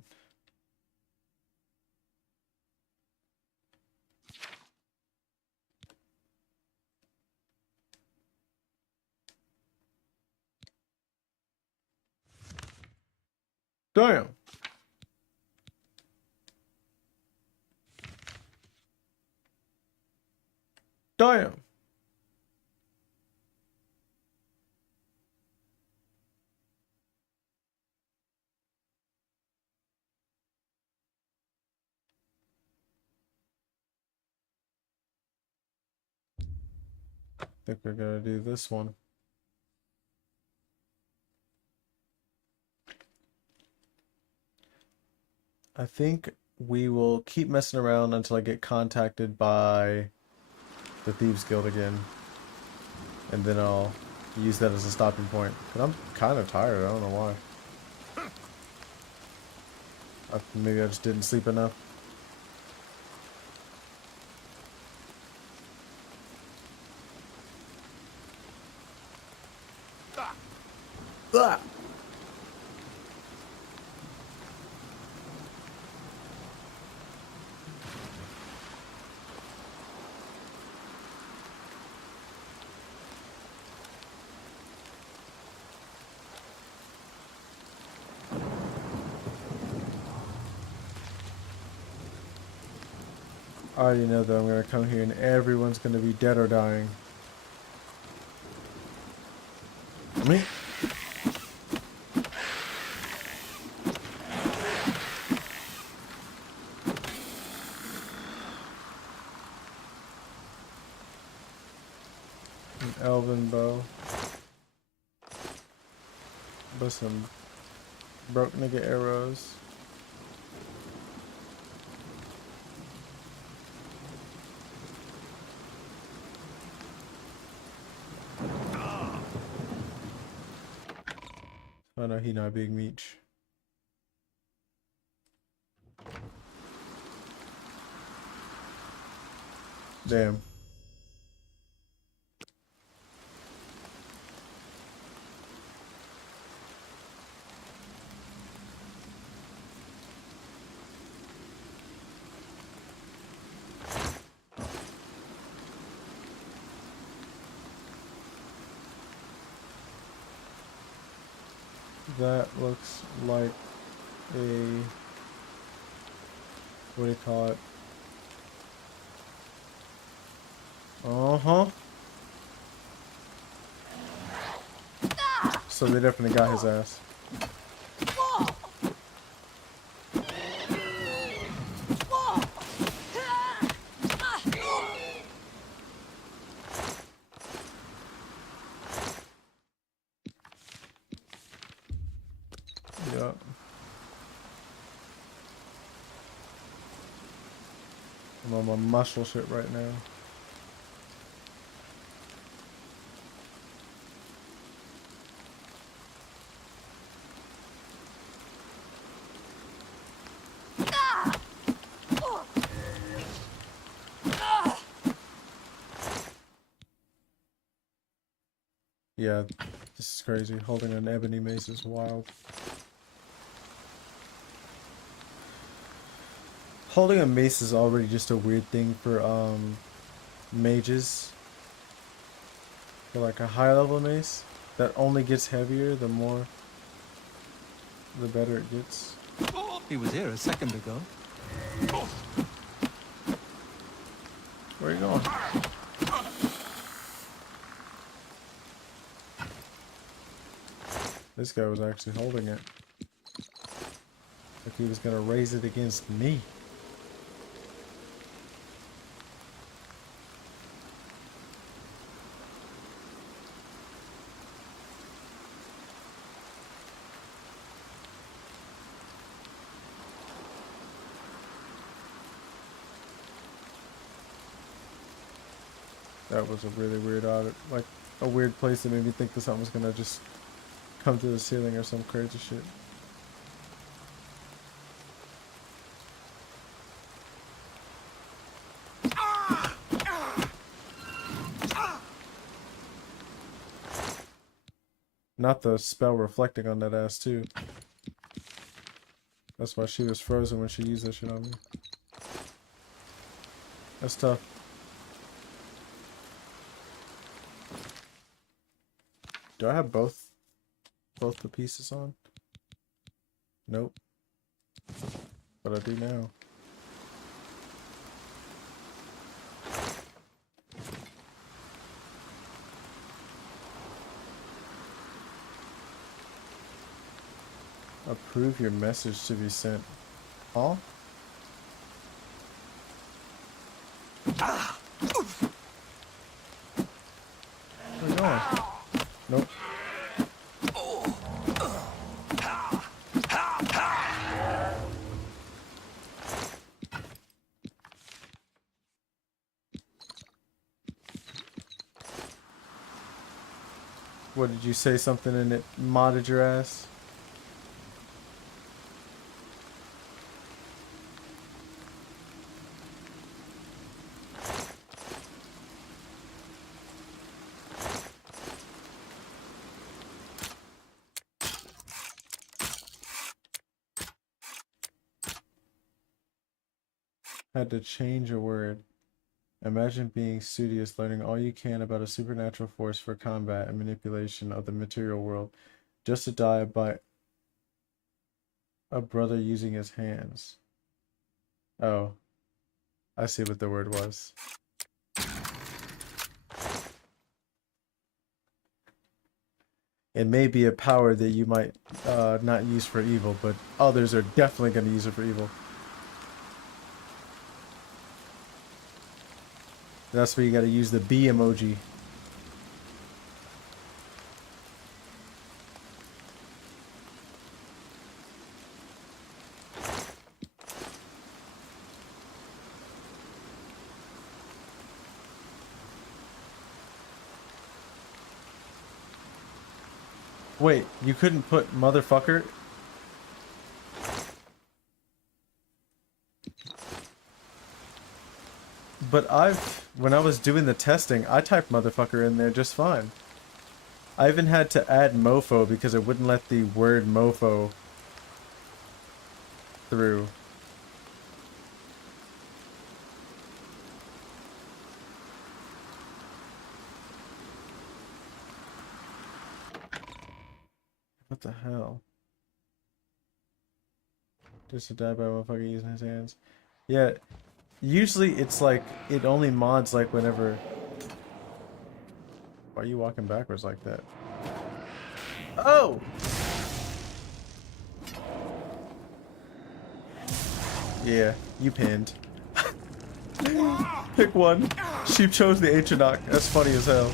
Damn. Damn. I think we're gonna do this one. I think we will keep messing around until I get contacted by the Thieves Guild again. And then I'll use that as a stopping point. But I'm kind of tired, I don't know why. Maybe I just didn't sleep enough. Ah. I already know that I'm gonna come here and everyone's gonna be dead or dying. Me? An elven bow. but some broke nigga arrows. Oh no, he not big meech. Damn. That looks like a, what do you call it? Uh-huh. So they definitely got his ass. Yup. I'm on my muscle shit right now. Yeah, this is crazy. Holding an ebony mace is wild. Holding a mace is already just a weird thing for mages. For like a high level mace that only gets heavier the better it gets. He was here a second ago. Where are you going? This guy was actually holding it. Like he was gonna raise it against me. That was a really weird audit, like a weird place that made me think that something was gonna just come through the ceiling or some crazy shit. Not the spell reflecting on that ass too. That's why she was frozen when she used that shit on me. That's tough. Do I have both the pieces on? Nope. But I do now. Approve your message to be sent. Huh? Where are you going? Nope. What did you say, something and it modded your ass? Had to change a word. Imagine being studious, learning all you can about a supernatural force for combat and manipulation of the material world, just to die by a brother using his hands. Oh, I see what the word was. It may be a power that you might not use for evil, but others are definitely going to use it for evil. That's where you gotta use the B emoji. Wait, you couldn't put motherfucker? But when I was doing the testing, I typed motherfucker in there just fine. I even had to add mofo because it wouldn't let the word mofo through. What the hell? Just to die by a motherfucker using his hands. Yeah, usually it's like, it only mods like whenever... Why are you walking backwards like that? Oh! Yeah, you pinned. Pick one. Sheep chose the Atronach. That's funny as hell.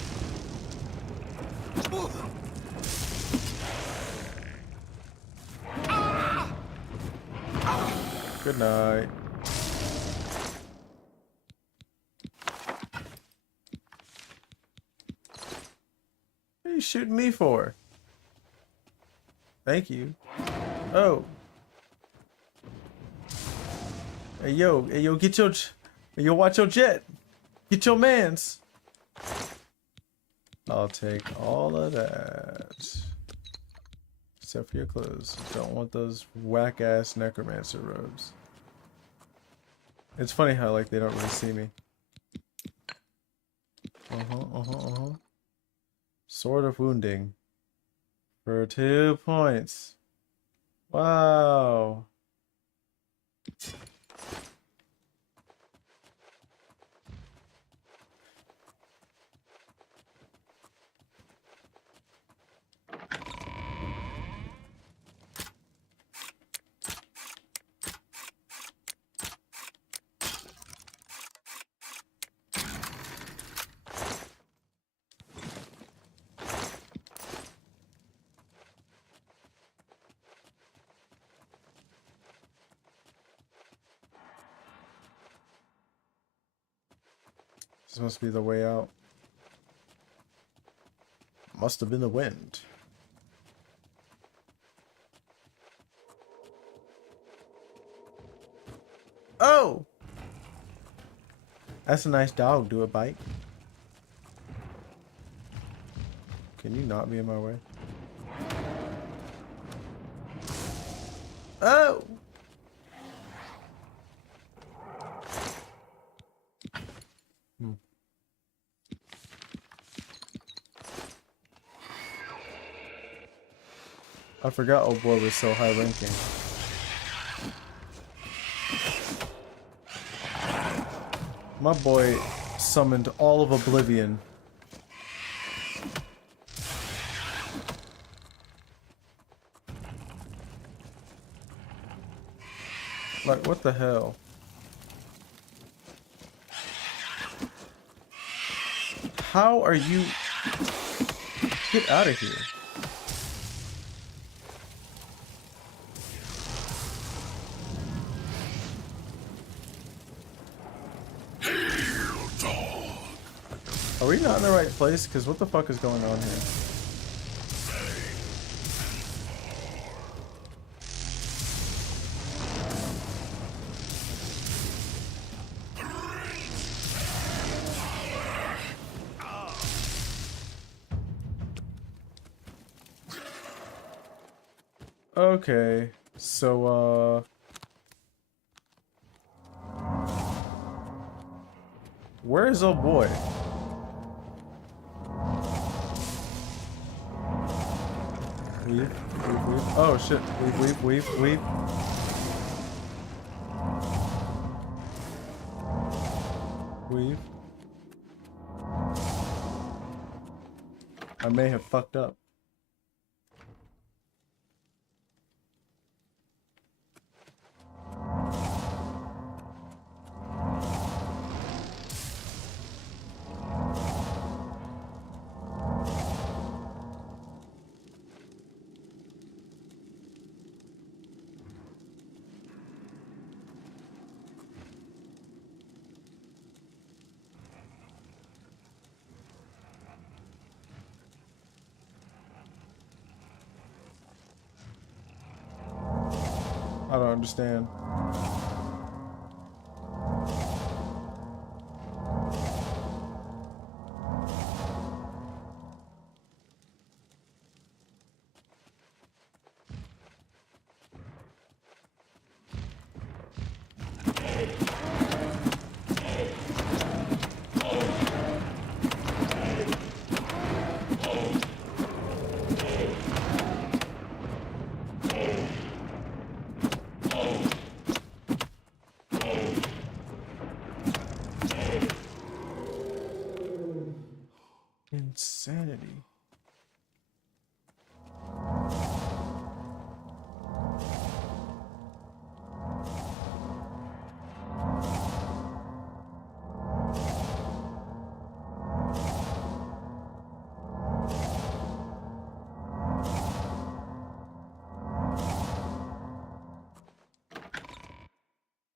Good night. What are you shooting me for? Thank you. Oh. Hey yo, get your, hey, yo, watch your jet. Get your mans. I'll take all of that. Except for your clothes. Don't want those whack ass necromancer robes. It's funny how like they don't really see me. Sword of wounding. For 2 points. Wow. This must be the way out. Must have been the wind. Oh! That's a nice dog. Do it bite. Can you not be in my way? Oh! I forgot old boy was so high ranking. My boy summoned all of Oblivion. Like, what the hell? How are you... Get out of here. Are we not in the right place? Because what the fuck is going on here? Okay, so, where is old boy? Weave, weave, weave. Oh shit, weave, weave, weave, weave. Weave. I may have fucked up. I don't understand. Insanity.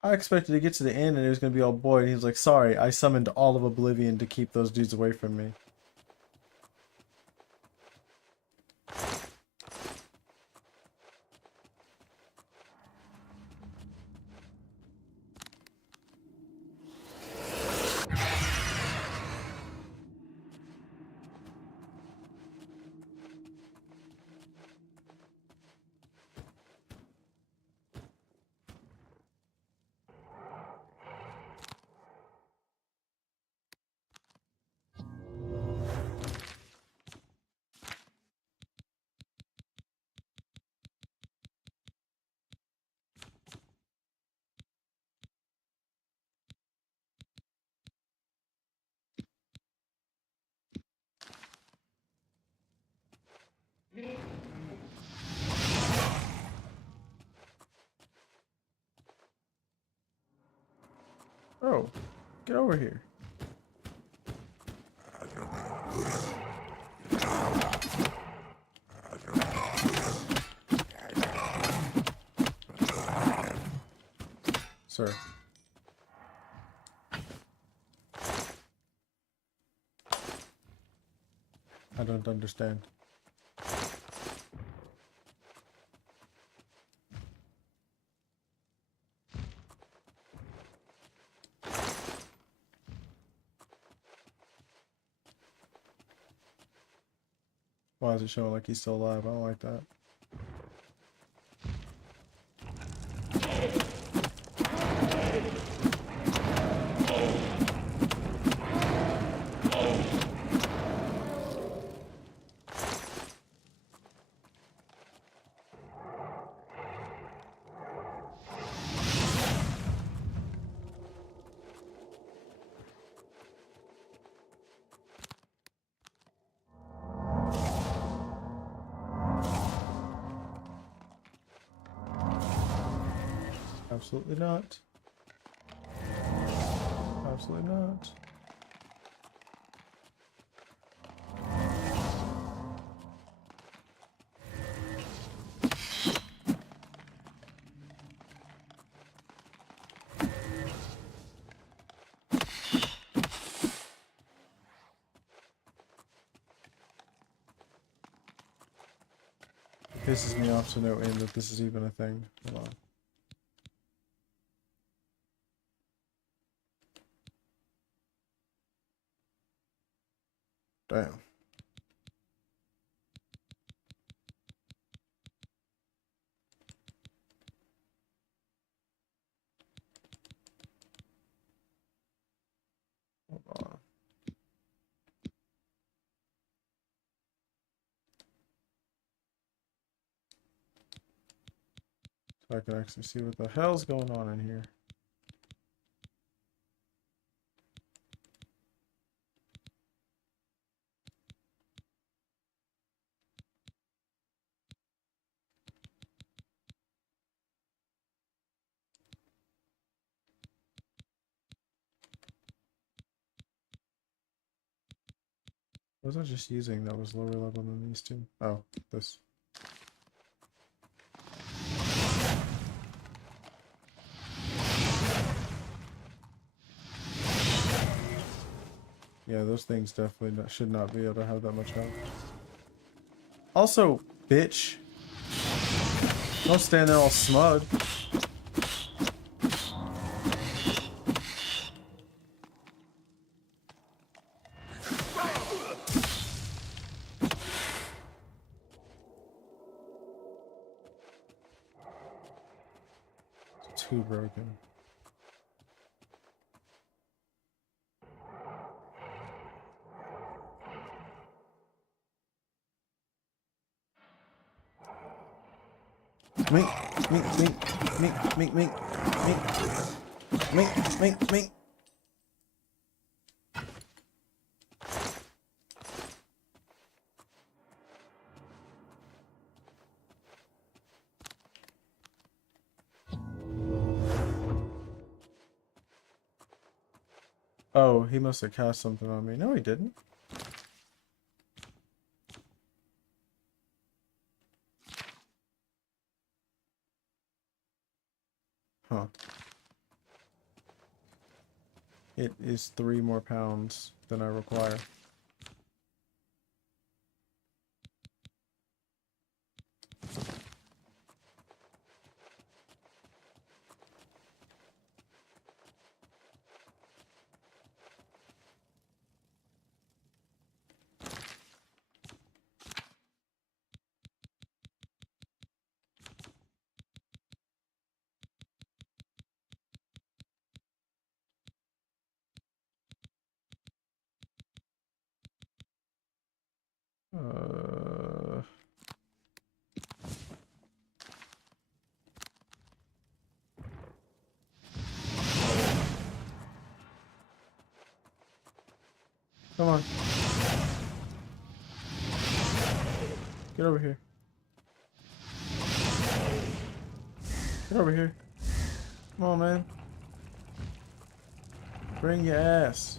I expected to get to the end and it was gonna be all Boyd. He was like, sorry, I summoned all of Oblivion to keep those dudes away from me. Oh, get over here. Sir. I don't understand. Why is it showing like he's still alive? I don't like that. Absolutely not. Absolutely not. It pisses me off to no end that this is even a thing. Hold on. Damn. Hold on. So I can actually see what the hell's going on in here. What was I just using that was lower level than these two? Oh, this. Yeah, those things definitely should not be able to have that much health. Also, bitch. Don't stand there all smug. It's too broken. Mink, mink, mink, mink, mink, mink, mink, mink, mink, mink. Oh, he must have cast something on me. No, he didn't. Huh. It is 3 more pounds than I require. Come on. Get over here. Get over here. Come on, man. Bring your ass.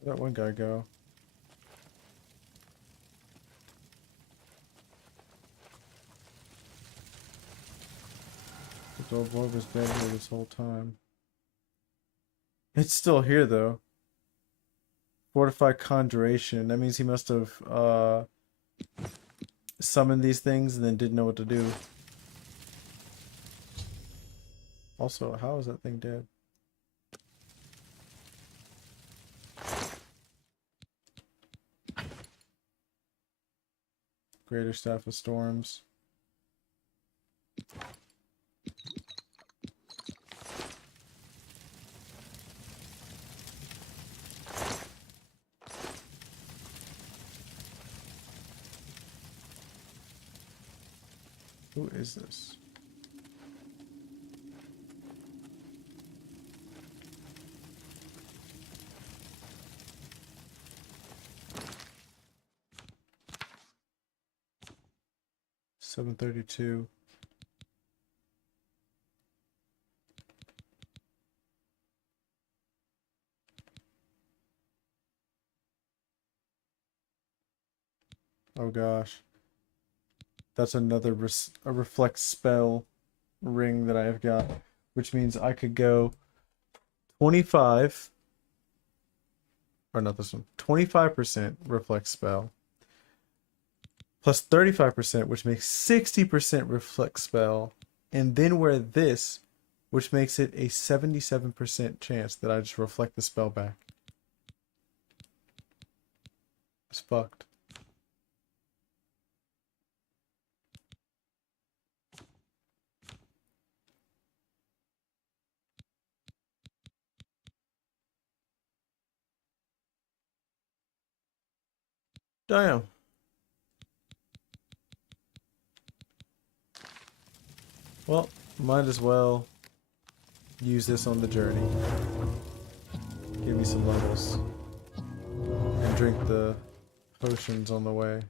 Where'd that one guy go? The old boy was been here this whole time. It's still here though. Fortified conjuration. That means he must have summoned these things and then didn't know what to do. Also, how is that thing dead? Greater Staff of Storms. Who is this? $732. Oh gosh. That's another a reflect spell ring that I have got, which means I could go 25, or not this one, 25% reflect spell, plus 35%, which makes 60% reflect spell, and then wear this, which makes it a 77% chance that I just reflect the spell back. It's fucked. Damn. Well, might as well use this on the journey. Give me some levels. And drink the potions on the way.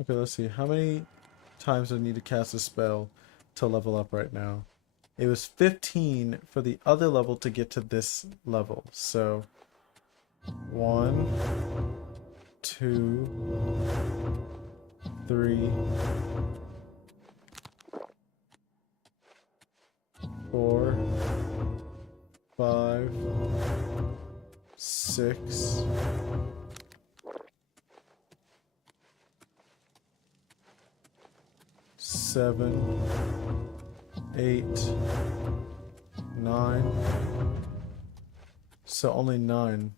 Okay, let's see. How many times do I need to cast a spell to level up right now? It was 15 for the other level to get to this level. So 1, 2, 3, 4, 5, 6, 7, 8, 9. So only 9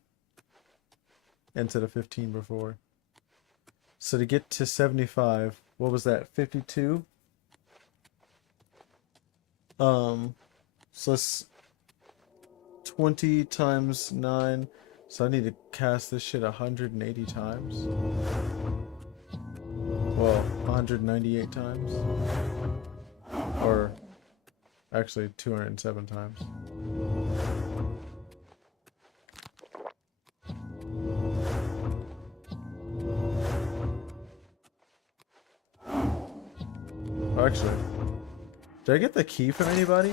instead of 15 before. So to get to 75, what was that? 52? So let's 20 times 9. So I need to cast this shit 180 times. Well, 198 times. Or actually 207 times. Oh, actually, did I get the key from anybody?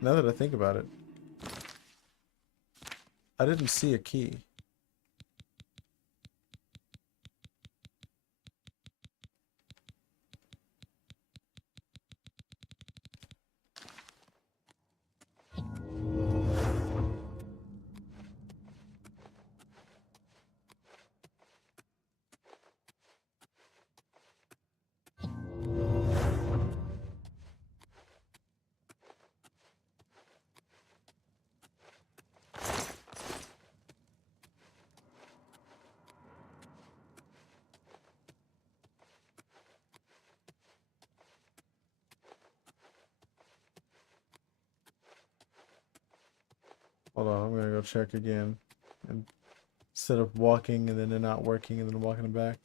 Now that I think about it. I didn't see a key. Hold on, I'm gonna go check again. And instead of walking and then it not working and then walking back.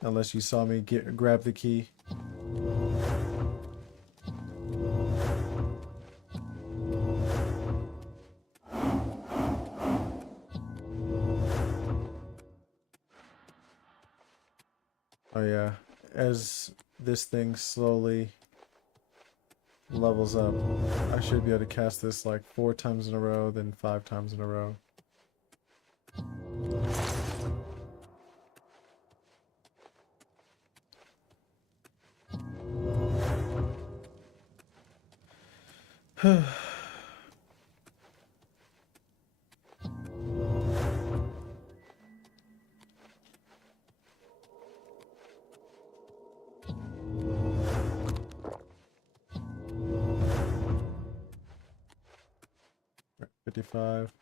Unless you saw me grab the key. Oh yeah, as this thing slowly levels up, I should be able to cast this like 4 times in a row, then 5 times in a row. Right, 55.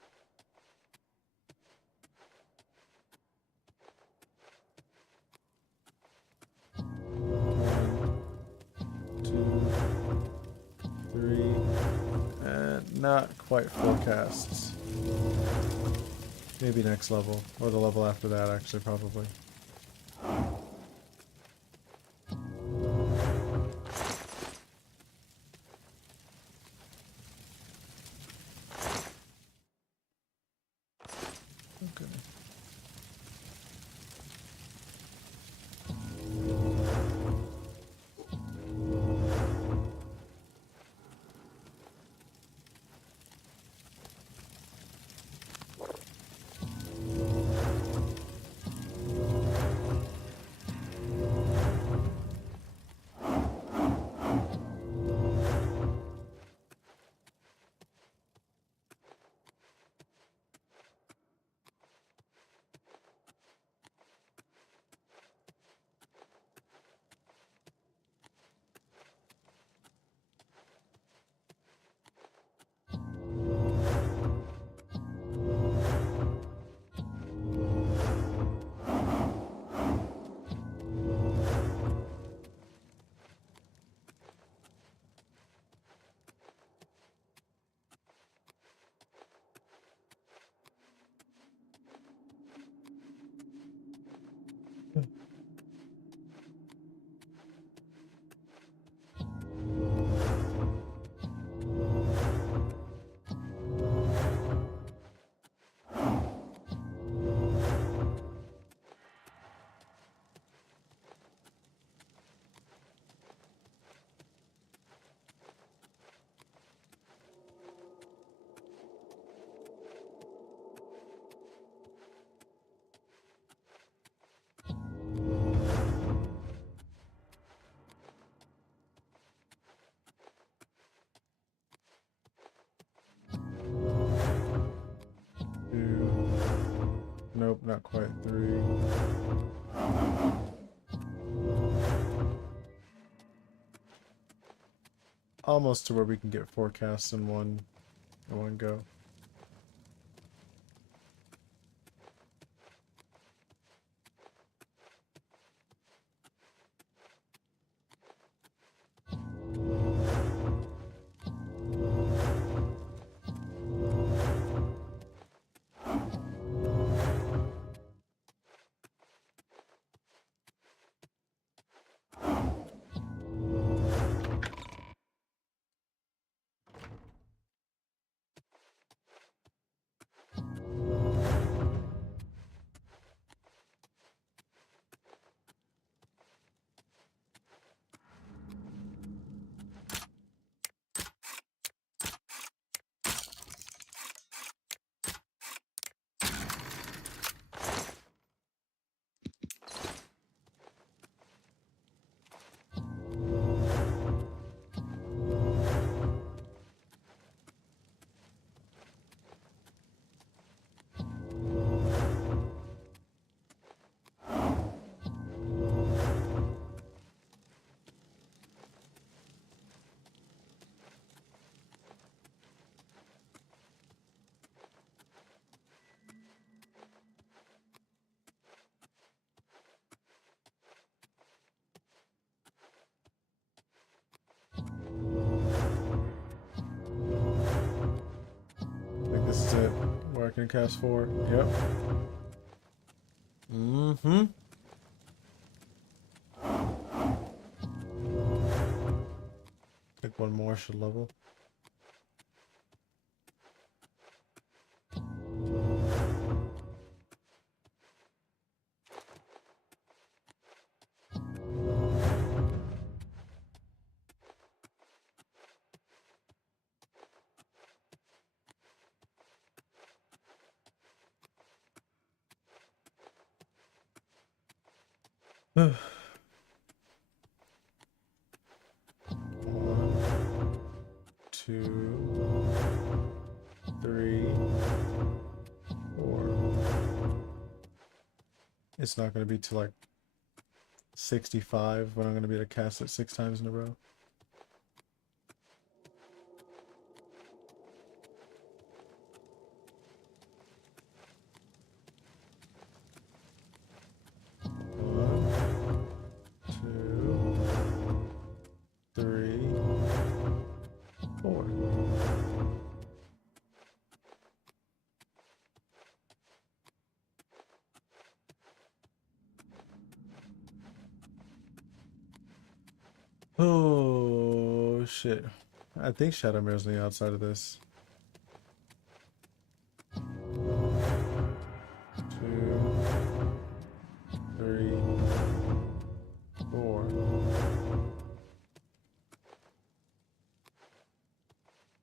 Not quite forecasts. Maybe next level, or the level after that, actually, probably. Okay. not quite 3. Almost to where we can get 4 casts in one go. I think this is it. Where I can cast 4. Yep. Mm-hmm. Take one more, should level. One, 2, 3, 4. It's not going to be to like 65 when I'm going to be able to cast it 6 times in a row. Oh shit. I think Shadow Mirror's on the outside of this. 2, 3, 4.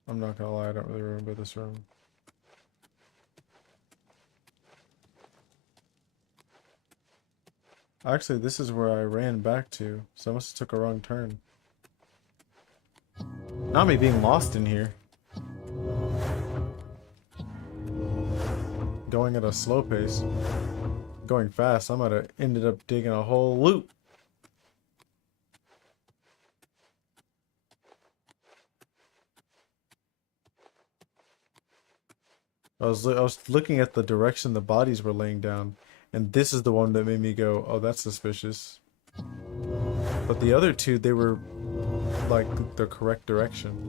I'm not gonna lie, I don't really remember this room. Actually, this is where I ran back to, so I must have took a wrong turn. Not me being lost in here. Going at a slow pace. Going fast, I might have ended up digging a whole loop. I was looking at the direction the bodies were laying down, and this is the one that made me go, oh, that's suspicious. But the other two, they were like the correct direction.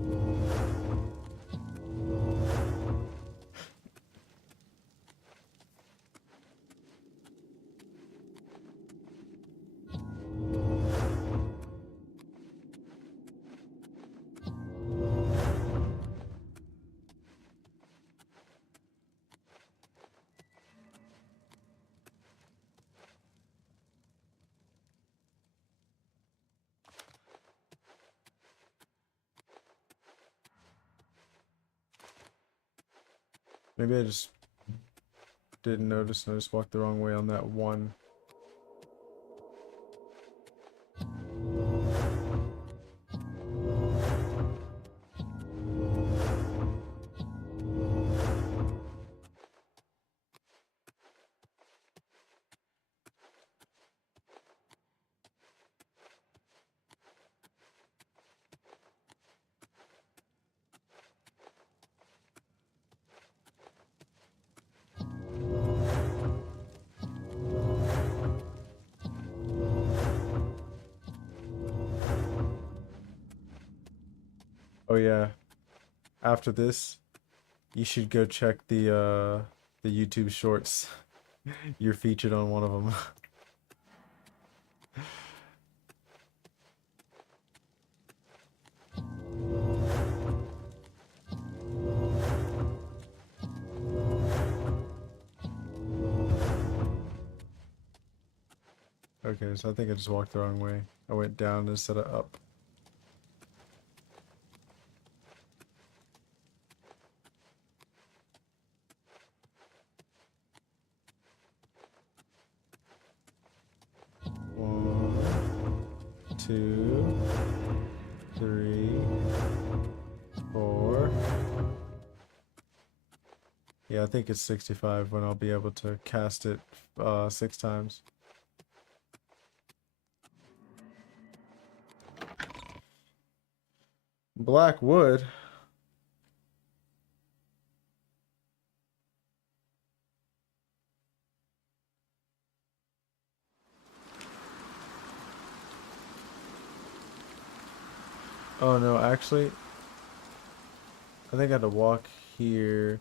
Maybe I just didn't notice and I just walked the wrong way on that one. Oh yeah. After this, you should go check the YouTube shorts. You're featured on one of them. Okay, so I think I just walked the wrong way. I went down instead of up. One, two, three, four. Yeah, I think it's 65 when I'll be able to cast it 6 times. Black wood. Oh no, actually, I think I had to walk here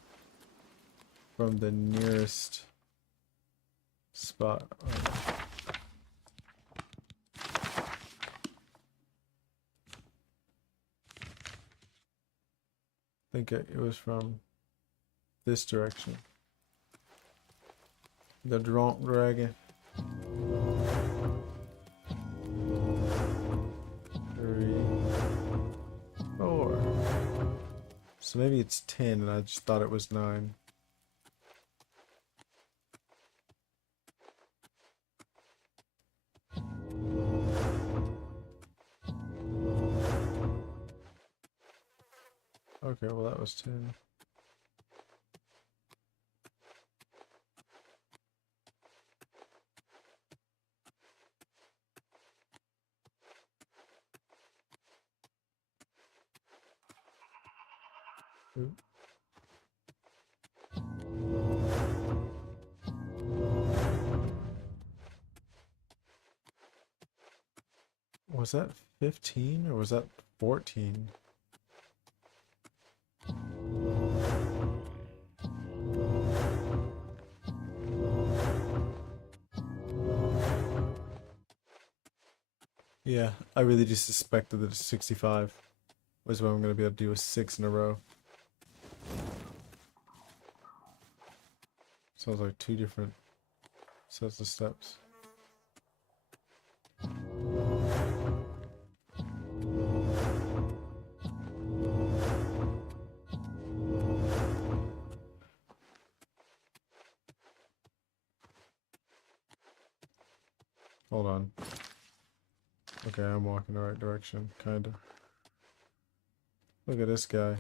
from the nearest spot. I think it was from this direction. The Drunk Dragon. 3, 4. So maybe it's 10 and I just thought it was 9. Okay, well that was 10. Oop. Was that 15 or was that 14? Yeah, I really just suspected that 65 was what I'm going to be able to do a 6 in a row. Sounds like 2 different sets of steps. Hold on. Okay, I'm walking the right direction, kinda. Look at this guy.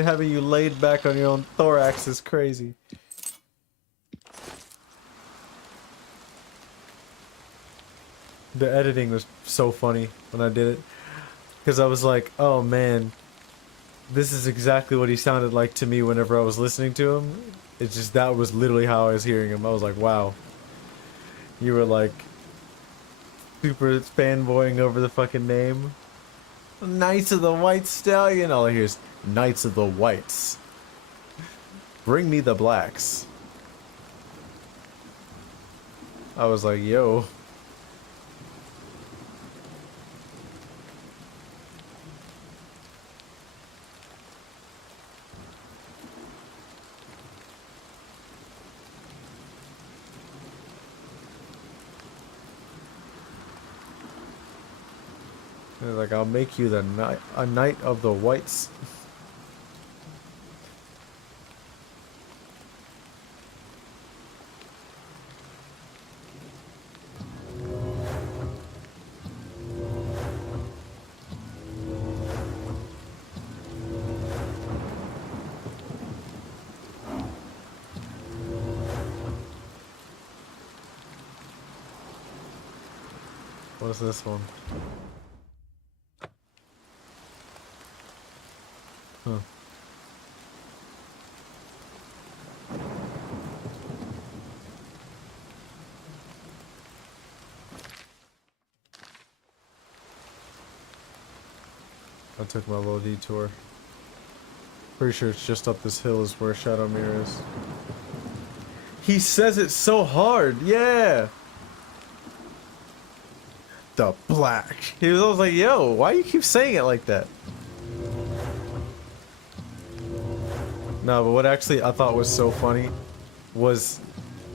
Having you laid back on your own thorax is crazy. The editing was so funny when I did it. Because I was like, oh man, this is exactly what he sounded like to me whenever I was listening to him. It's just, that was literally how I was hearing him. I was like, wow. You were like, super fanboying over the fucking name. Knights of the White Stallion. All I hear is Knights of the Whites. Bring me the blacks. I was like, yo. They're like, I'll make you the a knight of the whites. What is this one? Huh. I took my little detour. Pretty sure it's just up this hill is where Shadowmere is. He says it so hard, yeah! The black. He was always like, yo, why you keep saying it like that? No, but what actually I thought was so funny was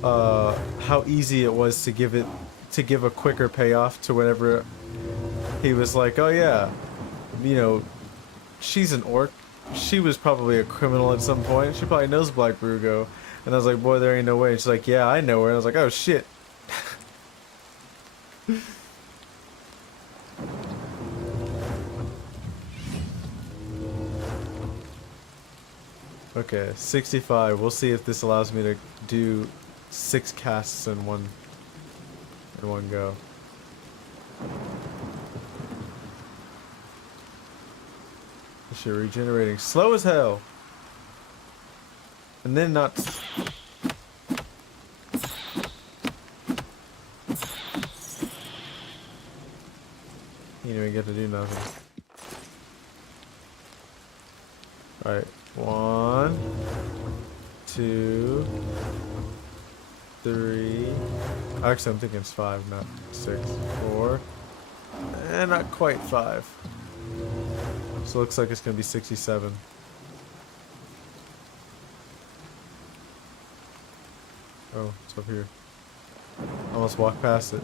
how easy it was to give a quicker payoff to whenever he was like, oh yeah, you know, she's an orc. She was probably a criminal at some point. She probably knows Black Brugo. And I was like, boy, there ain't no way. And she's like, yeah, I know her. And I was like, oh shit. Okay, 65. We'll see if this allows me to do 6 casts in one go. This shit regenerating slow as hell. And then not. You didn't even get to do nothing. Alright. 1, 2, 3. Actually, I'm thinking it's 5, not 6. 4. And not quite 5. So it looks like it's going to be 67. Oh, it's up here. Almost walked past it.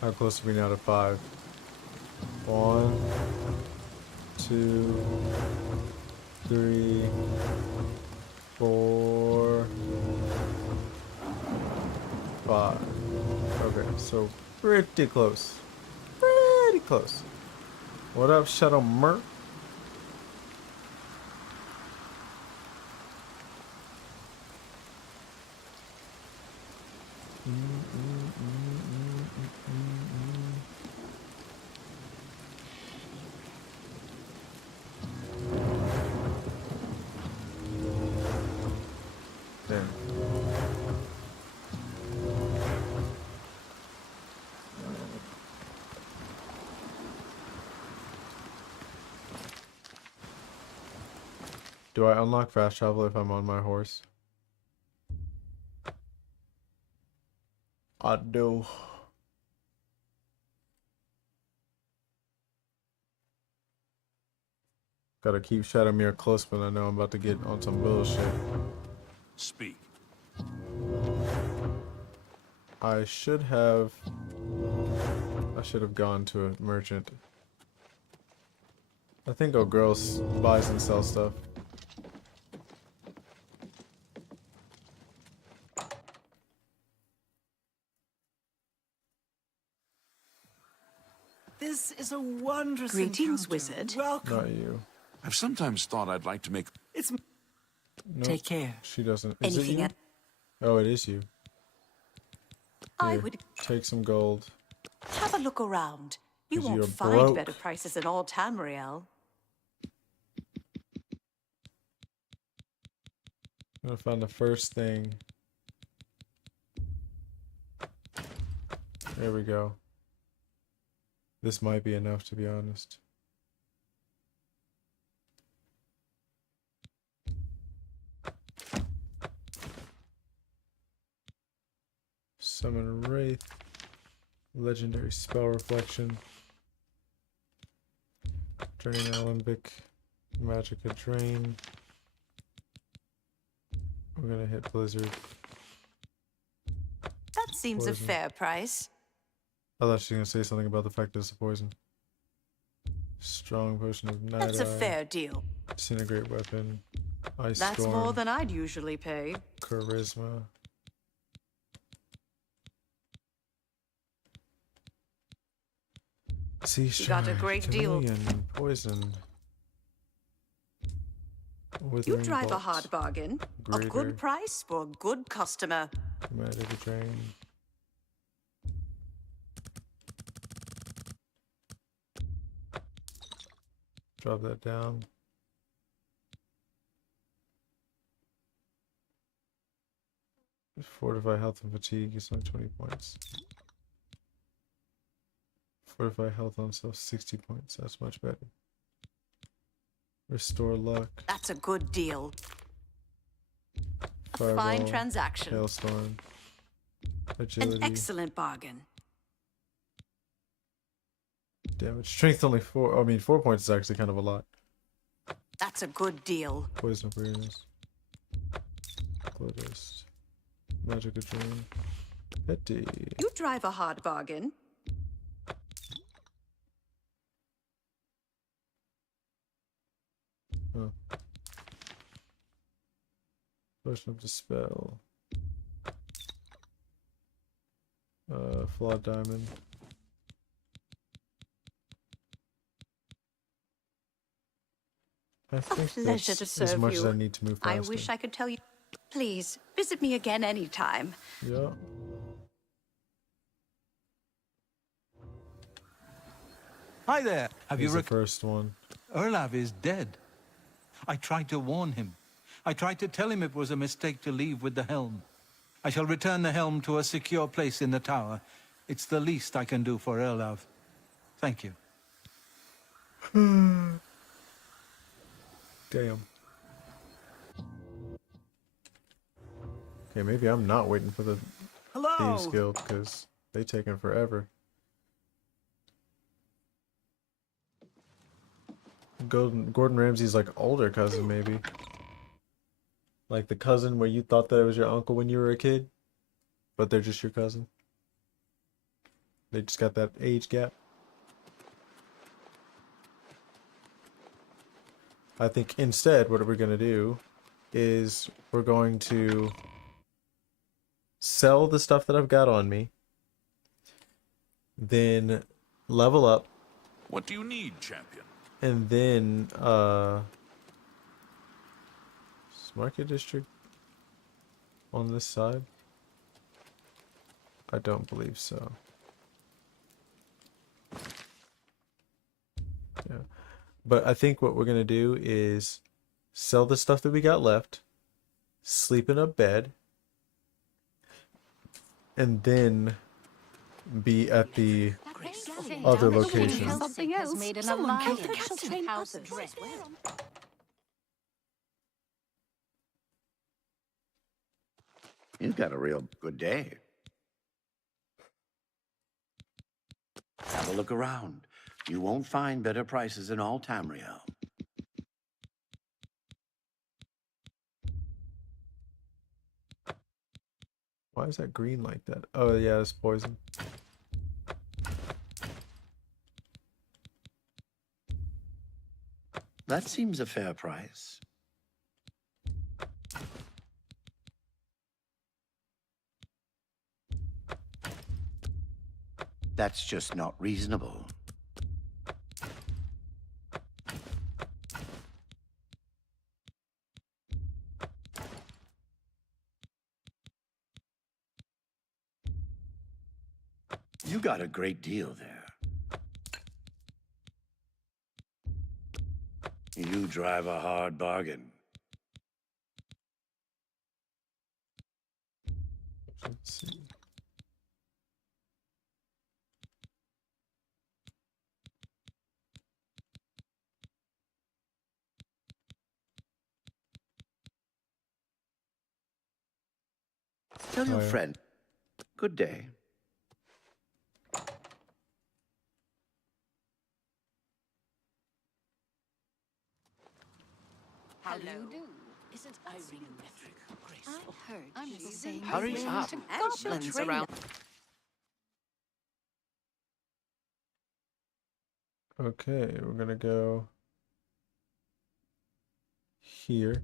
How close are we now to 5? 1, 2, 3, 4, 5. Okay, so pretty close. Pretty close. What up, Shadowmere? Damn. Do I unlock fast travel if I'm on my horse? I do. Gotta keep Shadowmere close, but I know I'm about to get on some bullshit. Speak. I should have gone to a merchant. I think old girls buys and sells stuff. This is a wondrous Greetings, encounter. wizard. Welcome. Not you. I've sometimes thought I'd like to make... It's Nope, Take care. she doesn't. Is it Anything you? at- Oh, it is you. I Here, would take some gold. have a look around. You 'Cause won't you're find broke. better prices in all Tamriel. I'm gonna find the first thing. There we go. This might be enough, to be honest. Summon Wraith. Legendary spell reflection. Drain Alembic. Magica Drain. We're gonna hit Blizzard. That seems a Poison. fair price. I thought she was gonna say something about the fact that it's a poison. Strong potion of night. That's a fair deal. Disintegrate weapon. Ice That's storm. more than I'd usually pay. Charisma. Sea You got a Strike, great deal. Chameleon, Poison. You Withering drive a Bolt, hard bargain. A Greater, good price for a good customer. Magic Drain. Drop that down. Fortify health and fatigue is only 20 points. Fortify health on self 60 points. That's much better. Restore luck. That's a good deal. A Fireball, fine transaction. Hailstorm. Agility. An excellent bargain. Damage. Strength only 4. I mean, 4 points is actually kind of a lot. That's a good deal. Poison awareness. Glotist. Magic Drain. Petty. You drive a hard bargain. Huh. Potion of Dispel. Flawed Diamond. I think Pleasure to that's serve as much you. as I need to move faster. I wish I could tell you. Please visit me again anytime. Yeah. Hi there. Have He's you the first one. Erlav is dead. I tried to warn him. I tried to tell him it was a mistake to leave with the helm. I shall return the helm to a secure place in the tower. It's the least I can do for Erlav. Thank you. Damn. Okay, maybe I'm not waiting for the Thieves Guild because they taking forever. Gordon Ramsay's like older cousin, maybe. Like the cousin where you thought that it was your uncle when you were a kid, but they're just your cousin. They just got that age gap. I think instead what we're going to do is we're going to sell the stuff that I've got on me, then level up. What do you need, champion? And then, Market District on this side? I don't believe so. Yeah. But I think what we're going to do is sell the stuff that we got left, sleep in a bed, and then be at the other location. Something else. Made an alliance. House dress. You've got a real good day. Have a look around. You won't find better prices in all Tamriel. Why is that green like that? Oh yeah, it's poison. That seems a fair price. That's just not reasonable. You got a great deal there. You drive a hard bargain. Let's see. Tell your Oh, yeah. friend, good day. How do you do? Isn't Irene Metric graceful? I heard I'm saying Hurry up. to Goblins goblins around. Okay, we're gonna go here.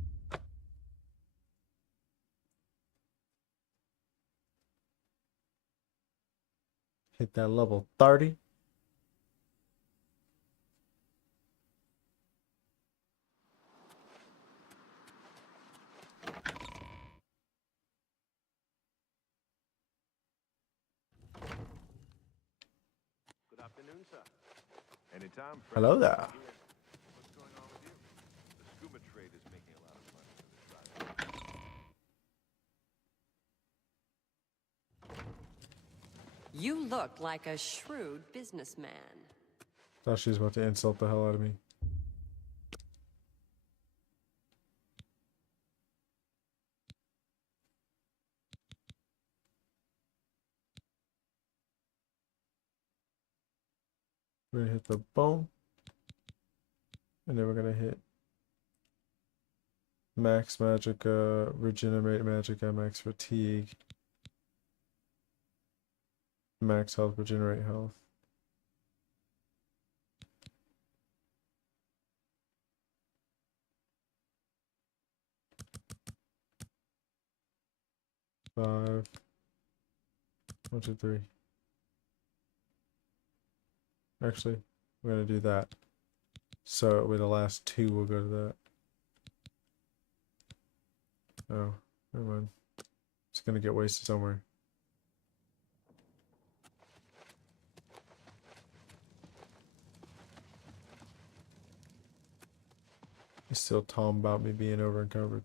Hit that level 30. Good afternoon, sir. Anytime. Hello there. What's going on with you? The scuba trade is making a lot of money for the tribe. You look like a shrewd businessman. Thought she was about to insult the hell out of me. We're gonna hit the bone. And then we're gonna hit max magicka, regenerate magicka, max fatigue, max health, regenerate health. Five. 1, 2, 3. Actually, we're gonna do that. So with the last 2, we'll go to that. Oh, never mind. It's gonna get wasted somewhere. He's still talking about me being over encumbered.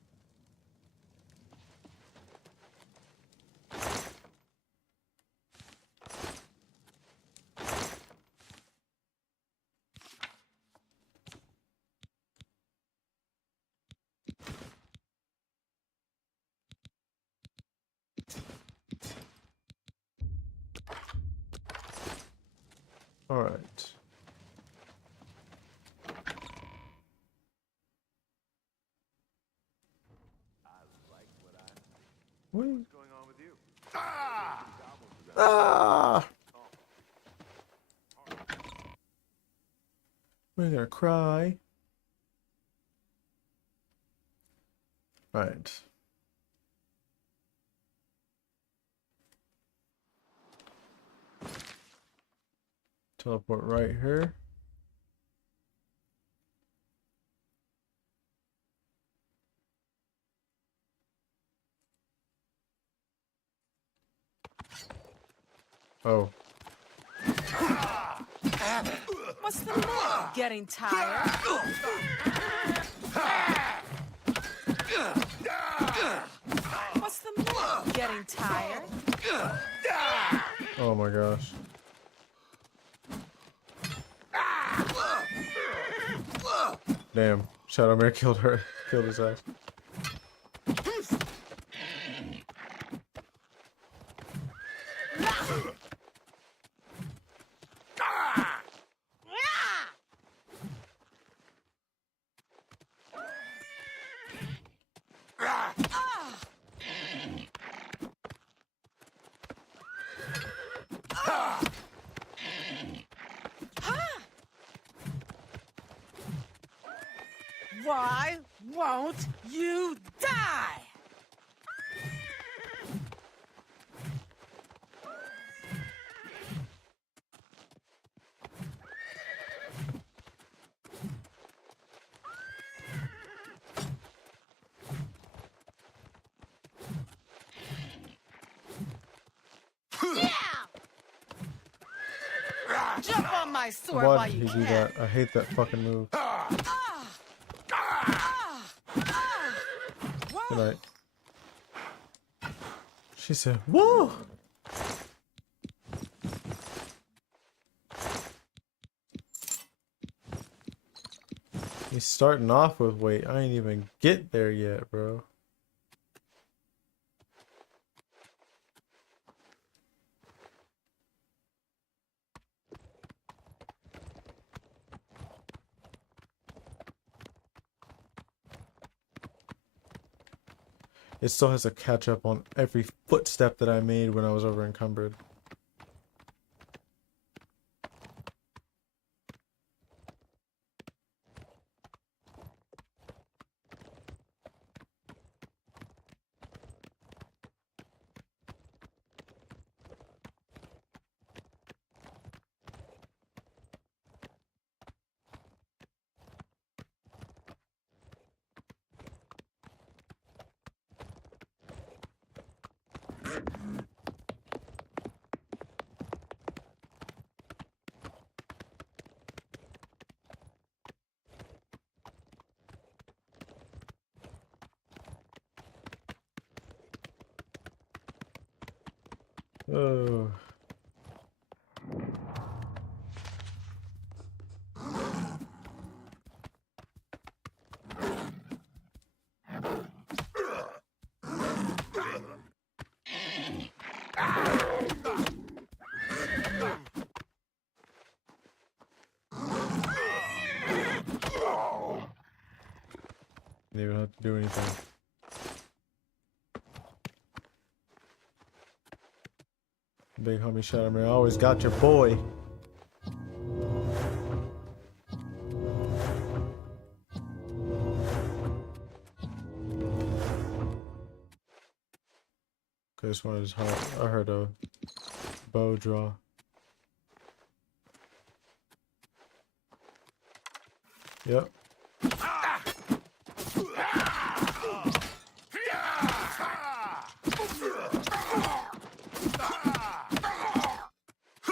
All right. What? What's going on with you? Ah! We're gonna cry. All right. Teleport right here. Oh. What's the matter? Getting tired? What's the matter? Getting tired? Oh my gosh. Damn. Shadowmare killed her. Killed his ass. Why won't you die? Jump on my sword Why while did you he do can. that? I hate that fucking move. Good night. She said, whoa! He's starting off with weight. I ain't even get there yet, bro. it still has to catch up on every footstep that I made when I was over encumbered. Oh. Didn't even have to do anything. Big homie shot him. I always got your boy. Okay, this one is hard. I heard a bow draw. Yep.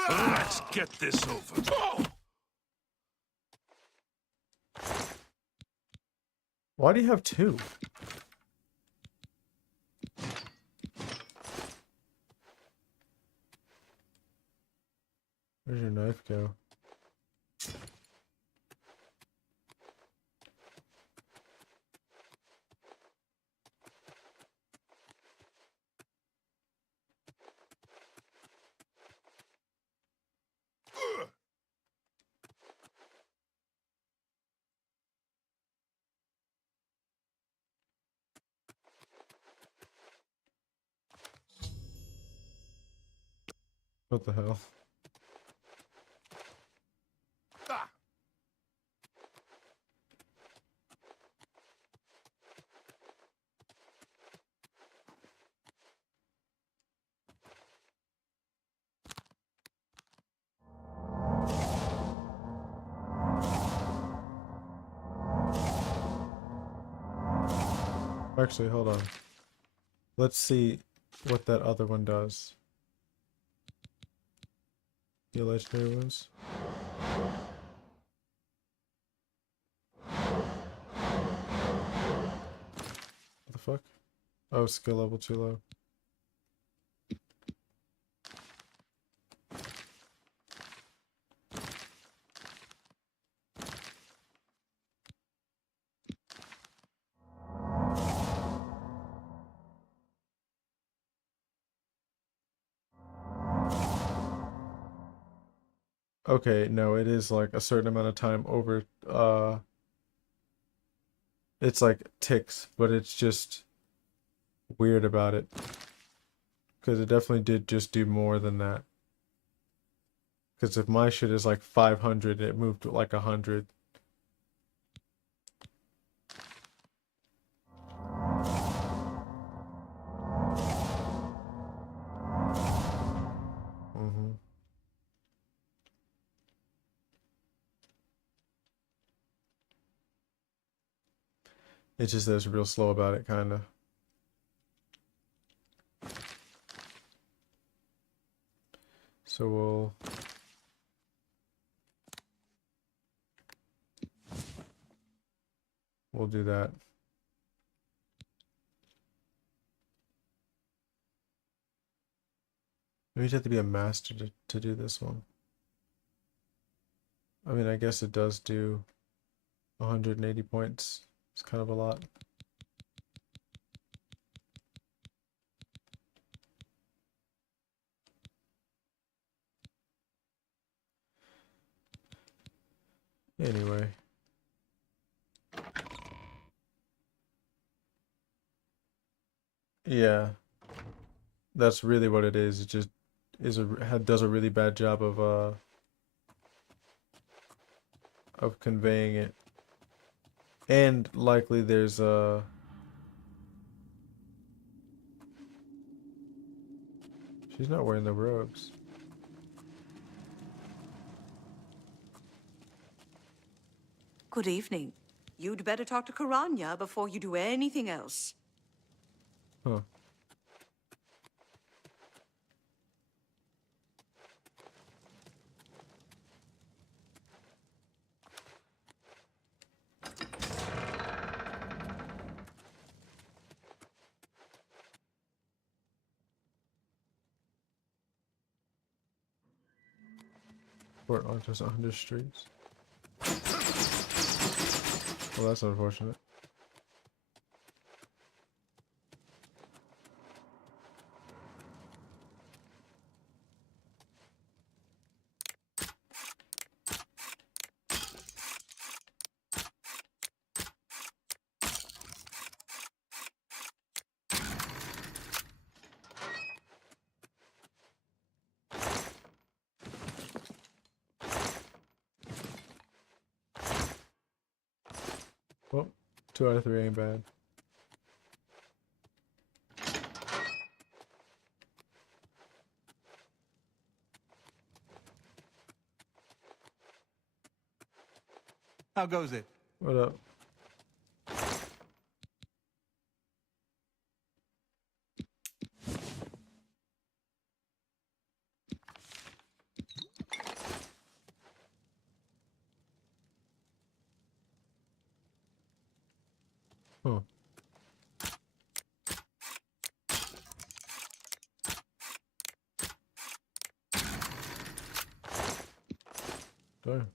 Let's get this over. Why do you have two? Where's your knife go? What the hell? Actually, hold on. Let's see what that other one does. Heal legendary wounds. What the fuck? Oh, skill level too low. Okay, no, it is like a certain amount of time over, it's like ticks, but it's just weird about it. Because it definitely did just do more than that. Because if my shit is like 500, it moved to like 100. It's just that it's real slow about it, kind of. So we'll do that. Maybe you have to be a master to do this one. I mean, I guess it does do 180 points. It's kind of a lot. Anyway. Yeah, that's really what it is. It just does a really bad job of conveying it. And likely there's she's not wearing the robes. Good evening. You'd better talk to Karanya before you do anything else. Huh. Fort Artus 100 streets. Well, that's unfortunate. Well, 2 out of 3 ain't bad. How goes it? What up? Huh. Damn.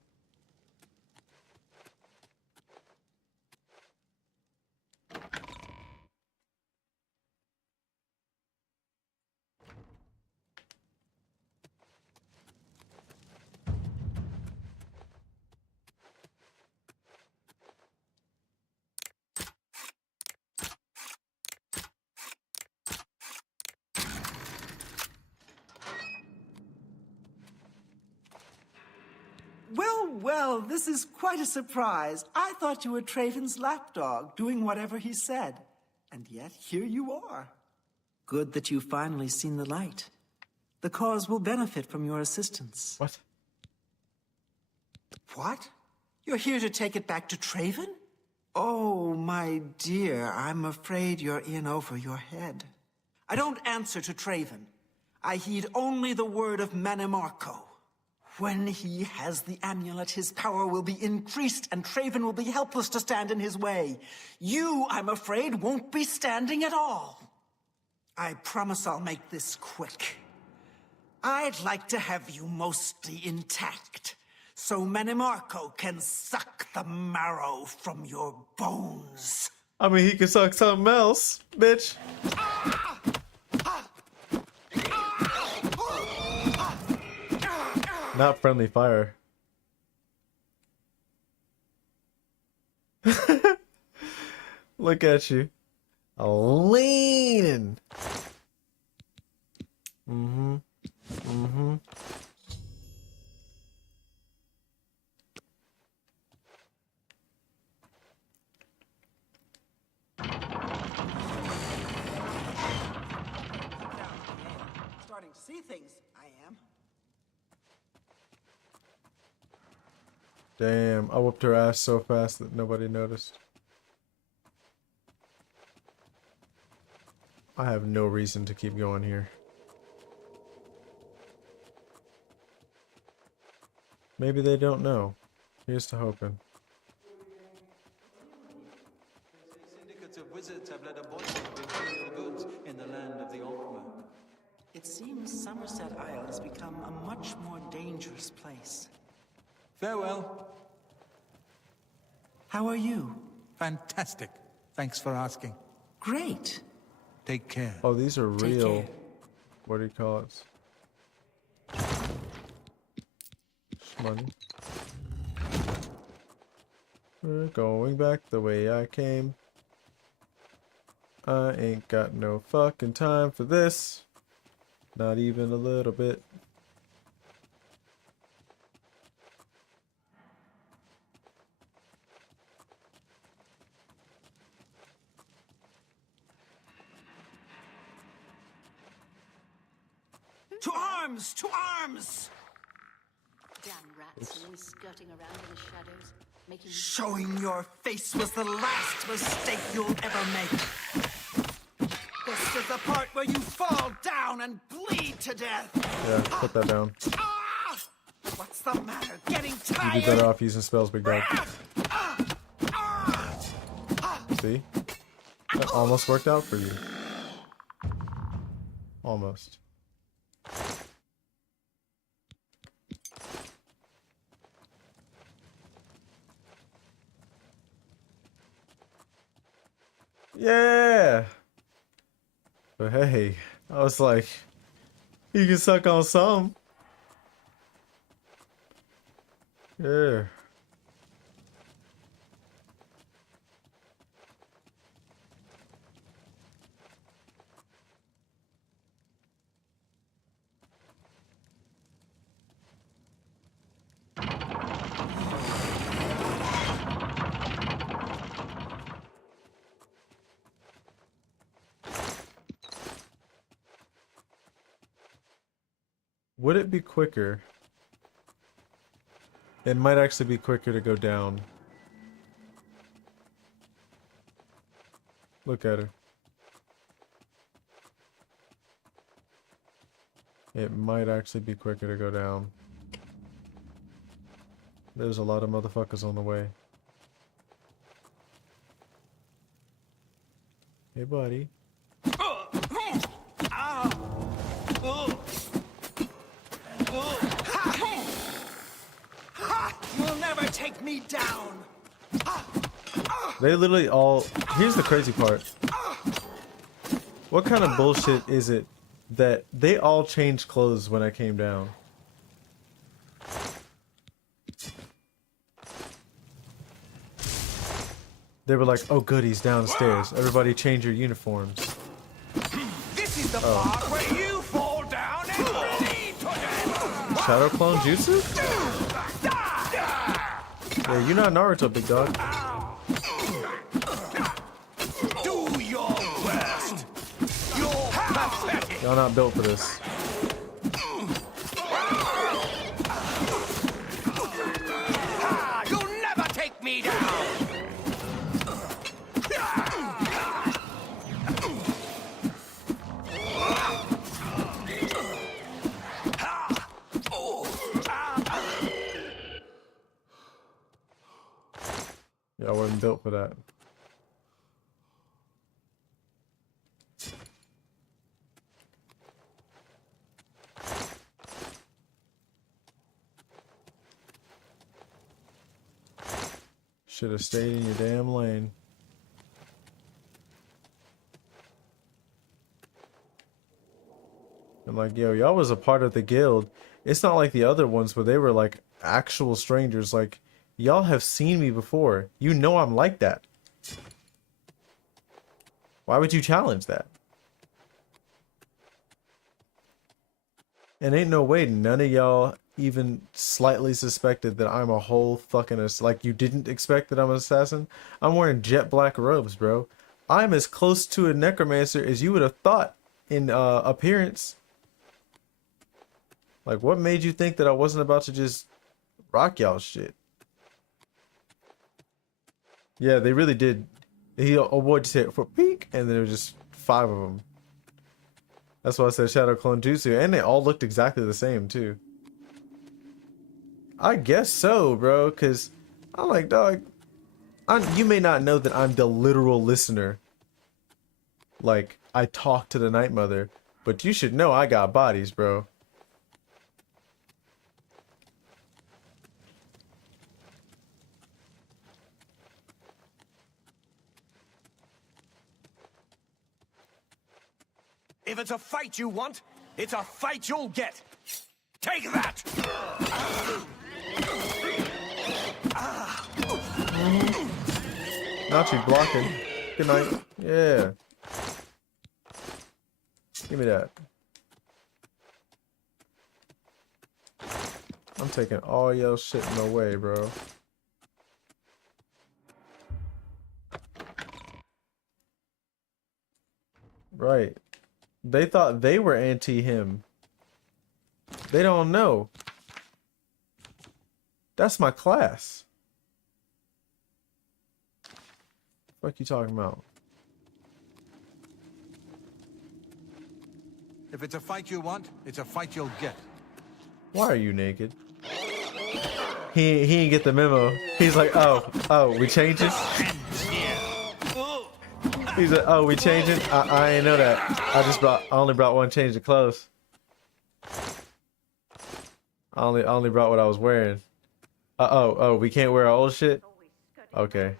Well, well, this is quite a surprise. I thought you were Traven's lapdog, doing whatever he said. And yet, here you are. Good that you've finally seen the light. The cause will benefit from your assistance. What? What? You're here to take it back to Traven? Oh, my dear, I'm afraid you're in over your head. I don't answer to Traven. I heed only the word of Manimarco. When he has the amulet, his power will be increased, and Traven will be helpless to stand in his way. You, I'm afraid, won't be standing at all. I promise I'll make this quick. I'd like to have you mostly intact, so Manimarco can suck the marrow from your bones. I mean, he can suck something else, bitch. Not friendly fire. Look at you. Leaning. Mm-hmm. Mm-hmm. Starting to see things, I am. Damn, I whooped her ass so fast that nobody noticed. I have no reason to keep going here. Maybe they don't know. Here's to hoping. Syndicates of wizards have led a boycott of imperial goods in the land of the Alchemy. It seems Somerset Isle has become a much more dangerous place. Farewell. How are you? Fantastic. Thanks for asking. Great. Take care. Oh, these are Take real. care. What do you call it? Money. We're going back the way I came. I ain't got no fucking time for this. Not even a little bit. To arms! To arms! Damn rats always skirting around in the shadows, making... Showing your face was the last mistake you'll ever make. This is the part where you fall down and bleed to death. Yeah, put that down. What's the matter? Getting You'd be tired? better off using spells, big dog. See? That almost worked out for you. Almost. Yeah! But hey, I was like, you can suck on some. Yeah. Would it be quicker? It might actually be quicker to go down. Look at her. It might actually be quicker to go down. There's a lot of motherfuckers on the way. Hey, buddy. You'll never take me down. They literally all... Here's the crazy part. What kind of bullshit is it that they all changed clothes when I came down? They were like, oh good, he's downstairs. Everybody change your uniforms. This is the part where you fall down and bleed to death. Shadow clone jutsu? Yeah, you're not Naruto, big dog. Do your worst. You're pathetic. Y'all not built for this. You'll never take me down. Y'all wasn't built for that. Should have stayed in your damn lane. I'm like, yo, y'all was a part of the guild. It's not like the other ones where they were like actual strangers. Like, y'all have seen me before. You know I'm like that. Why would you challenge that? And ain't no way none of y'all even slightly suspected that I'm a whole fucking like you didn't expect that I'm an assassin. I'm wearing jet black robes, bro. I'm as close to a necromancer as you would have thought in appearance. Like, what made you think that I wasn't about to just rock y'all shit? Yeah, they really did. He avoided it for peek, and there were just 5 of them. That's why I said Shadow Clone Jutsu, and they all looked exactly the same too. I guess so, bro, because I'm like, dog, you may not know that I'm the literal listener. Like, I talk to the Night Mother, but you should know I got bodies, bro. If it's a fight you want, it's a fight you'll get. Take that! Not you blocking. Good night. Yeah. Give me that. I'm taking all your shit in the way, bro. Right. They thought they were anti-him. They don't know. That's my class. What you talking about? If it's a fight you want, it's a fight you'll get. Why are you naked? He ain't get the memo. He's like, oh, we changing? He's like, oh, we changing? I ain't know that. I only brought one change of clothes. I only brought what I was wearing. Oh, we can't wear our old shit? Okay.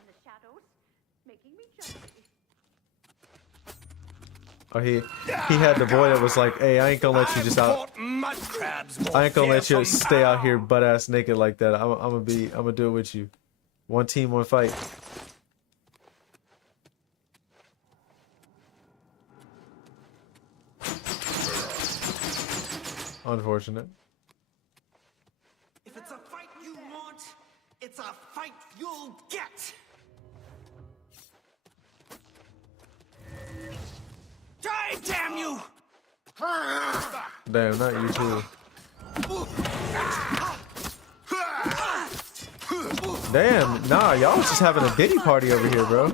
Oh, he had the boy that was like, hey, I ain't gonna let you just out. I ain't gonna let you stay out here butt ass naked like that. I'm gonna do it with you. One team, one fight. Unfortunate. If it's a fight you want, it's a fight you'll get. Die, damn you! Damn, not you too. Damn, nah, y'all was just having a Diddy party over here, bro.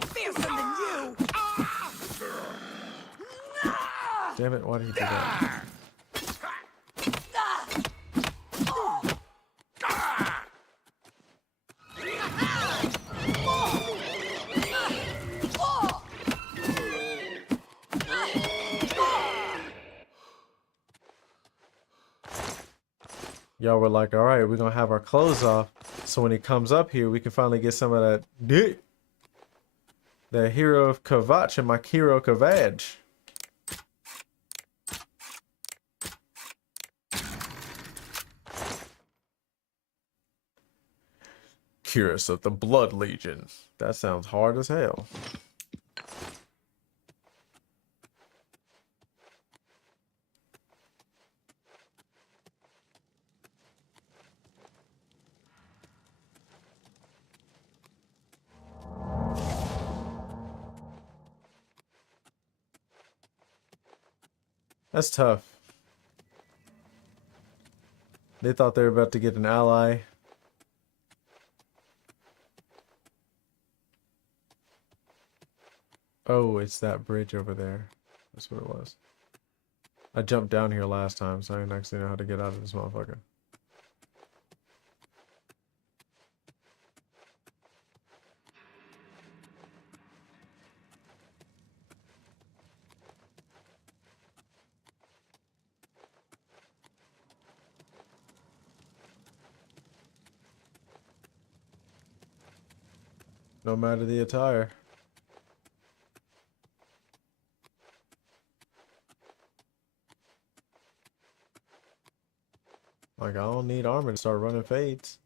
Damn it, why did he do that? Y'all were like, all right, we're gonna have our clothes off, so when he comes up here, we can finally get some of that dick. The hero of Kavach and my hero Kavaj. Curious of the Blood Legion. That sounds hard as hell. That's tough. They thought they were about to get an ally. Oh, it's that bridge over there. That's what it was. I jumped down here last time, so I didn't actually know how to get out of this motherfucker. No matter the attire. Like, I don't need armor to start running fades.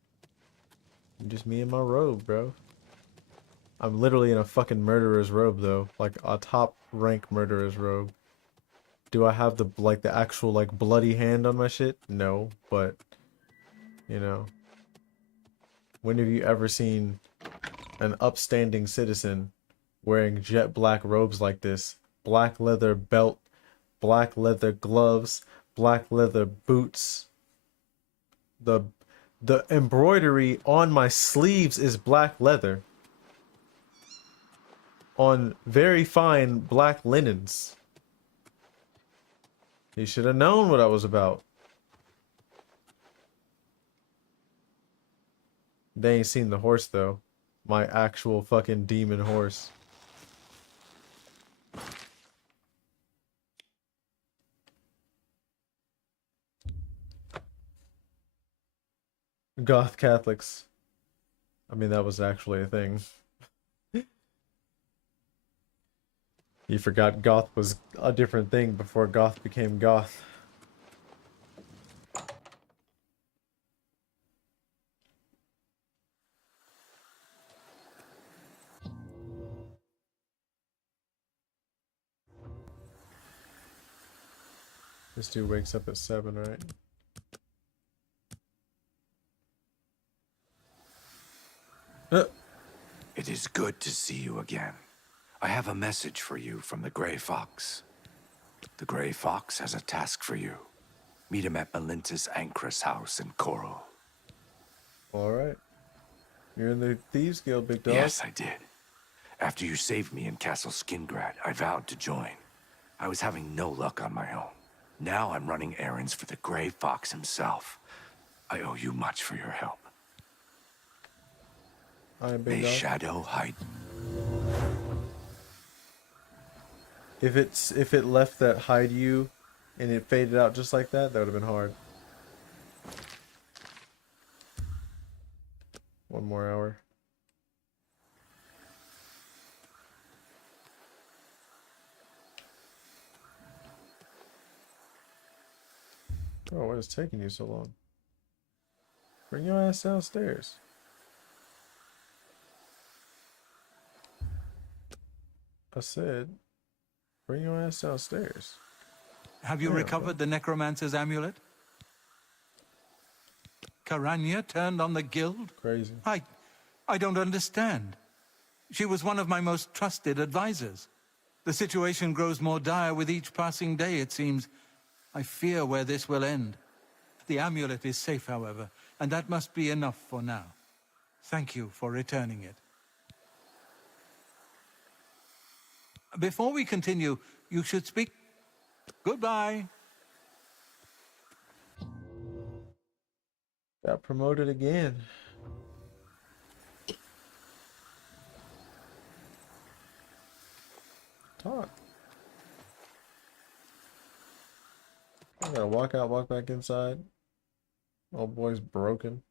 Just me and my robe, bro. I'm literally in a fucking murderer's robe, though. Like, a top rank murderer's robe. Do I have the, like, the actual, like, bloody hand on my shit? No, but, you know. When have you ever seen an upstanding citizen wearing jet black robes like this? Black leather belt, black leather gloves, black leather boots. The embroidery on my sleeves is black leather. On very fine black linens. He should have known what I was about. They ain't seen the horse though. My actual fucking demon horse. Goth Catholics. I mean, that was actually a thing. You forgot goth was a different thing before goth became goth. This dude wakes up at 7, right? It is good to see you again. I have a message for you from the Gray Fox. The Gray Fox has a task for you. Meet him at Melintis Ancrus house in Coral. Alright. You're in the Thieves Guild, big dog. Yes, I did. After you saved me in Castle Skingrad, I vowed to join. I was having no luck on my own. Now I'm running errands for the Gray Fox himself. I owe you much for your help. Alright, May big dog. Shadow hide. If it left that hide you and it faded out just like that, that would have been hard. 1 more hour. Oh, what is taking you so long? Bring your ass downstairs. I said, bring your ass downstairs. Have you recovered the Necromancer's amulet? Karanya turned on the guild? Crazy. I don't understand. She was one of my most trusted advisors. The situation grows more dire with each passing day, it seems. I fear where this will end. The amulet is safe, however, and that must be enough for now. Thank you for returning it. Before we continue, you should speak. Goodbye. Got promoted again. Talk. I gotta walk out, walk back inside. Old boy's broken.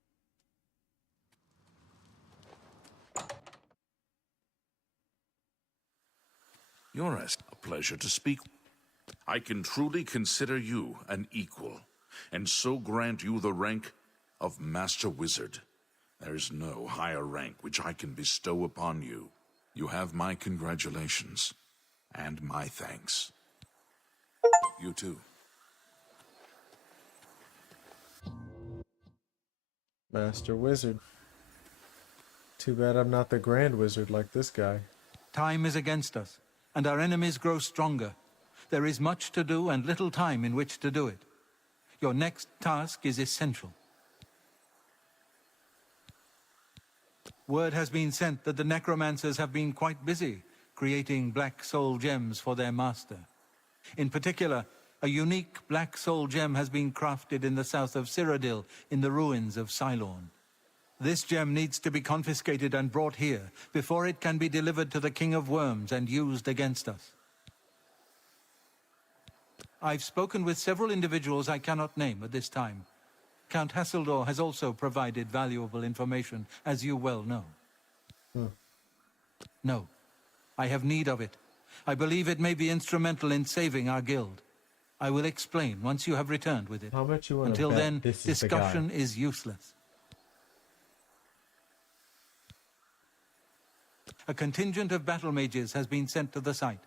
You're a pleasure to speak. I can truly consider you an equal, and so grant you the rank of Master Wizard. There is no higher rank which I can bestow upon you. You have my congratulations, and my thanks. You too. Master Wizard. Too bad I'm not the Grand Wizard like this guy. Time is against us, and our enemies grow stronger. There is much to do and little time in which to do it. Your next task is essential. Word has been sent that the necromancers have been quite busy creating black soul gems for their master. In particular, a unique black soul gem has been crafted in the south of Cyrodiil in the ruins of Cylorn. This gem needs to be confiscated and brought here before it can be delivered to the King of Worms and used against us. I've spoken with several individuals I cannot name at this time. Count Hasseldor has also provided valuable information, as you well know. No, I have need of it. I believe it may be instrumental in saving our guild. I will explain once you have returned with it. How much you want to Until bet then, this is the guy? discussion is useless. A contingent of battle mages has been sent to the site.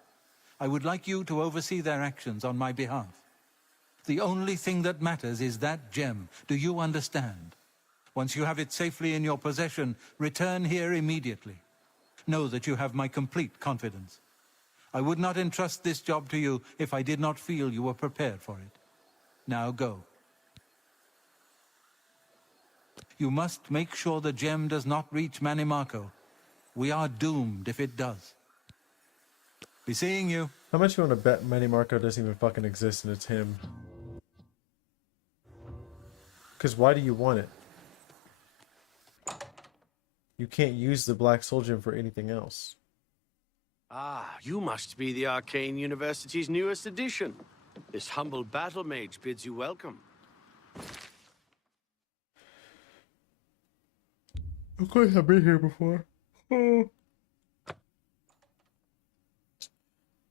I would like you to oversee their actions on my behalf. The only thing that matters is that gem. Do you understand? Once you have it safely in your possession, return here immediately. Know that you have my complete confidence. I would not entrust this job to you if I did not feel you were prepared for it. Now go. You must make sure the gem does not reach Manimarco. We are doomed if it does. Be seeing you. How much you want to bet Manimarco doesn't even fucking exist and it's him? Because why do you want it? You can't use the Black Soul Gem for anything else. Ah, you must be the Arcane University's newest addition. This humble battle mage bids you welcome. Of course I've been here before.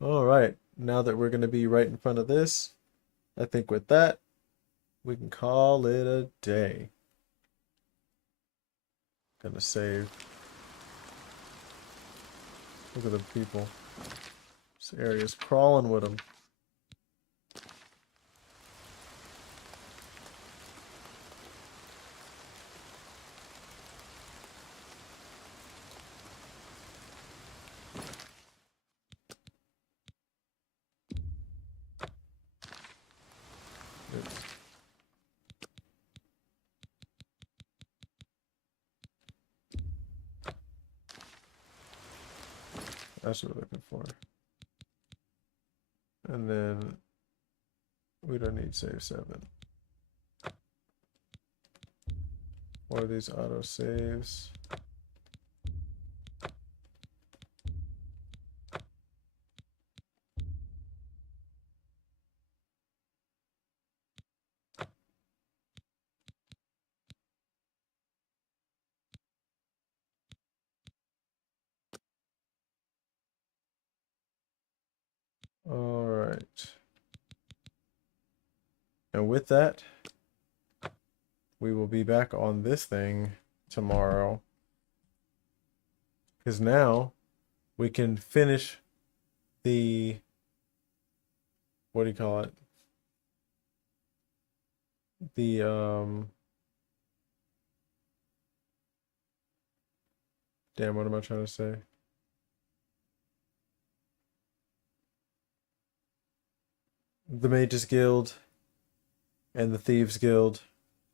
Alright, now that we're going to be right in front of this, I think with that, we can call it a day. Gonna save. Look at the people. This area's crawling with them. That's what we're looking for. And then we don't need save 7. What are these auto saves? All right. And with that, we will be back on this thing tomorrow. Because now we can finish the, what do you call it? The, damn, what am I trying to say? The Mages Guild and the Thieves Guild.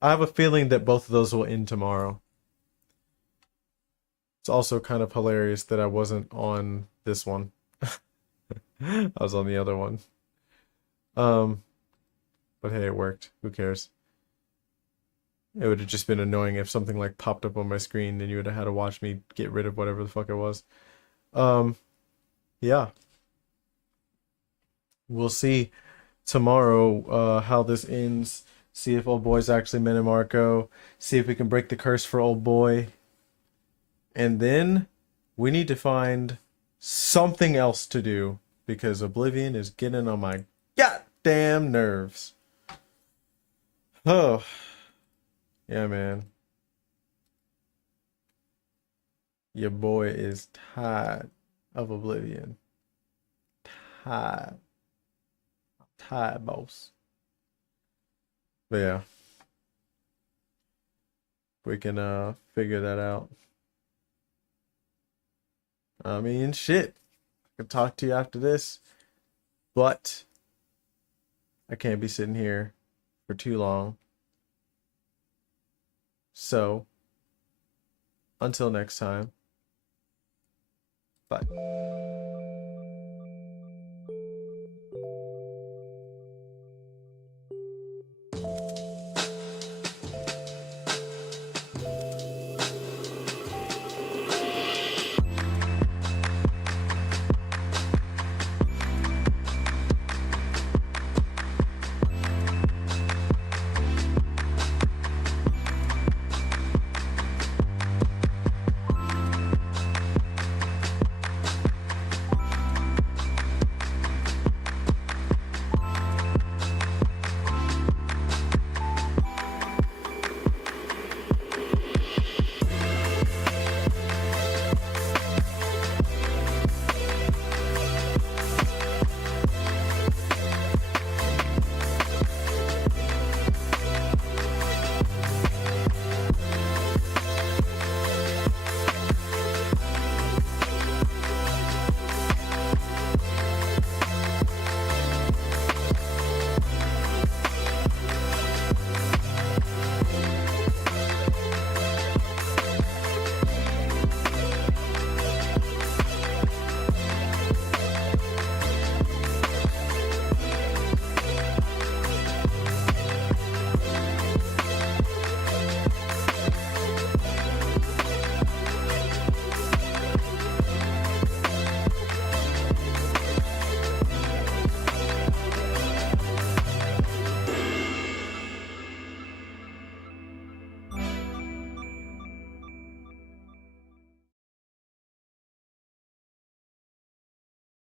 I have a feeling that both of those will end tomorrow. It's also kind of hilarious that I wasn't on this one. I was on the other one. But hey, it worked. Who cares? It would have just been annoying if something like popped up on my screen and you would have had to watch me get rid of whatever the fuck it was. Yeah. We'll see tomorrow how this ends. See if old boy's actually Metamarco. See if we can break the curse for old boy. And then we need to find something else to do because Oblivion is getting on my goddamn nerves. Oh, yeah, man. Your boy is tired of Oblivion. Tired. Tired, boss. But yeah. We can figure that out. I mean, shit. I can talk to you after this. But I can't be sitting here for too long. So, until next time. Bye.